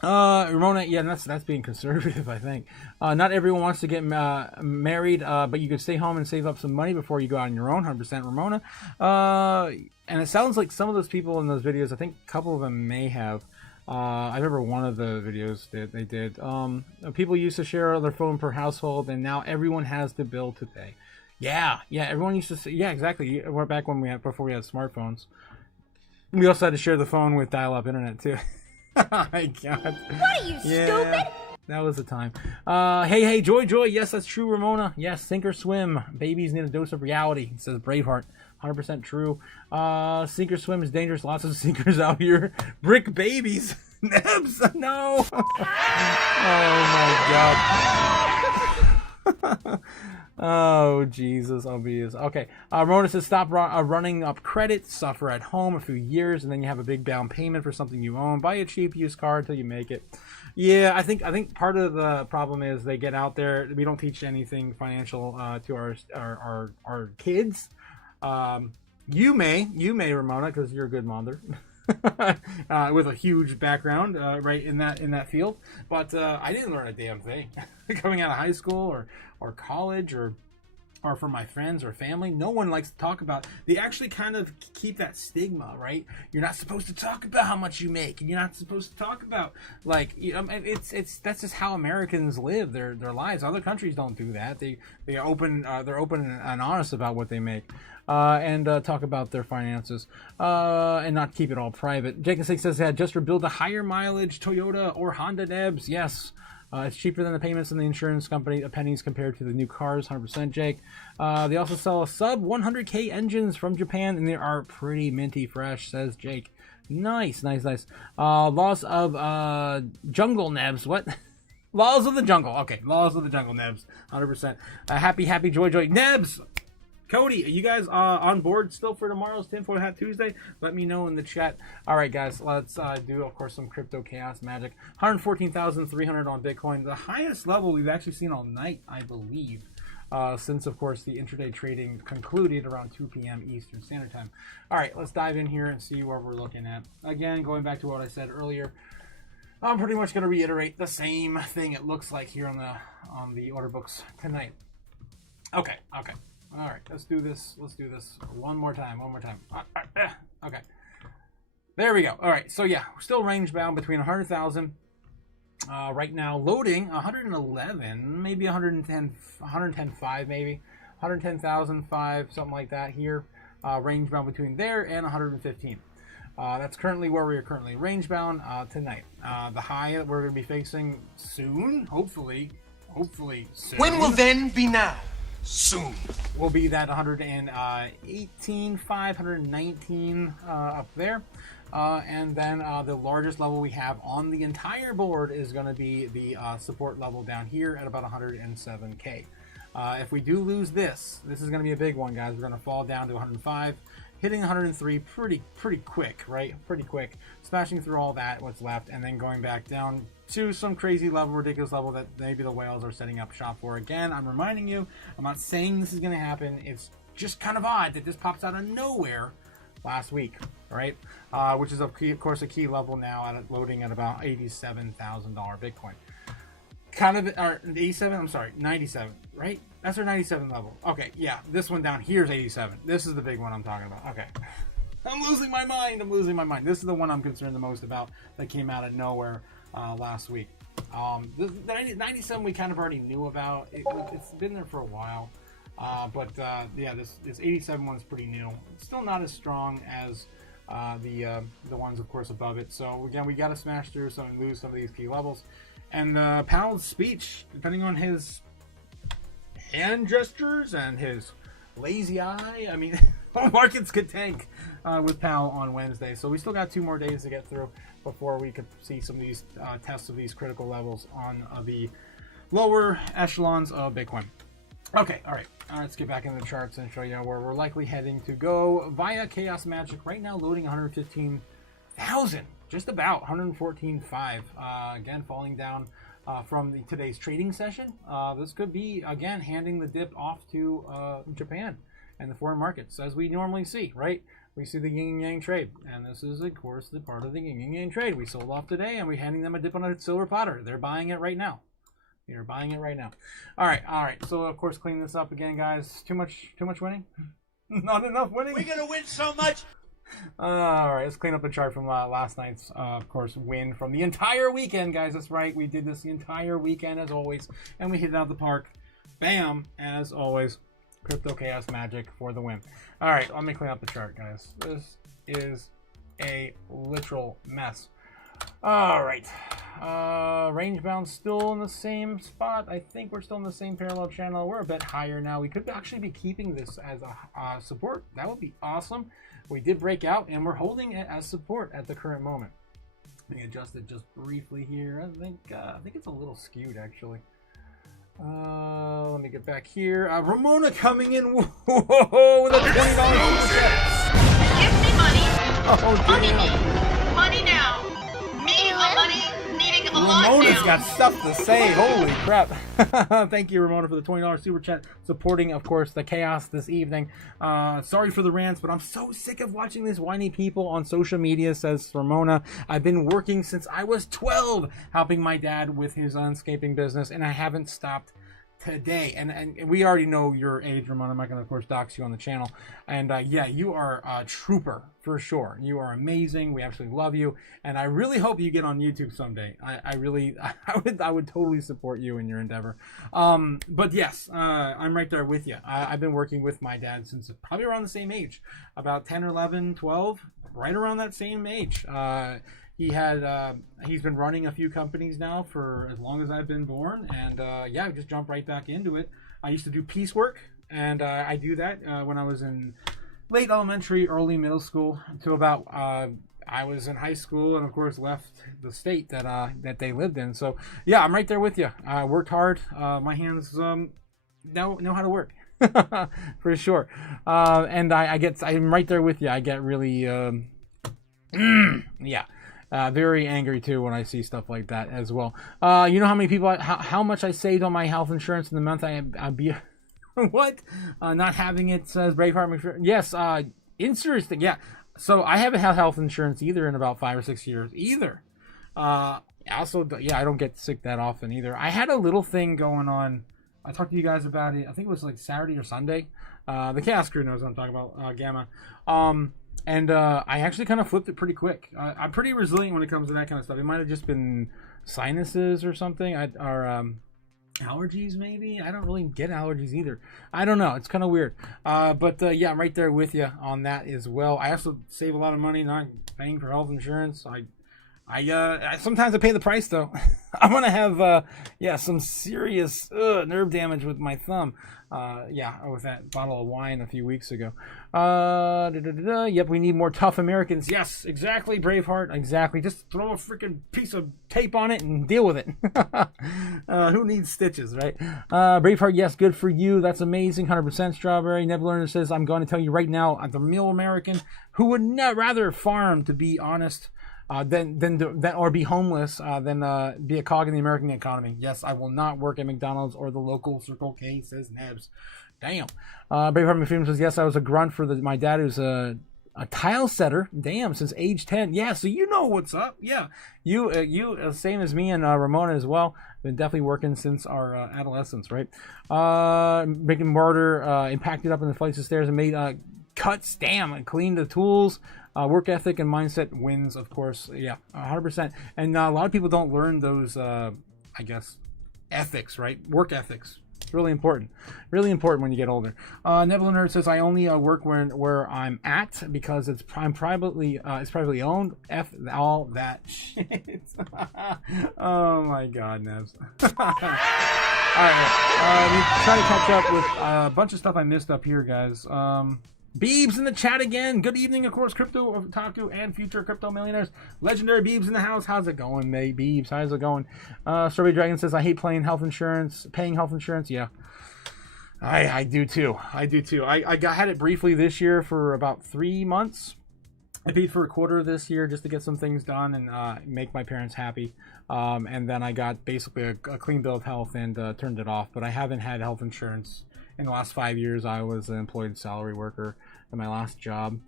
Ramona, that's being conservative, I think. Not everyone wants to get married, but you could stay home and save up some money before you go out on your own, 100% Ramona. And it sounds like some of those people in those videos, I think a couple of them may have. I remember one of the videos that they did. People used to share their phone per household, and now everyone has the bill to pay. Yeah, everyone used to say, yeah, exactly. We're back before we had smartphones. We also had to share the phone with dial-up internet too. Oh my God. What are you, stupid? That was the time. Hey, Joy. Yes, that's true, Ramona. Yes, sink or swim. Babies need a dose of reality, says Braveheart. 100% true. Sink or swim is dangerous. Lots of sinkers out here. Brick babies. Nebs, no. Oh my God. Oh, Jesus, obvious. Okay. Ramona says, stop running up credit, suffer at home a few years, and then you have a big down payment for something you own. Buy a cheap used car until you make it. Yeah, I think part of the problem is they get out there. We don't teach anything financial to our kids. You may, Ramona, because you're a good mother. With a huge background right in that field, but I didn't learn a damn thing coming out of high school or college or from my friends or family. No one likes to talk about. They actually kind of keep that stigma, right? You're not supposed to talk about how much you make, and you're not supposed to talk about it's that's just how Americans live their lives. Other countries don't do that. They're open and honest about what they make. And talk about their finances and not keep it all private. Jacob 6 says, just rebuild a higher mileage Toyota or Honda Nebs. Yes, it's cheaper than the payments in the insurance company, pennies compared to the new cars. 100% Jake. They also sell sub 100K engines from Japan, and they are pretty minty fresh, says Jake. Nice. Laws of jungle Nebs. What? Laws of the jungle. Okay, laws of the jungle Nebs. 100%. Happy joy Nebs. Cody, are you guys on board still for tomorrow's Tinfoil Hat Tuesday? Let me know in the chat. All right, guys, let's do, of course, some Crypto Chaos magic. 114,300 on Bitcoin, the highest level we've actually seen all night, I believe, since, of course, the intraday trading concluded around 2 p.m. Eastern Standard Time. All right, let's dive in here and see what we're looking at. Again, going back to what I said earlier, I'm pretty much going to reiterate the same thing it looks like here on the order books tonight. Okay. All right, let's do this one more time. Okay, there we go. All right, so yeah, we're still range bound between 100,000 right now, loading 111, maybe 110.5, maybe 110,005, something like that here. Range bound between there and 115. That's currently where we are currently range bound tonight. The high that we're going to be facing soon, hopefully soon. When will then be now? Soon will be that 118.5, 119 up there, and then the largest level we have on the entire board is going to be the support level down here at about 107K. If we do lose this is going to be a big one, guys. We're going to fall down to 105, hitting 103 pretty quick, right? Pretty quick, smashing through all that, what's left, and then going back down to some crazy level, ridiculous level that maybe the whales are setting up shop for. Again, I'm reminding you, I'm not saying this is going to happen. It's just kind of odd that this pops out of nowhere last week, right? Which is, of course, a key level now at loading at about $87,000 Bitcoin. Kind of, or 87, I'm sorry, 97, right? That's our 97 level. Okay, yeah, this one down here is 87. This is the big one I'm talking about. Okay. I'm losing my mind. This is the one I'm concerned the most about that came out of nowhere last week. The 97 we kind of already knew about. It's been there for a while. But yeah, this 87 one is pretty new. It's still not as strong as the ones, of course, above it. So again, we got to smash through some and lose some of these key levels. And Powell's speech, depending on his hand gestures and his lazy eye, I mean, markets could tank with Powell on Wednesday. So we still got 2 more days to get through before we could see some of these tests of these critical levels on the lower echelons of Bitcoin. Okay, all right, let's get back into the charts and show you where we're likely heading to go via Chaos Magic. Right now, loading 115,000, just about 114.5. Again, falling down from today's trading session. This could be, again, handing the dip off to Japan and the foreign markets, as we normally see, right? We see the yin and yang trade, and this is, of course, the part of the yin and yang trade. We sold off today, and we're handing them a dip on a silver platter. They're buying it right now. You're buying it right now. All right. So, of course, clean this up again, guys. Too much winning? Not enough winning? We're going to win so much. All right, let's clean up the chart from last night's, of course, win from the entire weekend, guys. That's right. We did this the entire weekend, as always, and we hit it out of the park. Bam, as always. Crypto Chaos Magic for the win. All right, let me clean up the chart, guys. This is a literal mess. All right. Range bound still in the same spot. I think we're still in the same parallel channel. We're a bit higher now. We could actually be keeping this as a support. That would be awesome. We did break out, and we're holding it as support at the current moment. Let me adjust it just briefly here. I think it's a little skewed, actually. Let me get back here. Ramona coming in. Whoa, with a $20 super chat. Give me money. Oh, Money damn. me. Money now. Me, a money needing a lot Ramona's now. got stuff to say. Holy crap. Thank you, Ramona, for the $20 super chat, supporting, of course, the chaos this evening. Sorry for the rants, but I'm so sick of watching these whiny people on social media, says Ramona. I've been working since I was 12, helping my dad with his landscaping business, and I haven't stopped today. And we already know your age, Ramona. I'm not going to, of course, dox you on the channel. And yeah, you are a trooper for sure. You are amazing. We absolutely love you, and I really hope you get on YouTube someday. I would totally support you in your endeavor. But yes, I'm right there with you. I've been working with my dad since probably around the same age, about 10 or 11, 12, right around that same age. He's been running a few companies now for as long as I've been born, and yeah, I just jumped right back into it. I used to do piecework, and I do that when I was in late elementary, early middle school, to about I was in high school, and of course left the state that they lived in. So yeah, I'm right there with you. I worked hard. My hands know how to work. For sure. And I'm right there with you. I get really yeah. Very angry too when I see stuff like that as well. You know how many people, how much I saved on my health insurance in the month I'd be, what? Not having it, says Braveheart. Yes, interesting. Yeah. So I haven't had health insurance either in about 5 or 6 years either. Also, yeah, I don't get sick that often either. I had a little thing going on. I talked to you guys about it. I think it was like Saturday or Sunday. The Chaos Crew knows what I'm talking about, Gamma. And I actually kind of flipped it pretty quick. I'm pretty resilient when it comes to that kind of stuff. It might have just been sinuses or something, or allergies maybe. I don't really get allergies either. I don't know. It's kind of weird. But yeah, I'm right there with you on that as well. I also save a lot of money not paying for health insurance. I sometimes I pay the price though. I'm gonna have yeah, some serious nerve damage with my thumb. Yeah, with that bottle of wine a few weeks ago. Yep, we need more tough Americans. Yes, exactly, Braveheart. Exactly. Just throw a freaking piece of tape on it and deal with it. Who needs stitches, right? Braveheart, yes, good for you. That's amazing. 100% strawberry. Neblearner says, I'm going to tell you right now, I'm the real American who would rather farm, to be honest, than or be homeless than be a cog in the American economy. Yes, I will not work at McDonald's or the local Circle K, says Nebs. Damn. Braveheart McFilm says, yes, I was a grunt for my dad, who's a tile setter. Damn, since age 10. Yeah, so you know what's up. Yeah, you same as me and Ramona as well. Been definitely working since our adolescence, right? Making mortar, impacted up in the flights of stairs and made cuts. Damn, and cleaned the tools. Work ethic and mindset wins, of course. Yeah, 100%. And a lot of people don't learn those, I guess, ethics, right? Work ethics. It's really important. Really important when you get older. Nebula Nerd says, I only work where I'm at because it's privately owned. F all that shit. Oh my God, Nebs. All right. We try to catch up with a bunch of stuff I missed up here, guys. Beebs in the chat again. Good evening, of course, Crypto Otaku and future crypto millionaires. Legendary Beebs in the house. How's it going, mate? Beebs, how's it going? Strawberry Dragon says, I hate paying health insurance. Yeah, I do too. I had it briefly this year for about 3 months. I paid for a quarter this year just to get some things done and make my parents happy. And then I got basically a clean bill of health and turned it off. But I haven't had health insurance in the last 5 years. I was an employed salary worker in my last job.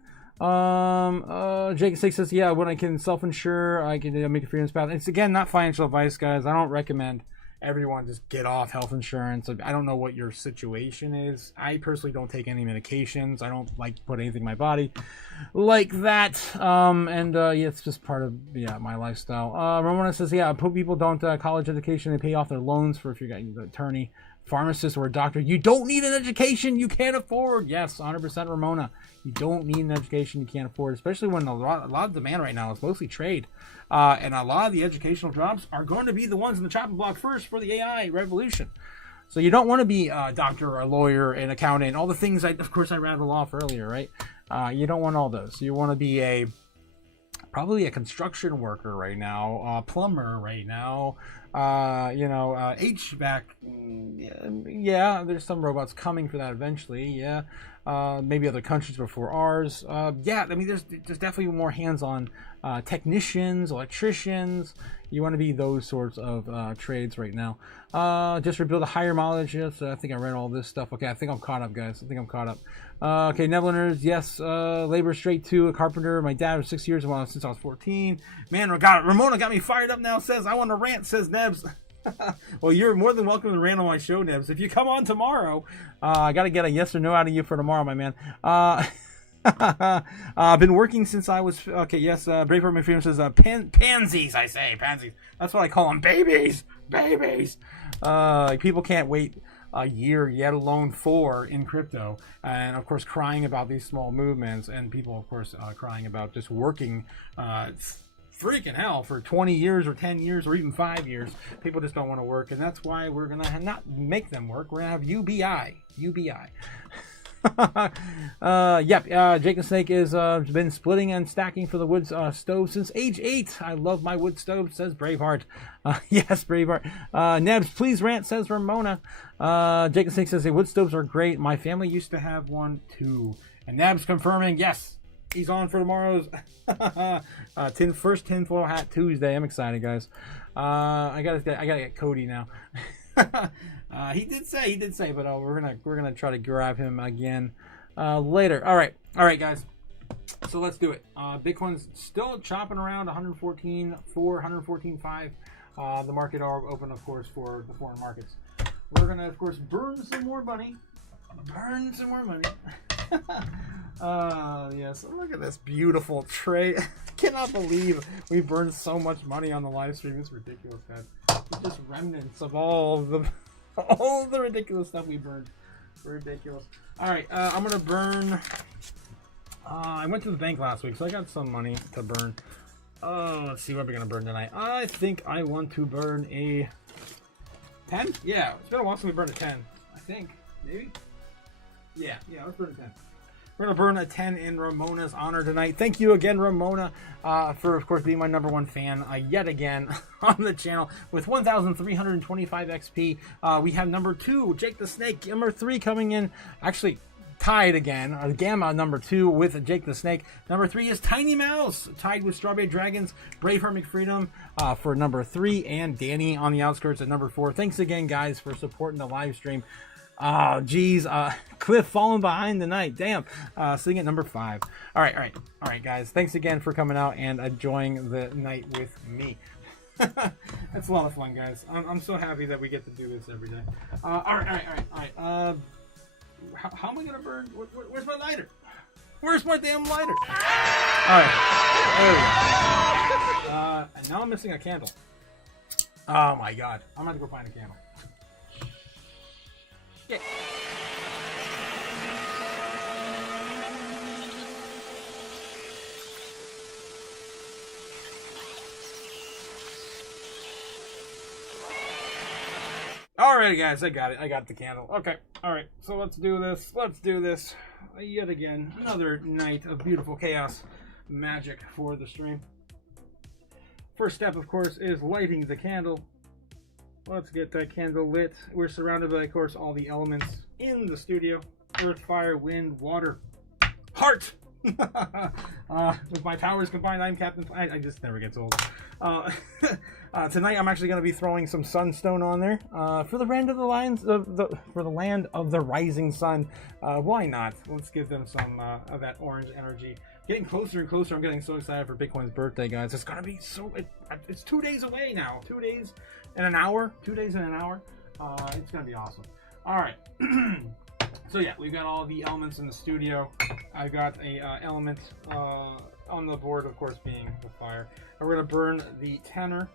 Jake 6 says, yeah, when I can self-insure, I can make a freedom path. It's, again, not financial advice, guys. I don't recommend everyone just get off health insurance. I don't know what your situation is. I personally don't take any medications. I don't like to put anything in my body like that. Yeah, it's just part of my lifestyle. Ramona says, yeah, people don't college education. They pay off their loans for if you're an attorney, pharmacist, or a doctor. You don't need an education you can't afford. Yes, 100% Ramona. You don't need an education you can't afford, especially when a lot of demand right now is mostly trade. And a lot of the educational jobs are going to be the ones in the chopping block first for the AI revolution. So you don't want to be a doctor, a lawyer, an accountant, all the things of course I rattled off earlier, right? You don't want all those. You want to be a probably a construction worker right now, plumber right now, HVAC. Yeah, there's some robots coming for that eventually. Yeah, maybe other countries before ours. Yeah, I mean, there's definitely more hands-on technicians, electricians. You want to be those sorts of trades right now. Just rebuild a higher mileage. Yes, I think I read all this stuff. Okay, I think I'm caught up, guys. I think I'm caught up. Okay, Nevlanders, yes. Labor straight to a carpenter. My dad was 6 years since I was 14. Man, Ramona got me fired up now. Says, I want to rant, says Nebs. Well, you're more than welcome to rant on my show, Nebs. If you come on tomorrow, I got to get a yes or no out of you for tomorrow, my man. I've been working since I was okay. Yes, Braveheart McFreedom says pansies. I say pansies. That's what I call them. Babies. People can't wait a year, yet alone 4 in crypto, and of course crying about these small movements, and people of course crying about just working. Freaking hell, for 20 years or 10 years or even 5 years, people just don't want to work, and that's why we're gonna not make them work. We're gonna have UBI. Jake the Snake is been splitting and stacking for the wood stove since age 8. I love my wood stove, says Braveheart. Yes, Braveheart. Nebs, please rant, says Ramona. Jake the Snake says, hey, wood stoves are great. My family used to have one too. And Nebs confirming, yes, he's on for tomorrow's first tinfoil hat Tuesday. I'm excited, guys. I gotta get Cody now. He did say, but we're gonna try to grab him again later. All right, guys. So let's do it. Bitcoin's still chopping around 114.4, 114.5. The market are open, of course, for the foreign markets. We're gonna, of course, burn some more money. Yes, look at this beautiful tray. I cannot believe we burned so much money on the live stream. It's ridiculous, guys. It's just remnants of all the ridiculous stuff we burned. Ridiculous. All right, I'm gonna burn. I went to the bank last week, so I got some money to burn. Let's see what we're gonna burn tonight. I think I want to burn a 10. Yeah, it's been a while since we burned a 10. I think maybe. Yeah, let's burn a 10. We're going to burn a 10 in Ramona's honor tonight. Thank you again, Ramona, for, of course, being my #1 fan yet again on the channel. With 1,325 XP, we have #2, Jake the Snake. #3 coming in, actually tied again. Gamma #2 with Jake the Snake. #3 is Tiny Mouse, tied with Strawberry Dragons, Braveheart McFreedom for #3, and Danny on the outskirts at #4. Thanks again, guys, for supporting the live stream. Oh, geez. Cliff falling behind tonight. Damn. Sitting at #5. All right, guys. Thanks again for coming out and enjoying the night with me. That's a lot of fun, guys. I'm so happy that we get to do this every day. All right. How am I going to burn? Where's my lighter? Where's my damn lighter? All right. There we go. And now I'm missing a candle. Oh, my God. I'm going to go find a candle. Yeah. Alrighty, guys, I got it. I got the candle. Okay. Alright, so let's do this. Yet again, another night of beautiful chaos magic for the stream. First step, of course, is lighting the candle. Let's get that candle lit. We're surrounded by, of course, all the elements in the studio. Earth, fire, wind, water, heart! With my powers combined, I'm Captain... I just never gets old. Tonight, I'm actually going to be throwing some sunstone on there. For the land of the lions... for the land of the rising sun. Why not? Let's give them some of that orange energy. Getting closer and closer. I'm getting so excited for Bitcoin's birthday, guys. It's going to be so... It's 2 days away now. 2 days and an hour. 2 days and an hour. It's going to be awesome. All right. So yeah, we've got all the elements in the studio. I've got a element on the board, of course, being the fire. And we're going to burn the tenor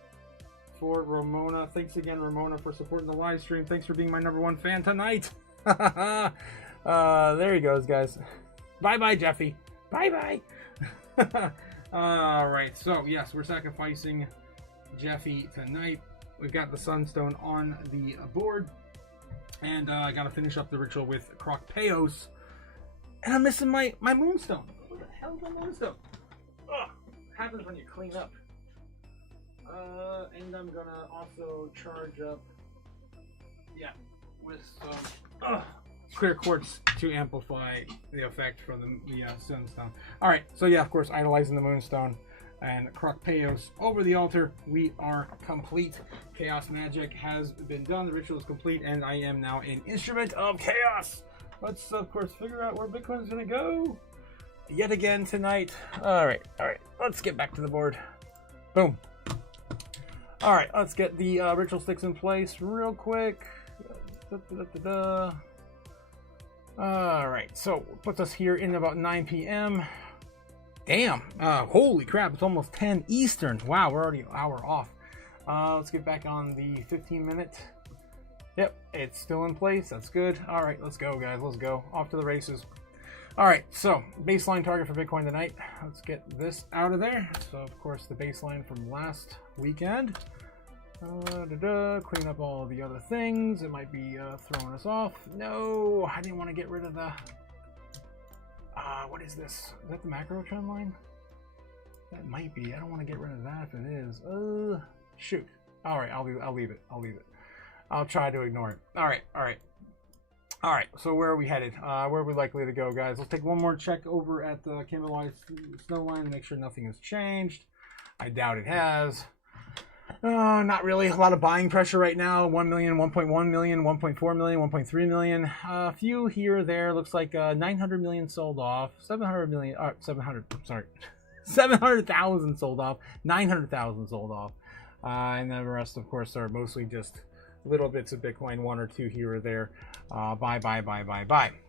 for Ramona. Thanks again, Ramona, for supporting the live stream. Thanks for being my #1 fan tonight. There he goes, guys. Bye-bye, Jeffy. Bye-bye. All right, so yes, we're sacrificing Jeffy tonight. We've got the sunstone on the board. And I gotta finish up the ritual with Crocpeos. And I'm missing my moonstone. What the hell is my moonstone? Ugh. happens when you clean up. And I'm gonna also charge up, yeah, with some clear quartz to amplify the effect from the sunstone. All right, so yeah, of course, idolizing the moonstone and Crocpeos over the altar. We are complete. Chaos magic has been done. The ritual is complete, and I am now an instrument of chaos. Let's, of course, figure out where Bitcoin's gonna go yet again tonight. All right, let's get back to the board. Boom. All right, let's get the ritual sticks in place real quick. All right, so puts us here in about 9 p.m. Damn, holy crap, it's almost 10 Eastern. Wow, we're already an hour off. Let's get back on the 15-minute. Yep, it's still in place. That's good. All right, let's go, guys. Let's go. Off to the races. All right, so baseline target for Bitcoin tonight. Let's get this out of there. So, of course, the baseline from last weekend. Clean up all the other things. It might be throwing us off. No, I didn't want to get rid of the... what is this? Is that the macro trend line? That might be. I don't want to get rid of that if it is. Shoot. All right, I'll leave it. I'll try to ignore it. All right. So where are we headed? Where are we likely to go, guys? Let's take one more check over at the Kimberlite snow line. Make sure nothing has changed. I doubt it has. Not really. A lot of buying pressure right now. 1 million, 1.1 million, 1.4 million, 1.3 million. A few here or there. Looks like 900 million sold off. 700,000 sold off. 900,000 sold off. And then the rest, of course, are mostly just little bits of Bitcoin, one or two here or there. Buy.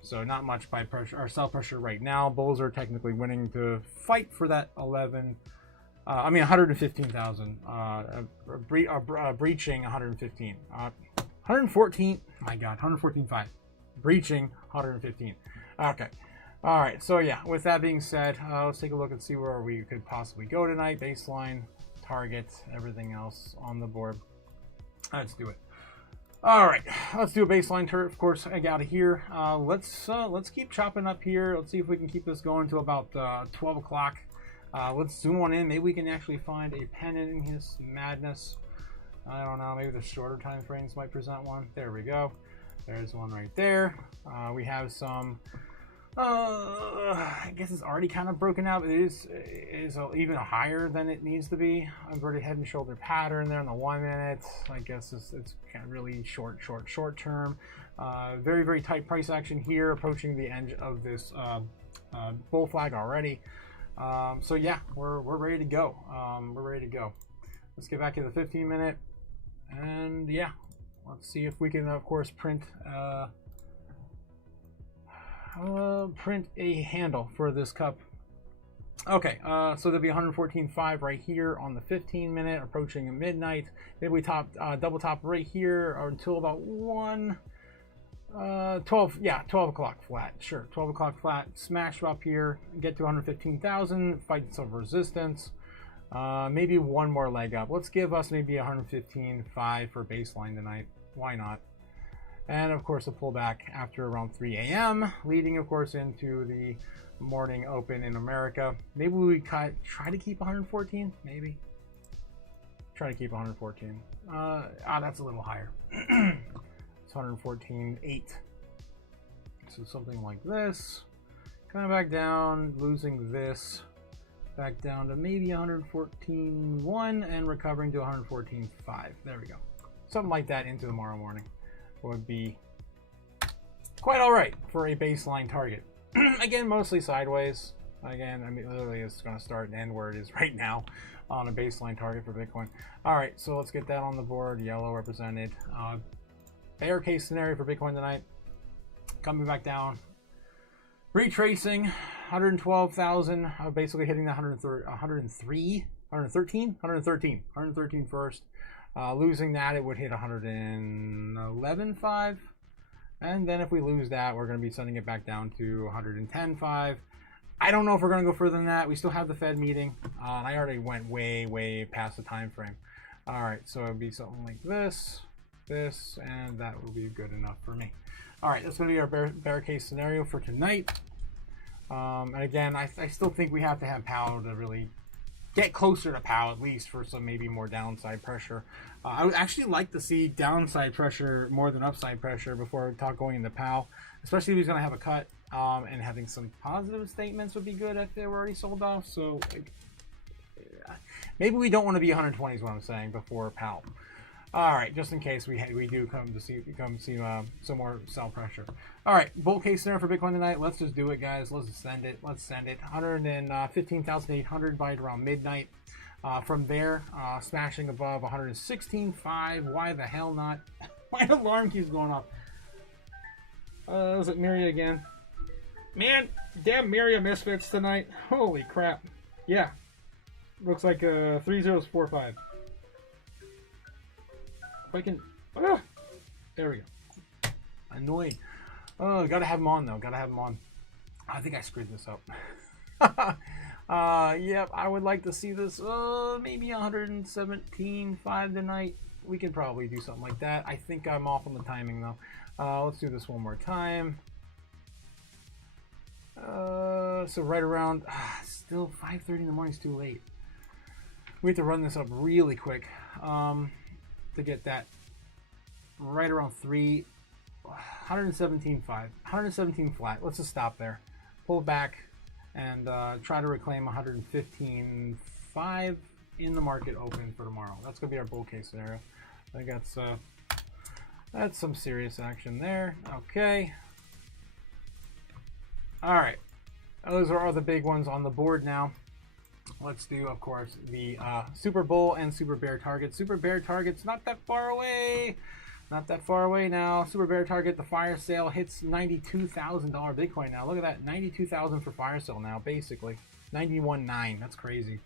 So not much buy pressure or sell pressure right now. Bulls are technically winning to fight for that 115,000. Breaching 115. 114. My God, 114.5. Breaching 115. Okay. All right. So yeah, with that being said, let's take a look and see where we could possibly go tonight. Baseline, target, everything else on the board. Let's do it. All right, let's do a baseline turret. Of course, I got it here. Let's keep chopping up here. Let's see if we can keep this going to about 12 o'clock. Let's zoom on in. Maybe we can actually find a pennant in his madness. I don't know. Maybe the shorter time frames might present one. There we go. There's one right there. We have some. I guess it's already kind of broken out. But it is even higher than it needs to be. Inverted head and shoulder pattern there in the 1 minute. I guess it's kind of really short term. Very, very tight price action here, approaching the end of this bull flag already. So yeah, we're ready to go. Let's get back to the 15 minute, and yeah, let's see if we can, of course, print a handle for this cup. Okay, so there'll be 114.5 right here on the 15 minute, approaching midnight. Maybe we double top right here or until about 12 o'clock flat. Sure, 12 o'clock flat. Smash up here, get to 115,000, fight some resistance. Maybe one more leg up. Let's give us maybe 115.5 for baseline tonight. Why not? And of course, a pullback after around 3 a.m., leading, of course, into the morning open in America. Maybe we try to keep 114. Maybe try to keep 114. That's a little higher. It's 114.8. So something like this. Coming back down, losing this, back down to maybe 114.1 and recovering to 114.5. There we go. Something like that into tomorrow morning would be quite all right for a baseline target. Again, mostly sideways. Again, I mean, literally it's going to start and end where it is right now on a baseline target for Bitcoin. All right, so let's get that on the board. Yellow represented. Bear case scenario for Bitcoin tonight. Coming back down. Retracing 112,000. Basically hitting the 113 first. Losing that, it would hit 111.5. And then if we lose that, we're going to be sending it back down to 110.5. I don't know if we're going to go further than that. We still have the Fed meeting. I already went way past the time frame. All right, so it would be something like this, and that will be good enough for me. All right, that's going to be our bear case scenario for tonight. And again, I still think we have to have Powell to really get closer to POW at least for some maybe more downside pressure. I would actually like to see downside pressure more than upside pressure before going into POW, especially if he's going to have a cut, and having some positive statements would be good if they were already sold off. So maybe we don't want to be 120 is what I'm saying before POW. All right, just in case we do come see some more sell pressure. All right, bull case scenario for Bitcoin tonight. Let's just do it, guys. Let's send it. 115,800 by around midnight. From there, smashing above 116.5. Why the hell not? My alarm keeps going off. Was it Miria again? Man, damn Miria misfits tonight. Holy crap. Yeah. Looks like 3045. If I can... there we go. Annoying. Oh, gotta have him on, though. Gotta have him on. I think I screwed this up. Yep, I would like to see this maybe 117.5 tonight. We can probably do something like that. I think I'm off on the timing, though. Let's do this one more time. So right around... still 5:30 in the morning is too late. We have to run this up really quick to get that right around 117.5, 117 flat. Let's just stop there, pull back, and try to reclaim 115.5 in the market open for tomorrow. That's gonna be our bull case scenario. I think that's some serious action there. Okay. All right, those are all the big ones on the board now. Let's do, of course, the Super Bull and Super Bear target. Super Bear target's not that far away. Not that far away now. Super Bear target, the fire sale hits $92,000 Bitcoin now. Look at that, 92,000 for fire sale now, basically. 91.9. That's crazy.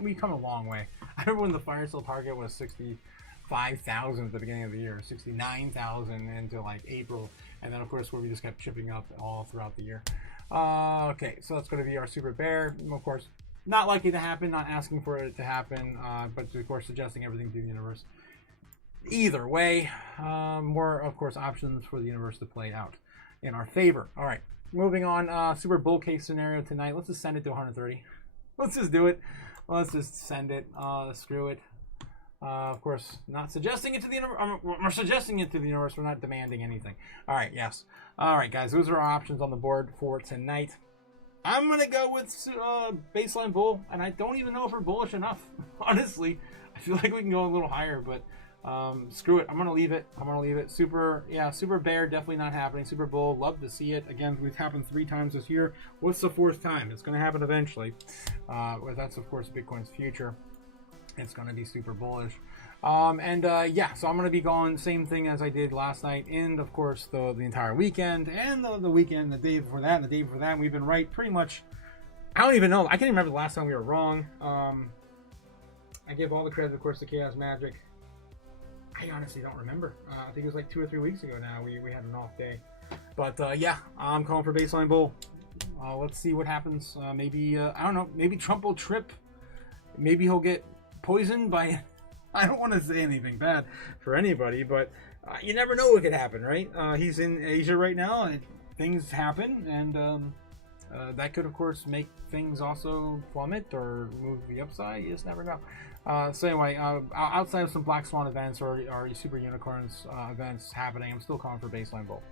We come a long way. I remember when the fire sale target was 65,000 at the beginning of the year, 69,000 into like April, and then of course where we just kept chipping up all throughout the year. Okay, so that's going to be our Super Bear. Of course, not likely to happen, not asking for it to happen, but of course suggesting everything to the universe. Either way, more of course options for the universe to play out in our favor. All right, moving on. Super bull case scenario tonight. Let's just send it to 130. Let's just do it. Let's just send it. Screw it. Of course, not suggesting it to the universe. We're suggesting it to the universe. We're not demanding anything. All right, yes. All right, guys. Those are our options on the board for tonight. I'm gonna go with baseline bull, and I don't even know if we're bullish enough. Honestly, I feel like we can go a little higher, but screw it. I'm gonna leave it. Super bear, definitely not happening. Super bull, love to see it. Again, we've happened 3 times this year. What's the 4th time? It's gonna happen eventually. That's of course Bitcoin's future. It's gonna be super bullish. Yeah, so I'm gonna be going same thing as I did last night, and of course the entire weekend, and the weekend, the day before that, and the day before that. And we've been right pretty much. I don't even know. I can't even remember the last time we were wrong. I give all the credit, of course, to Chaos Magic. I honestly don't remember. I think it was like 2 or 3 weeks ago now. We had an off day, but yeah, I'm calling for baseline bull. Let's see what happens. Maybe I don't know. Maybe Trump will trip. Maybe he'll get poisoned by. I don't want to say anything bad for anybody, but you never know what could happen, right? He's in Asia right now, and things happen, and that could, of course, make things also plummet or move the upside. You just never know. So anyway, outside of some Black Swan events or Super Unicorns events happening, I'm still calling for baseline bull.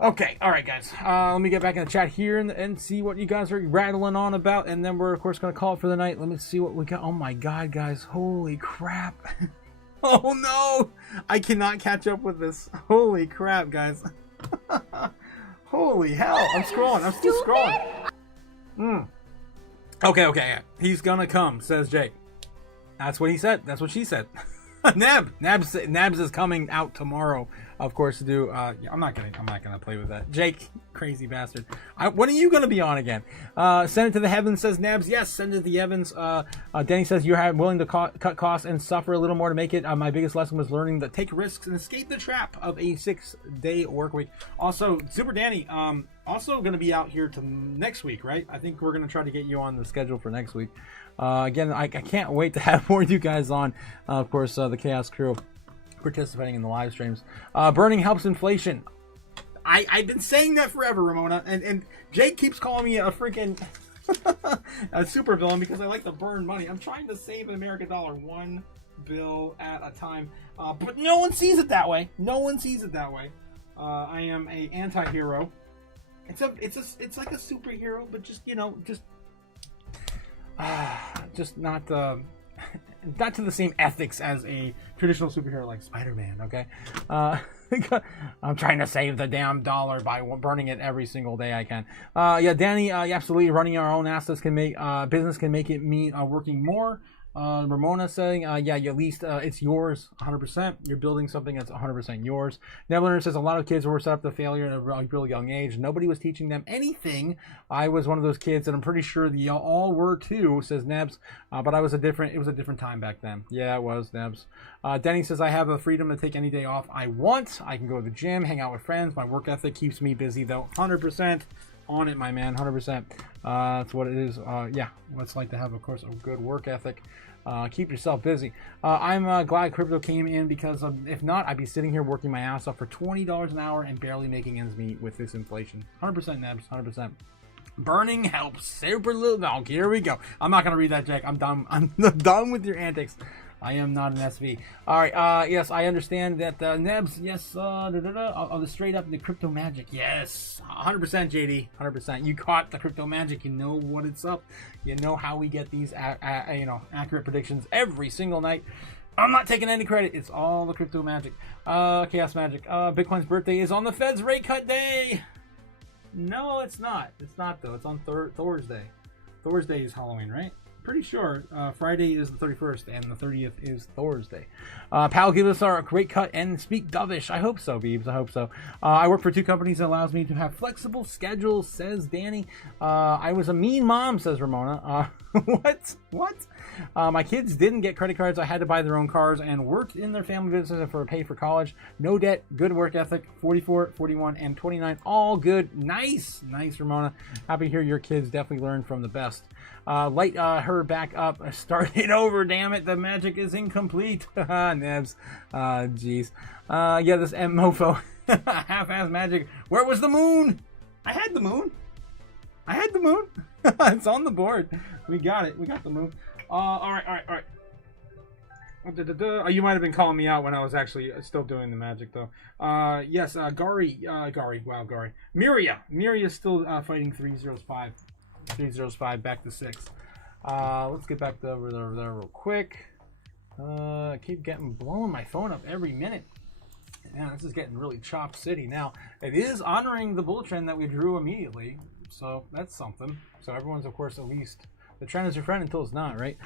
Okay, all right, guys. Let me get back in the chat here and see what you guys are rattling on about, and then we're, of course, going to call it for the night. Let me see what we got. Oh, my God, guys. Holy crap. Oh, no. I cannot catch up with this. Holy crap, guys. Holy hell. I'm scrolling. I'm still scrolling. Okay. Yeah. He's going to come, says Jake. That's what he said. That's what she said. Nabs is coming out tomorrow, of course, to do. Yeah, I'm not gonna play with that. Jake, crazy bastard. When are you gonna be on again? Send it to the heavens, says Nabs. Yes, send it to the heavens. Denny says you're willing to cut costs and suffer a little more to make it. My biggest lesson was learning to take risks and escape the trap of a 6-day work week. Also, Super Danny, also gonna be out here to next week, right? I think we're gonna try to get you on the schedule for next week. Again, I can't wait to have more of you guys on. Of course, the Chaos crew participating in the live streams. Burning helps inflation. I've been saying that forever, Ramona, and Jake keeps calling me a freaking a super villain because I like to burn money. I'm trying to save an American dollar, one bill at a time. But no one sees it that way. No one sees it that way. I am a anti-hero. It's like a superhero, but just, you know, just not not to the same ethics as a traditional superhero like Spider-Man, okay? I'm trying to save the damn dollar by burning it every single day I can. Yeah, Danny, absolutely, running our own assets can make, business can make it mean working more. Ramona saying, yeah, at least it's yours 100%. You're building something that's 100% yours. Nebler says a lot of kids were set up to failure at a really young age. Nobody was teaching them anything. I was one of those kids, and I'm pretty sure the all were too, says Nebs. But it was a different time back then. Yeah, it was, Nebs. Denny says, I have the freedom to take any day off I want. I can go to the gym, hang out with friends. My work ethic keeps me busy, though. 100% on it, my man. 100%. That's what it is. Yeah, what it's like to have, of course, a good work ethic. Keep yourself busy. I'm glad crypto came in because if not, I'd be sitting here working my ass off for $20 an hour and barely making ends meet with this inflation. 100% Nebs, 100%. Burning helps. Super little. No, here we go. I'm not gonna read that, Jack. I'm done. I'm done with your antics. I am not an SV. All right. Yes, I understand that. Nebs. Yes. The straight up the crypto magic. Yes. 100% JD. 100%. You caught the crypto magic. You know what it's up. You know how we get these, accurate predictions every single night. I'm not taking any credit. It's all the crypto magic. Chaos magic. Bitcoin's birthday is on the Fed's rate cut day. No, it's not. It's not though. It's on Thursday. Thursday is Halloween, right? Pretty sure Friday is the 31st and the 30th is Thursday. Pal, give us our great cut and speak dovish. I hope so, Beebs. I hope so. I work for 2 companies that allows me to have flexible schedules, says Danny. I was a mean mom, says Ramona. What? My kids didn't get credit cards. I had to buy their own cars and worked in their family business for pay for college. No debt, good work ethic. 44, 41, and 29. All good. Nice, Ramona. Happy to hear your kids definitely learned from the best. Light her back up. Start it over, damn it. The magic is incomplete. Nebs. Jeez. Yeah, this mofo. Half-ass magic. Where was the moon? I had the moon. It's on the board. We got it. We got the moon. All right. You might have been calling me out when I was actually still doing the magic, though. Yes, Gary. Wow, Gary. Miria's still fighting 305. 305 back to 6. Let's get back to over there real quick. I keep blowing my phone up every minute. Man, this is getting really Chop City now. It is honoring the bull trend that we drew immediately, so that's something. So everyone's, of course, at least the trend is your friend until it's not, right?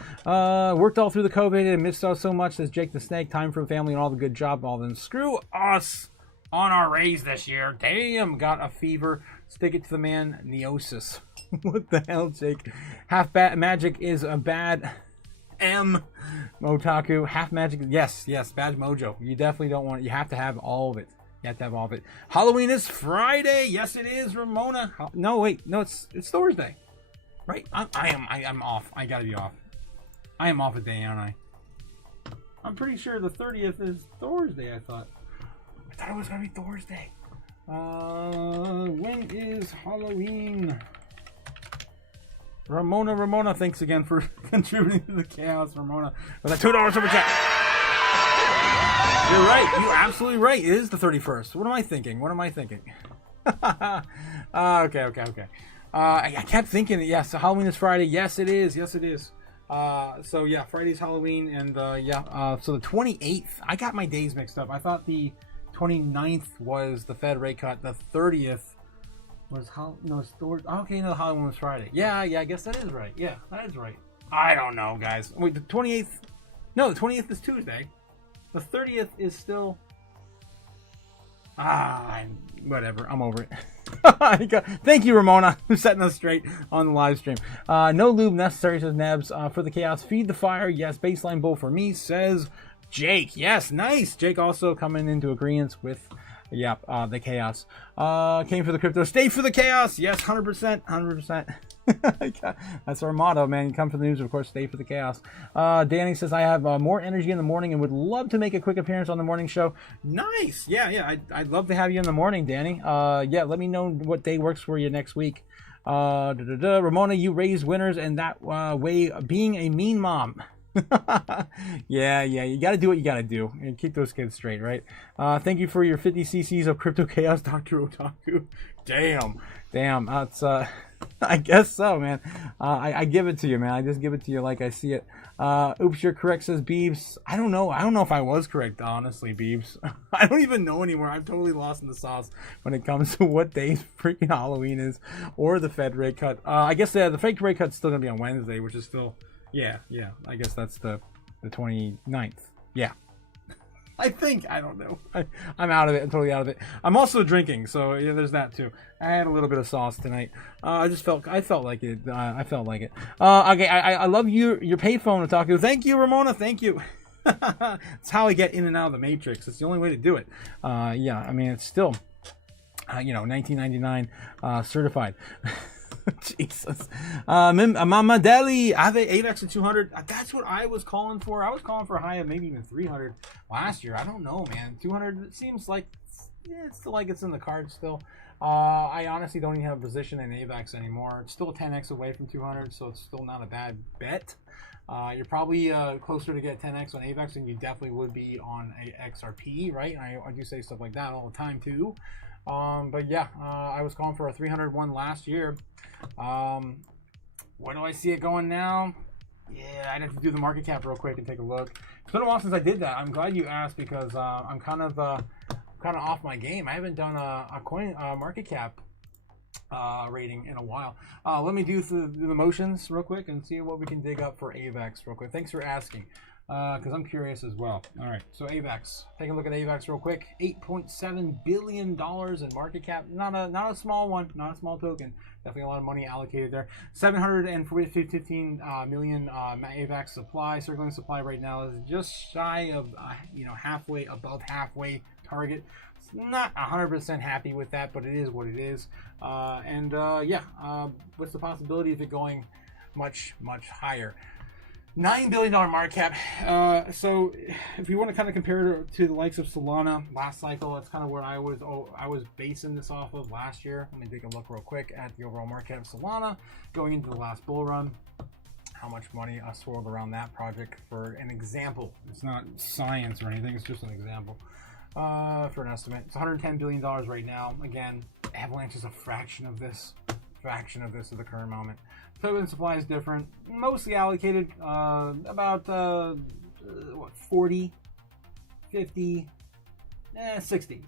Worked all through the COVID and missed out so much, says Jake the Snake. Time for family and all the good job. All then screw us on our raise this year. Damn, got a fever. Stick it to the man, Neosis. What the hell, Jake? Half magic is a bad Otaku. Half magic, yes, bad mojo. You definitely don't want it. You have to have all of it. Halloween is Friday. Yes, it is, Ramona. No, wait, no, it's Thursday, right? I'm off. I gotta be off. I am off a day, aren't I? I'm pretty sure the 30th is Thursday. I thought it was gonna be Thursday. When is Halloween? Ramona, thanks again for contributing to the chaos, Ramona, with a $2 super chat. You're right. You're absolutely right. It is the 31st. What am I thinking? Okay. I kept thinking, yes, so Halloween is Friday. Yes, it is. So, yeah, Friday's Halloween, and, so the 28th, I got my days mixed up. I thought the 29th was the Fed rate cut. The 30th was the Halloween was Friday. Yeah, I guess that is right. Yeah, that is right. I don't know, guys. Wait, the 28th? No, the 20th is Tuesday. The 30th is still... whatever. I'm over it. Thank you, Ramona, for setting us straight on the live stream. No lube necessary, says Nebs. For the chaos, feed the fire. Yes, baseline bull for me, says Jake. Yes, nice. Jake also coming into agreement with... the chaos. Came for the crypto. Stay for the chaos. Yes, 100%. That's our motto, man. You come for the news, of course, stay for the chaos. Danny says, I have more energy in the morning and would love to make a quick appearance on the morning show. Nice. Yeah. I'd love to have you in the morning, Danny. Let me know what day works for you next week. Ramona, you raise winners and that way being a mean mom. yeah, you gotta do what you gotta do and keep those kids straight, right? Thank you for your 50 cc's of Crypto Chaos, Dr. Otaku. Damn, that's I guess so, man. I give it to you, man. I just give it to you like I see it. Oops, you're correct, says Beebs. I don't know if I was correct, honestly, Beebs. I don't even know anymore. I'm totally lost in the sauce when it comes to what day freaking Halloween is or the Fed rate cut. I guess the fake rate cut's still gonna be on Wednesday, which is still yeah. I guess that's the 29th. Yeah. I think. I don't know. I'm out of it. I'm totally out of it. I'm also drinking, so yeah, there's that too. I had a little bit of sauce tonight. I felt like it. I felt like it. Okay, I love your payphone, Otaku. Thank you, Ramona. Thank you. It's how I get in and out of the Matrix. It's the only way to do it. Yeah, I mean, it's still, 1999 certified. Jesus. Mama Deli, AVAX at 200. That's what I was calling for. I was calling for a high of maybe even 300 last year. I don't know, man. 200, it seems like it's still like it's in the cards still. I honestly don't even have a position in AVAX anymore. It's still 10x away from 200, so it's still not a bad bet. You're probably closer to get 10x on AVAX than you definitely would be on a XRP, right? I do say stuff like that all the time too. But yeah, I was calling for a 301 last year. Where do I see it going now? Yeah, I'd have to do the market cap real quick and take a look. It's been a while since I did that. I'm glad you asked because I'm kind of off my game. I haven't done a coin market cap rating in a while. Let me do the motions real quick and see what we can dig up for AVAX real quick. Thanks for asking. Because I'm curious as well. All right, so AVAX. Take a look at AVAX real quick. $8.7 billion in market cap. Not a small one. Not a small token. Definitely a lot of money allocated there. 715 million AVAX supply. Circulating supply right now is just shy of halfway, above halfway target. It's not 100% happy with that, but it is what it is. What's the possibility of it going much higher? $9 billion market cap. So if you want to kind of compare it to the likes of Solana last cycle, that's kind of where I was basing this off of last year. Let me take a look real quick at the overall market cap of Solana going into the last bull run. How much money I swirled around that project for an example. It's not science or anything. It's just an example for an estimate. It's $110 billion right now. Again, Avalanche is a fraction of this at the current moment. Token supply is different, mostly allocated about 40, 50,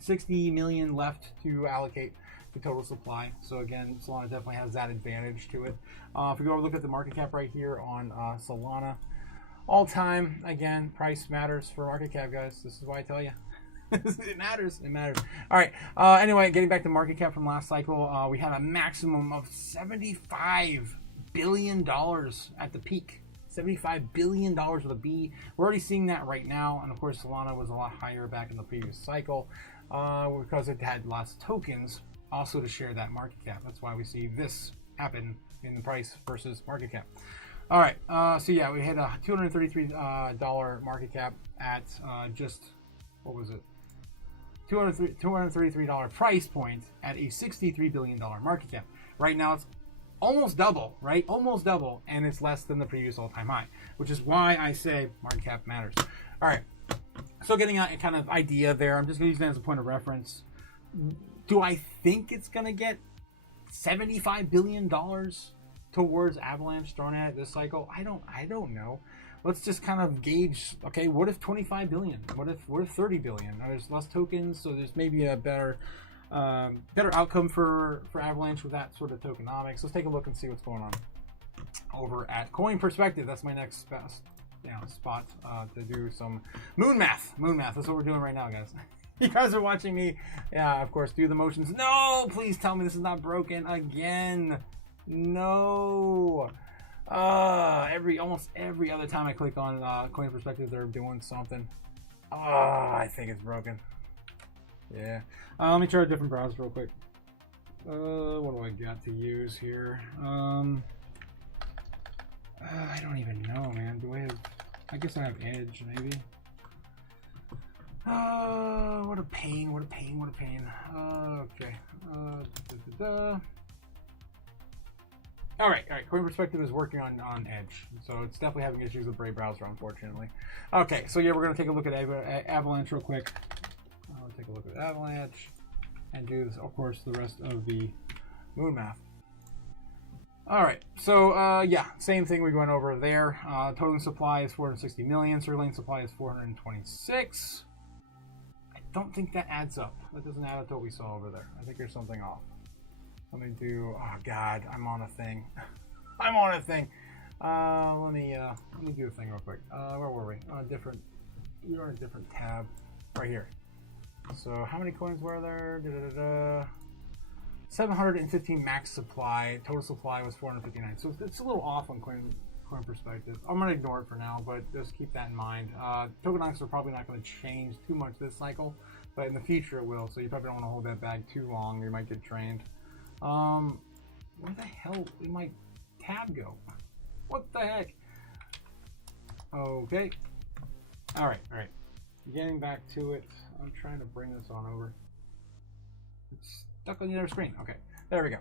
60 million left to allocate the total supply. So again, Solana definitely has that advantage to it. If we go over look at the market cap right here on Solana, all time, again, price matters for market cap, guys. This is why I tell you. It matters. All right. Anyway, getting back to market cap from last cycle, we had a maximum of $75 billion at the peak. $75 billion with a B. We're already seeing that right now, and of course Solana was a lot higher back in the previous cycle because it had lots of tokens also to share that market cap. That's why we see this happen in the price versus market cap. All right, so yeah, we hit a $233 market cap at just, what was it? $233 price point at a $63 billion market cap. Right now it's almost double, right? Almost double, and it's less than the previous all-time high, which is why I say market cap matters. All right, so getting a kind of idea there, I'm just going to use that as a point of reference. Do I think it's going to get $75 billion towards Avalanche thrown at it this cycle? I don't know. Let's just kind of gauge, okay, what if 25 billion? What if 30 billion? Now, there's less tokens, so there's maybe a better outcome for Avalanche with that sort of tokenomics. Let's take a look and see what's going on over at Coin Perspective. That's my next best spot to do some moon math. That's what we're doing right now, guys. You guys are watching me, of course, do the motions. No, please tell me this is not broken again. No. Almost every other time I click on Coin Perspective, they're doing something. I think it's broken. Yeah. Let me try a different browser real quick. What do I got to use here? I don't even know, man. Do I have? I guess I have Edge, maybe. What a pain. Okay. All right. Coin Perspective is working on Edge, so it's definitely having issues with Brave browser, unfortunately. Okay, so yeah, we're gonna take a look at Avalanche real quick. I'll take a look at Avalanche and do this, of course, the rest of the moon math. All right, so yeah, same thing we went over there. Total supply is 460 million. Circulating supply is 426. I don't think that adds up. That doesn't add up to what we saw over there. I think there's something off. Let me do. Oh God, I'm on a thing. I'm on a thing. Let me do a thing real quick. Where were we? Different. We were on a different tab, right here. So how many coins were there? 715 max supply. Total supply was 459. So it's a little off on coin perspective. I'm gonna ignore it for now, but just keep that in mind. Tokenomics are probably not going to change too much this cycle, but in the future it will. So you probably don't want to hold that bag too long. You might get drained. Where the hell did my tab go? What the heck? Okay. All right. Getting back to it. I'm trying to bring this on over. It's stuck on the other screen. Okay, there we go.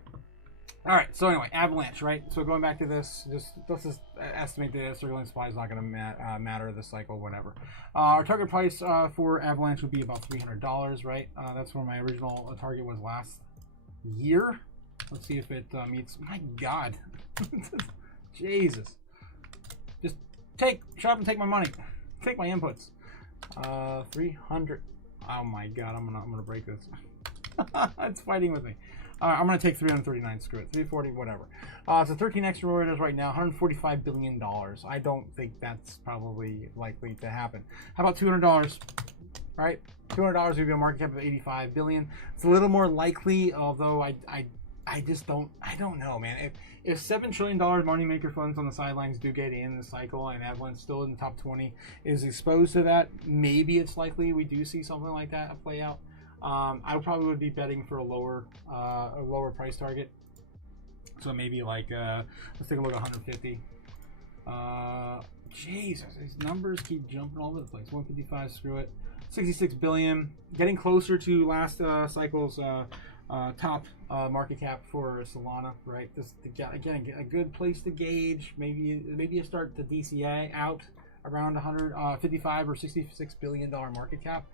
All right, so anyway, Avalanche, right? So going back to this, let's just estimate the circulating supply is not going to matter this cycle, whatever. Our target price for Avalanche would be about $300, right? That's where my original target was last year. Let's see if it meets. My God, Jesus! Just shut up and take my money, take my inputs. 300. Oh my God, I'm gonna break this. It's fighting with me. I'm gonna take 339. Screw it. 340, whatever. So 13 extra orders right now. $145 billion. I don't think that's probably likely to happen. How about $200? Right, $200 would be a market cap of 85 billion. It's a little more likely, although I just don't know, man. If $7 trillion moneymaker funds on the sidelines do get in the cycle and Avalanche still in the top 20 is exposed to that, maybe it's likely we do see something like that play out. I probably would be betting for a lower price target. So maybe like let's take a look at 150. Jesus, these numbers keep jumping all over the place. 155, screw it. 66 billion, getting closer to last cycle's top market cap for Solana, right? This again a good place to gauge. Maybe you start the DCA out around 155 or 66 billion dollar market cap.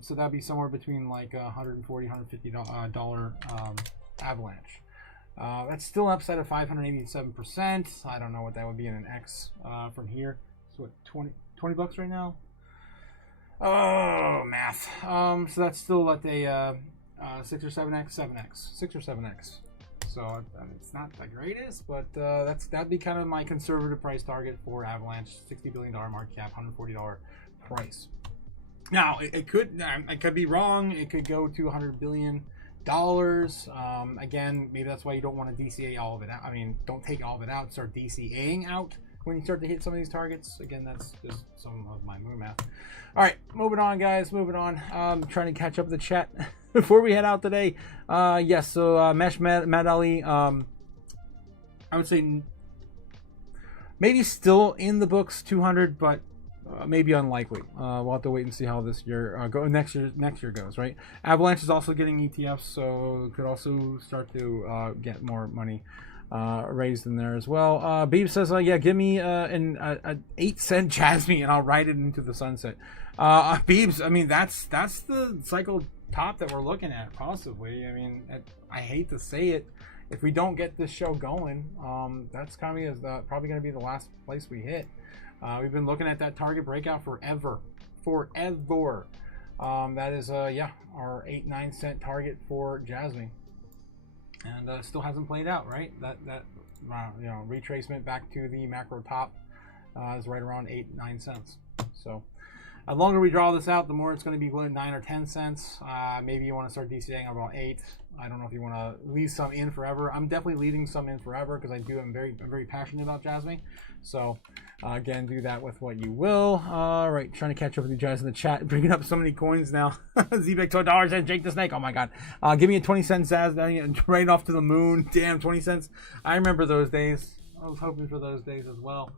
So that'd be somewhere between like 140, 150 dollar Avalanche. That's still upside of 587%. I don't know what that would be in an X from here. So what, 20 bucks right now? Oh, math. So that's still at a 6 or 7x, 6 or 7x. So it's not the greatest, but that'd be kind of my conservative price target for Avalanche. $60 billion market cap, $140 price. Now I could be wrong. It could go to $100 billion. Again, maybe that's why you don't want to DCA all of it out. I mean, don't take all of it out. Start DCAing out when you start to hit some of these targets. Again, that's just some of my moon math. All right, moving on, guys. Moving on. Trying to catch up with the chat before we head out today. Yes. So Mesh Madali. I would say maybe still in the books 200, but maybe unlikely. We'll have to wait and see how this year next year goes, right? Avalanche is also getting ETFs, so could also start to get more money raised in there as well. Beeb says, yeah, give me an 8-cent Jasmine and I'll ride it into the sunset. Beebs, I mean, that's the cycle top that we're looking at, possibly. I mean, I hate to say it. If we don't get this show going, that's probably going to be the last place we hit. We've been looking at that target breakout forever. That is, yeah, our 8-9 cent target for Jasmine, and still hasn't played out, right? That you know, retracement back to the macro top is right around 8-9 cents. So the longer we draw this out, the more it's going to be 9 or 10 cents. Maybe you want to start DCAing about 8. I don't know if you want to leave some in forever. I'm definitely leaving some in forever because I'm very passionate about Jasmine. So again, do that with what you will. All right, trying to catch up with you guys in the chat, bringing up so many coins now. Zbek $12 and Jake the Snake. Oh my God, give me a 20-cent Zaz right off to the moon. Damn, 20 cents. I remember those days. I was hoping for those days as well.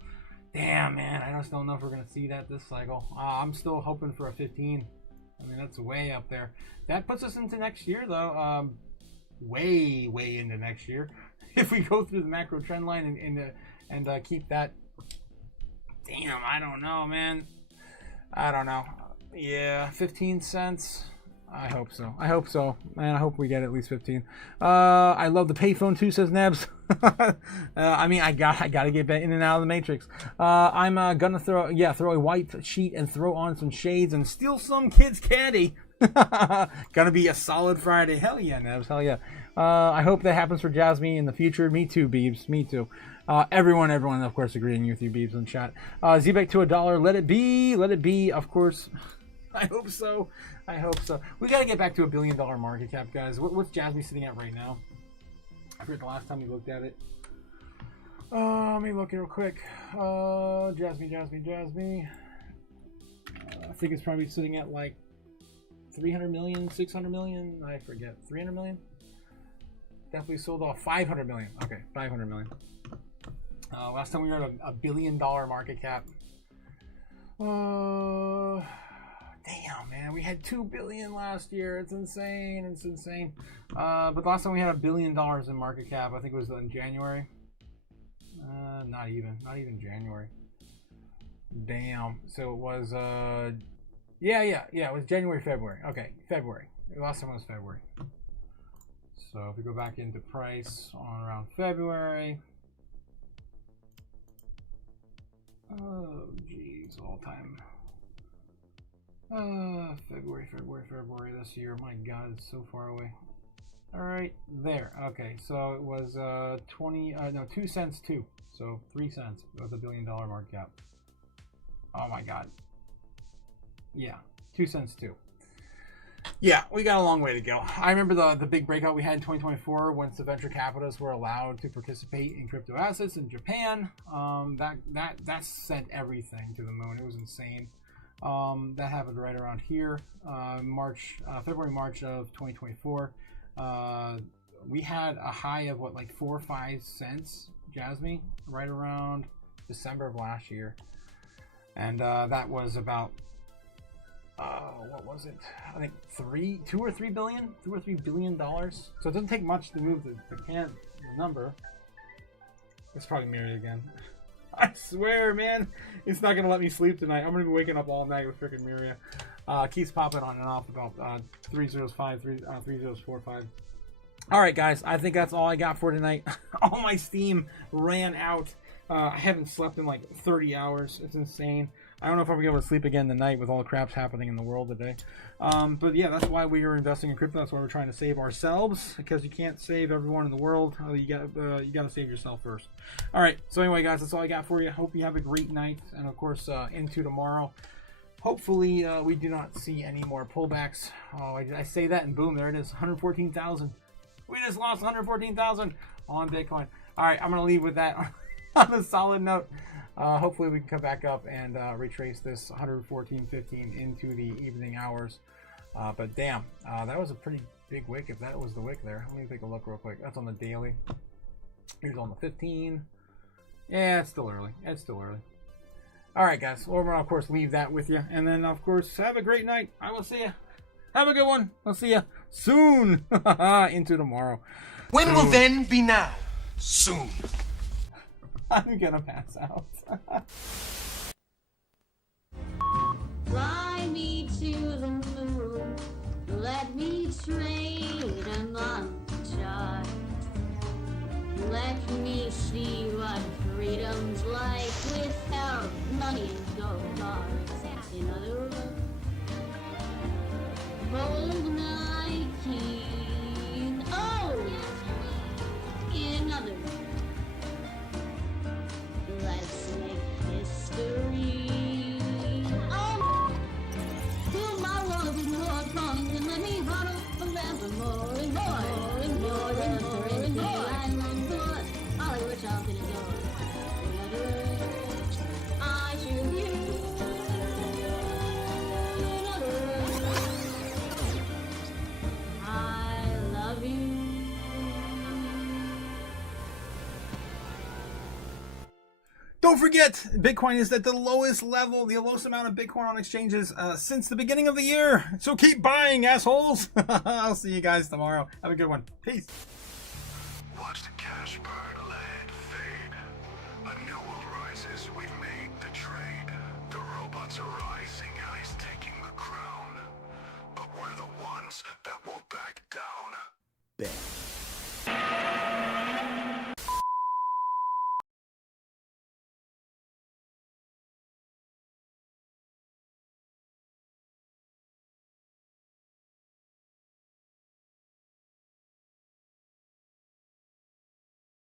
Damn, man, I just don't know if we're gonna see that this cycle. I'm still hoping for a 15. I mean, that's way up there. That puts us into next year, though. way into next year. If we go through the macro trend line and keep that. Damn, I don't know, man. I don't know. Yeah, 15 cents. I hope so. I hope so. Man, I hope we get at least 15. I love the payphone too, says Nebs. I mean, I gotta get in and out of the matrix. I'm gonna throw a white sheet and throw on some shades and steal some kids' candy. Gonna be a solid Friday. Hell yeah, Nebs. Hell yeah. I hope that happens for Jasmine in the future. Me too, Beebs. Me too. Everyone, of course, agreeing with you, Beebs, in chat. Z-Back to $1. Let it be, of course. I hope so. We got to get back to $1 billion market cap, guys. What's Jasmine sitting at right now? I forget the last time we looked at it. Let me look real quick. Jasmine. I think it's probably sitting at like 300 million, 600 million. I forget. 300 million? Definitely sold off 500 million. Okay, 500 million. Last time we were at $1 billion market cap. Damn, man, we had $2 billion last year. It's insane. But the last time we had $1 billion in market cap, I think it was in January. Not even January. Damn. So it was it was January, February. Okay, February. The last time was February. So if we go back into price on around February. Oh geez, all time. February this year. My God, it's so far away. All right, there. Okay, so it was 2 cents too. So 3 cents with $1 billion market cap. Oh my God. Yeah, 2 cents too. Yeah, we got a long way to go. I remember the big breakout we had in 2024 once the venture capitalists were allowed to participate in crypto assets in Japan. That sent everything to the moon. It was insane. That happened right around here, February, March of 2024. We had a high of what, like 4 or 5 cents, Jasmine, right around December of last year, and that was about what was it? I think $2 or $3 billion. So it doesn't take much to move the number. It's probably mirrored again. I swear, man, it's not gonna let me sleep tonight. I'm gonna be waking up all night with freaking Miria. Keeps popping on and off about 3053, 3045. All right, guys, I think that's all I got for tonight. All my steam ran out. I haven't slept in like 30 hours. It's insane. I don't know if I'll be able to sleep again tonight with all the craps happening in the world today. But yeah, that's why we are investing in crypto. That's why we're trying to save ourselves, because you can't save everyone in the world. You got to save yourself first. All right. So anyway, guys, that's all I got for you. Hope you have a great night, and of course into tomorrow. Hopefully we do not see any more pullbacks. Oh, I say that and boom, there it is, 114,000. We just lost 114,000 on Bitcoin. All right, I'm gonna leave with that on a solid note. Hopefully we can come back up and retrace this 114.15 into the evening hours. But damn, that was a pretty big wick if that was the wick there. Let me take a look real quick. That's on the daily. Here's on the 15. Yeah, it's still early. All right, guys. Well, we're gonna, of course, leave that with you. And then, of course, have a great night. I will see you. Have a good one. I'll see you soon into tomorrow. When will then be now? Soon. I'm gonna pass out. Fly me to the moon, let me trade among the stars. Let me see what freedom's like without money and gold bars. In other words, hold my king. Oh! In other words, let's make history. Oh! Don't forget, Bitcoin is at the lowest level, the lowest amount of Bitcoin on exchanges since the beginning of the year. So keep buying, assholes. I'll see you guys tomorrow. Have a good one. Peace. Watch the cash burn, land fade. A new world rises, we've made the trade. The robots are rising, he's taking the crown. But we're the ones that won't back down. Bet.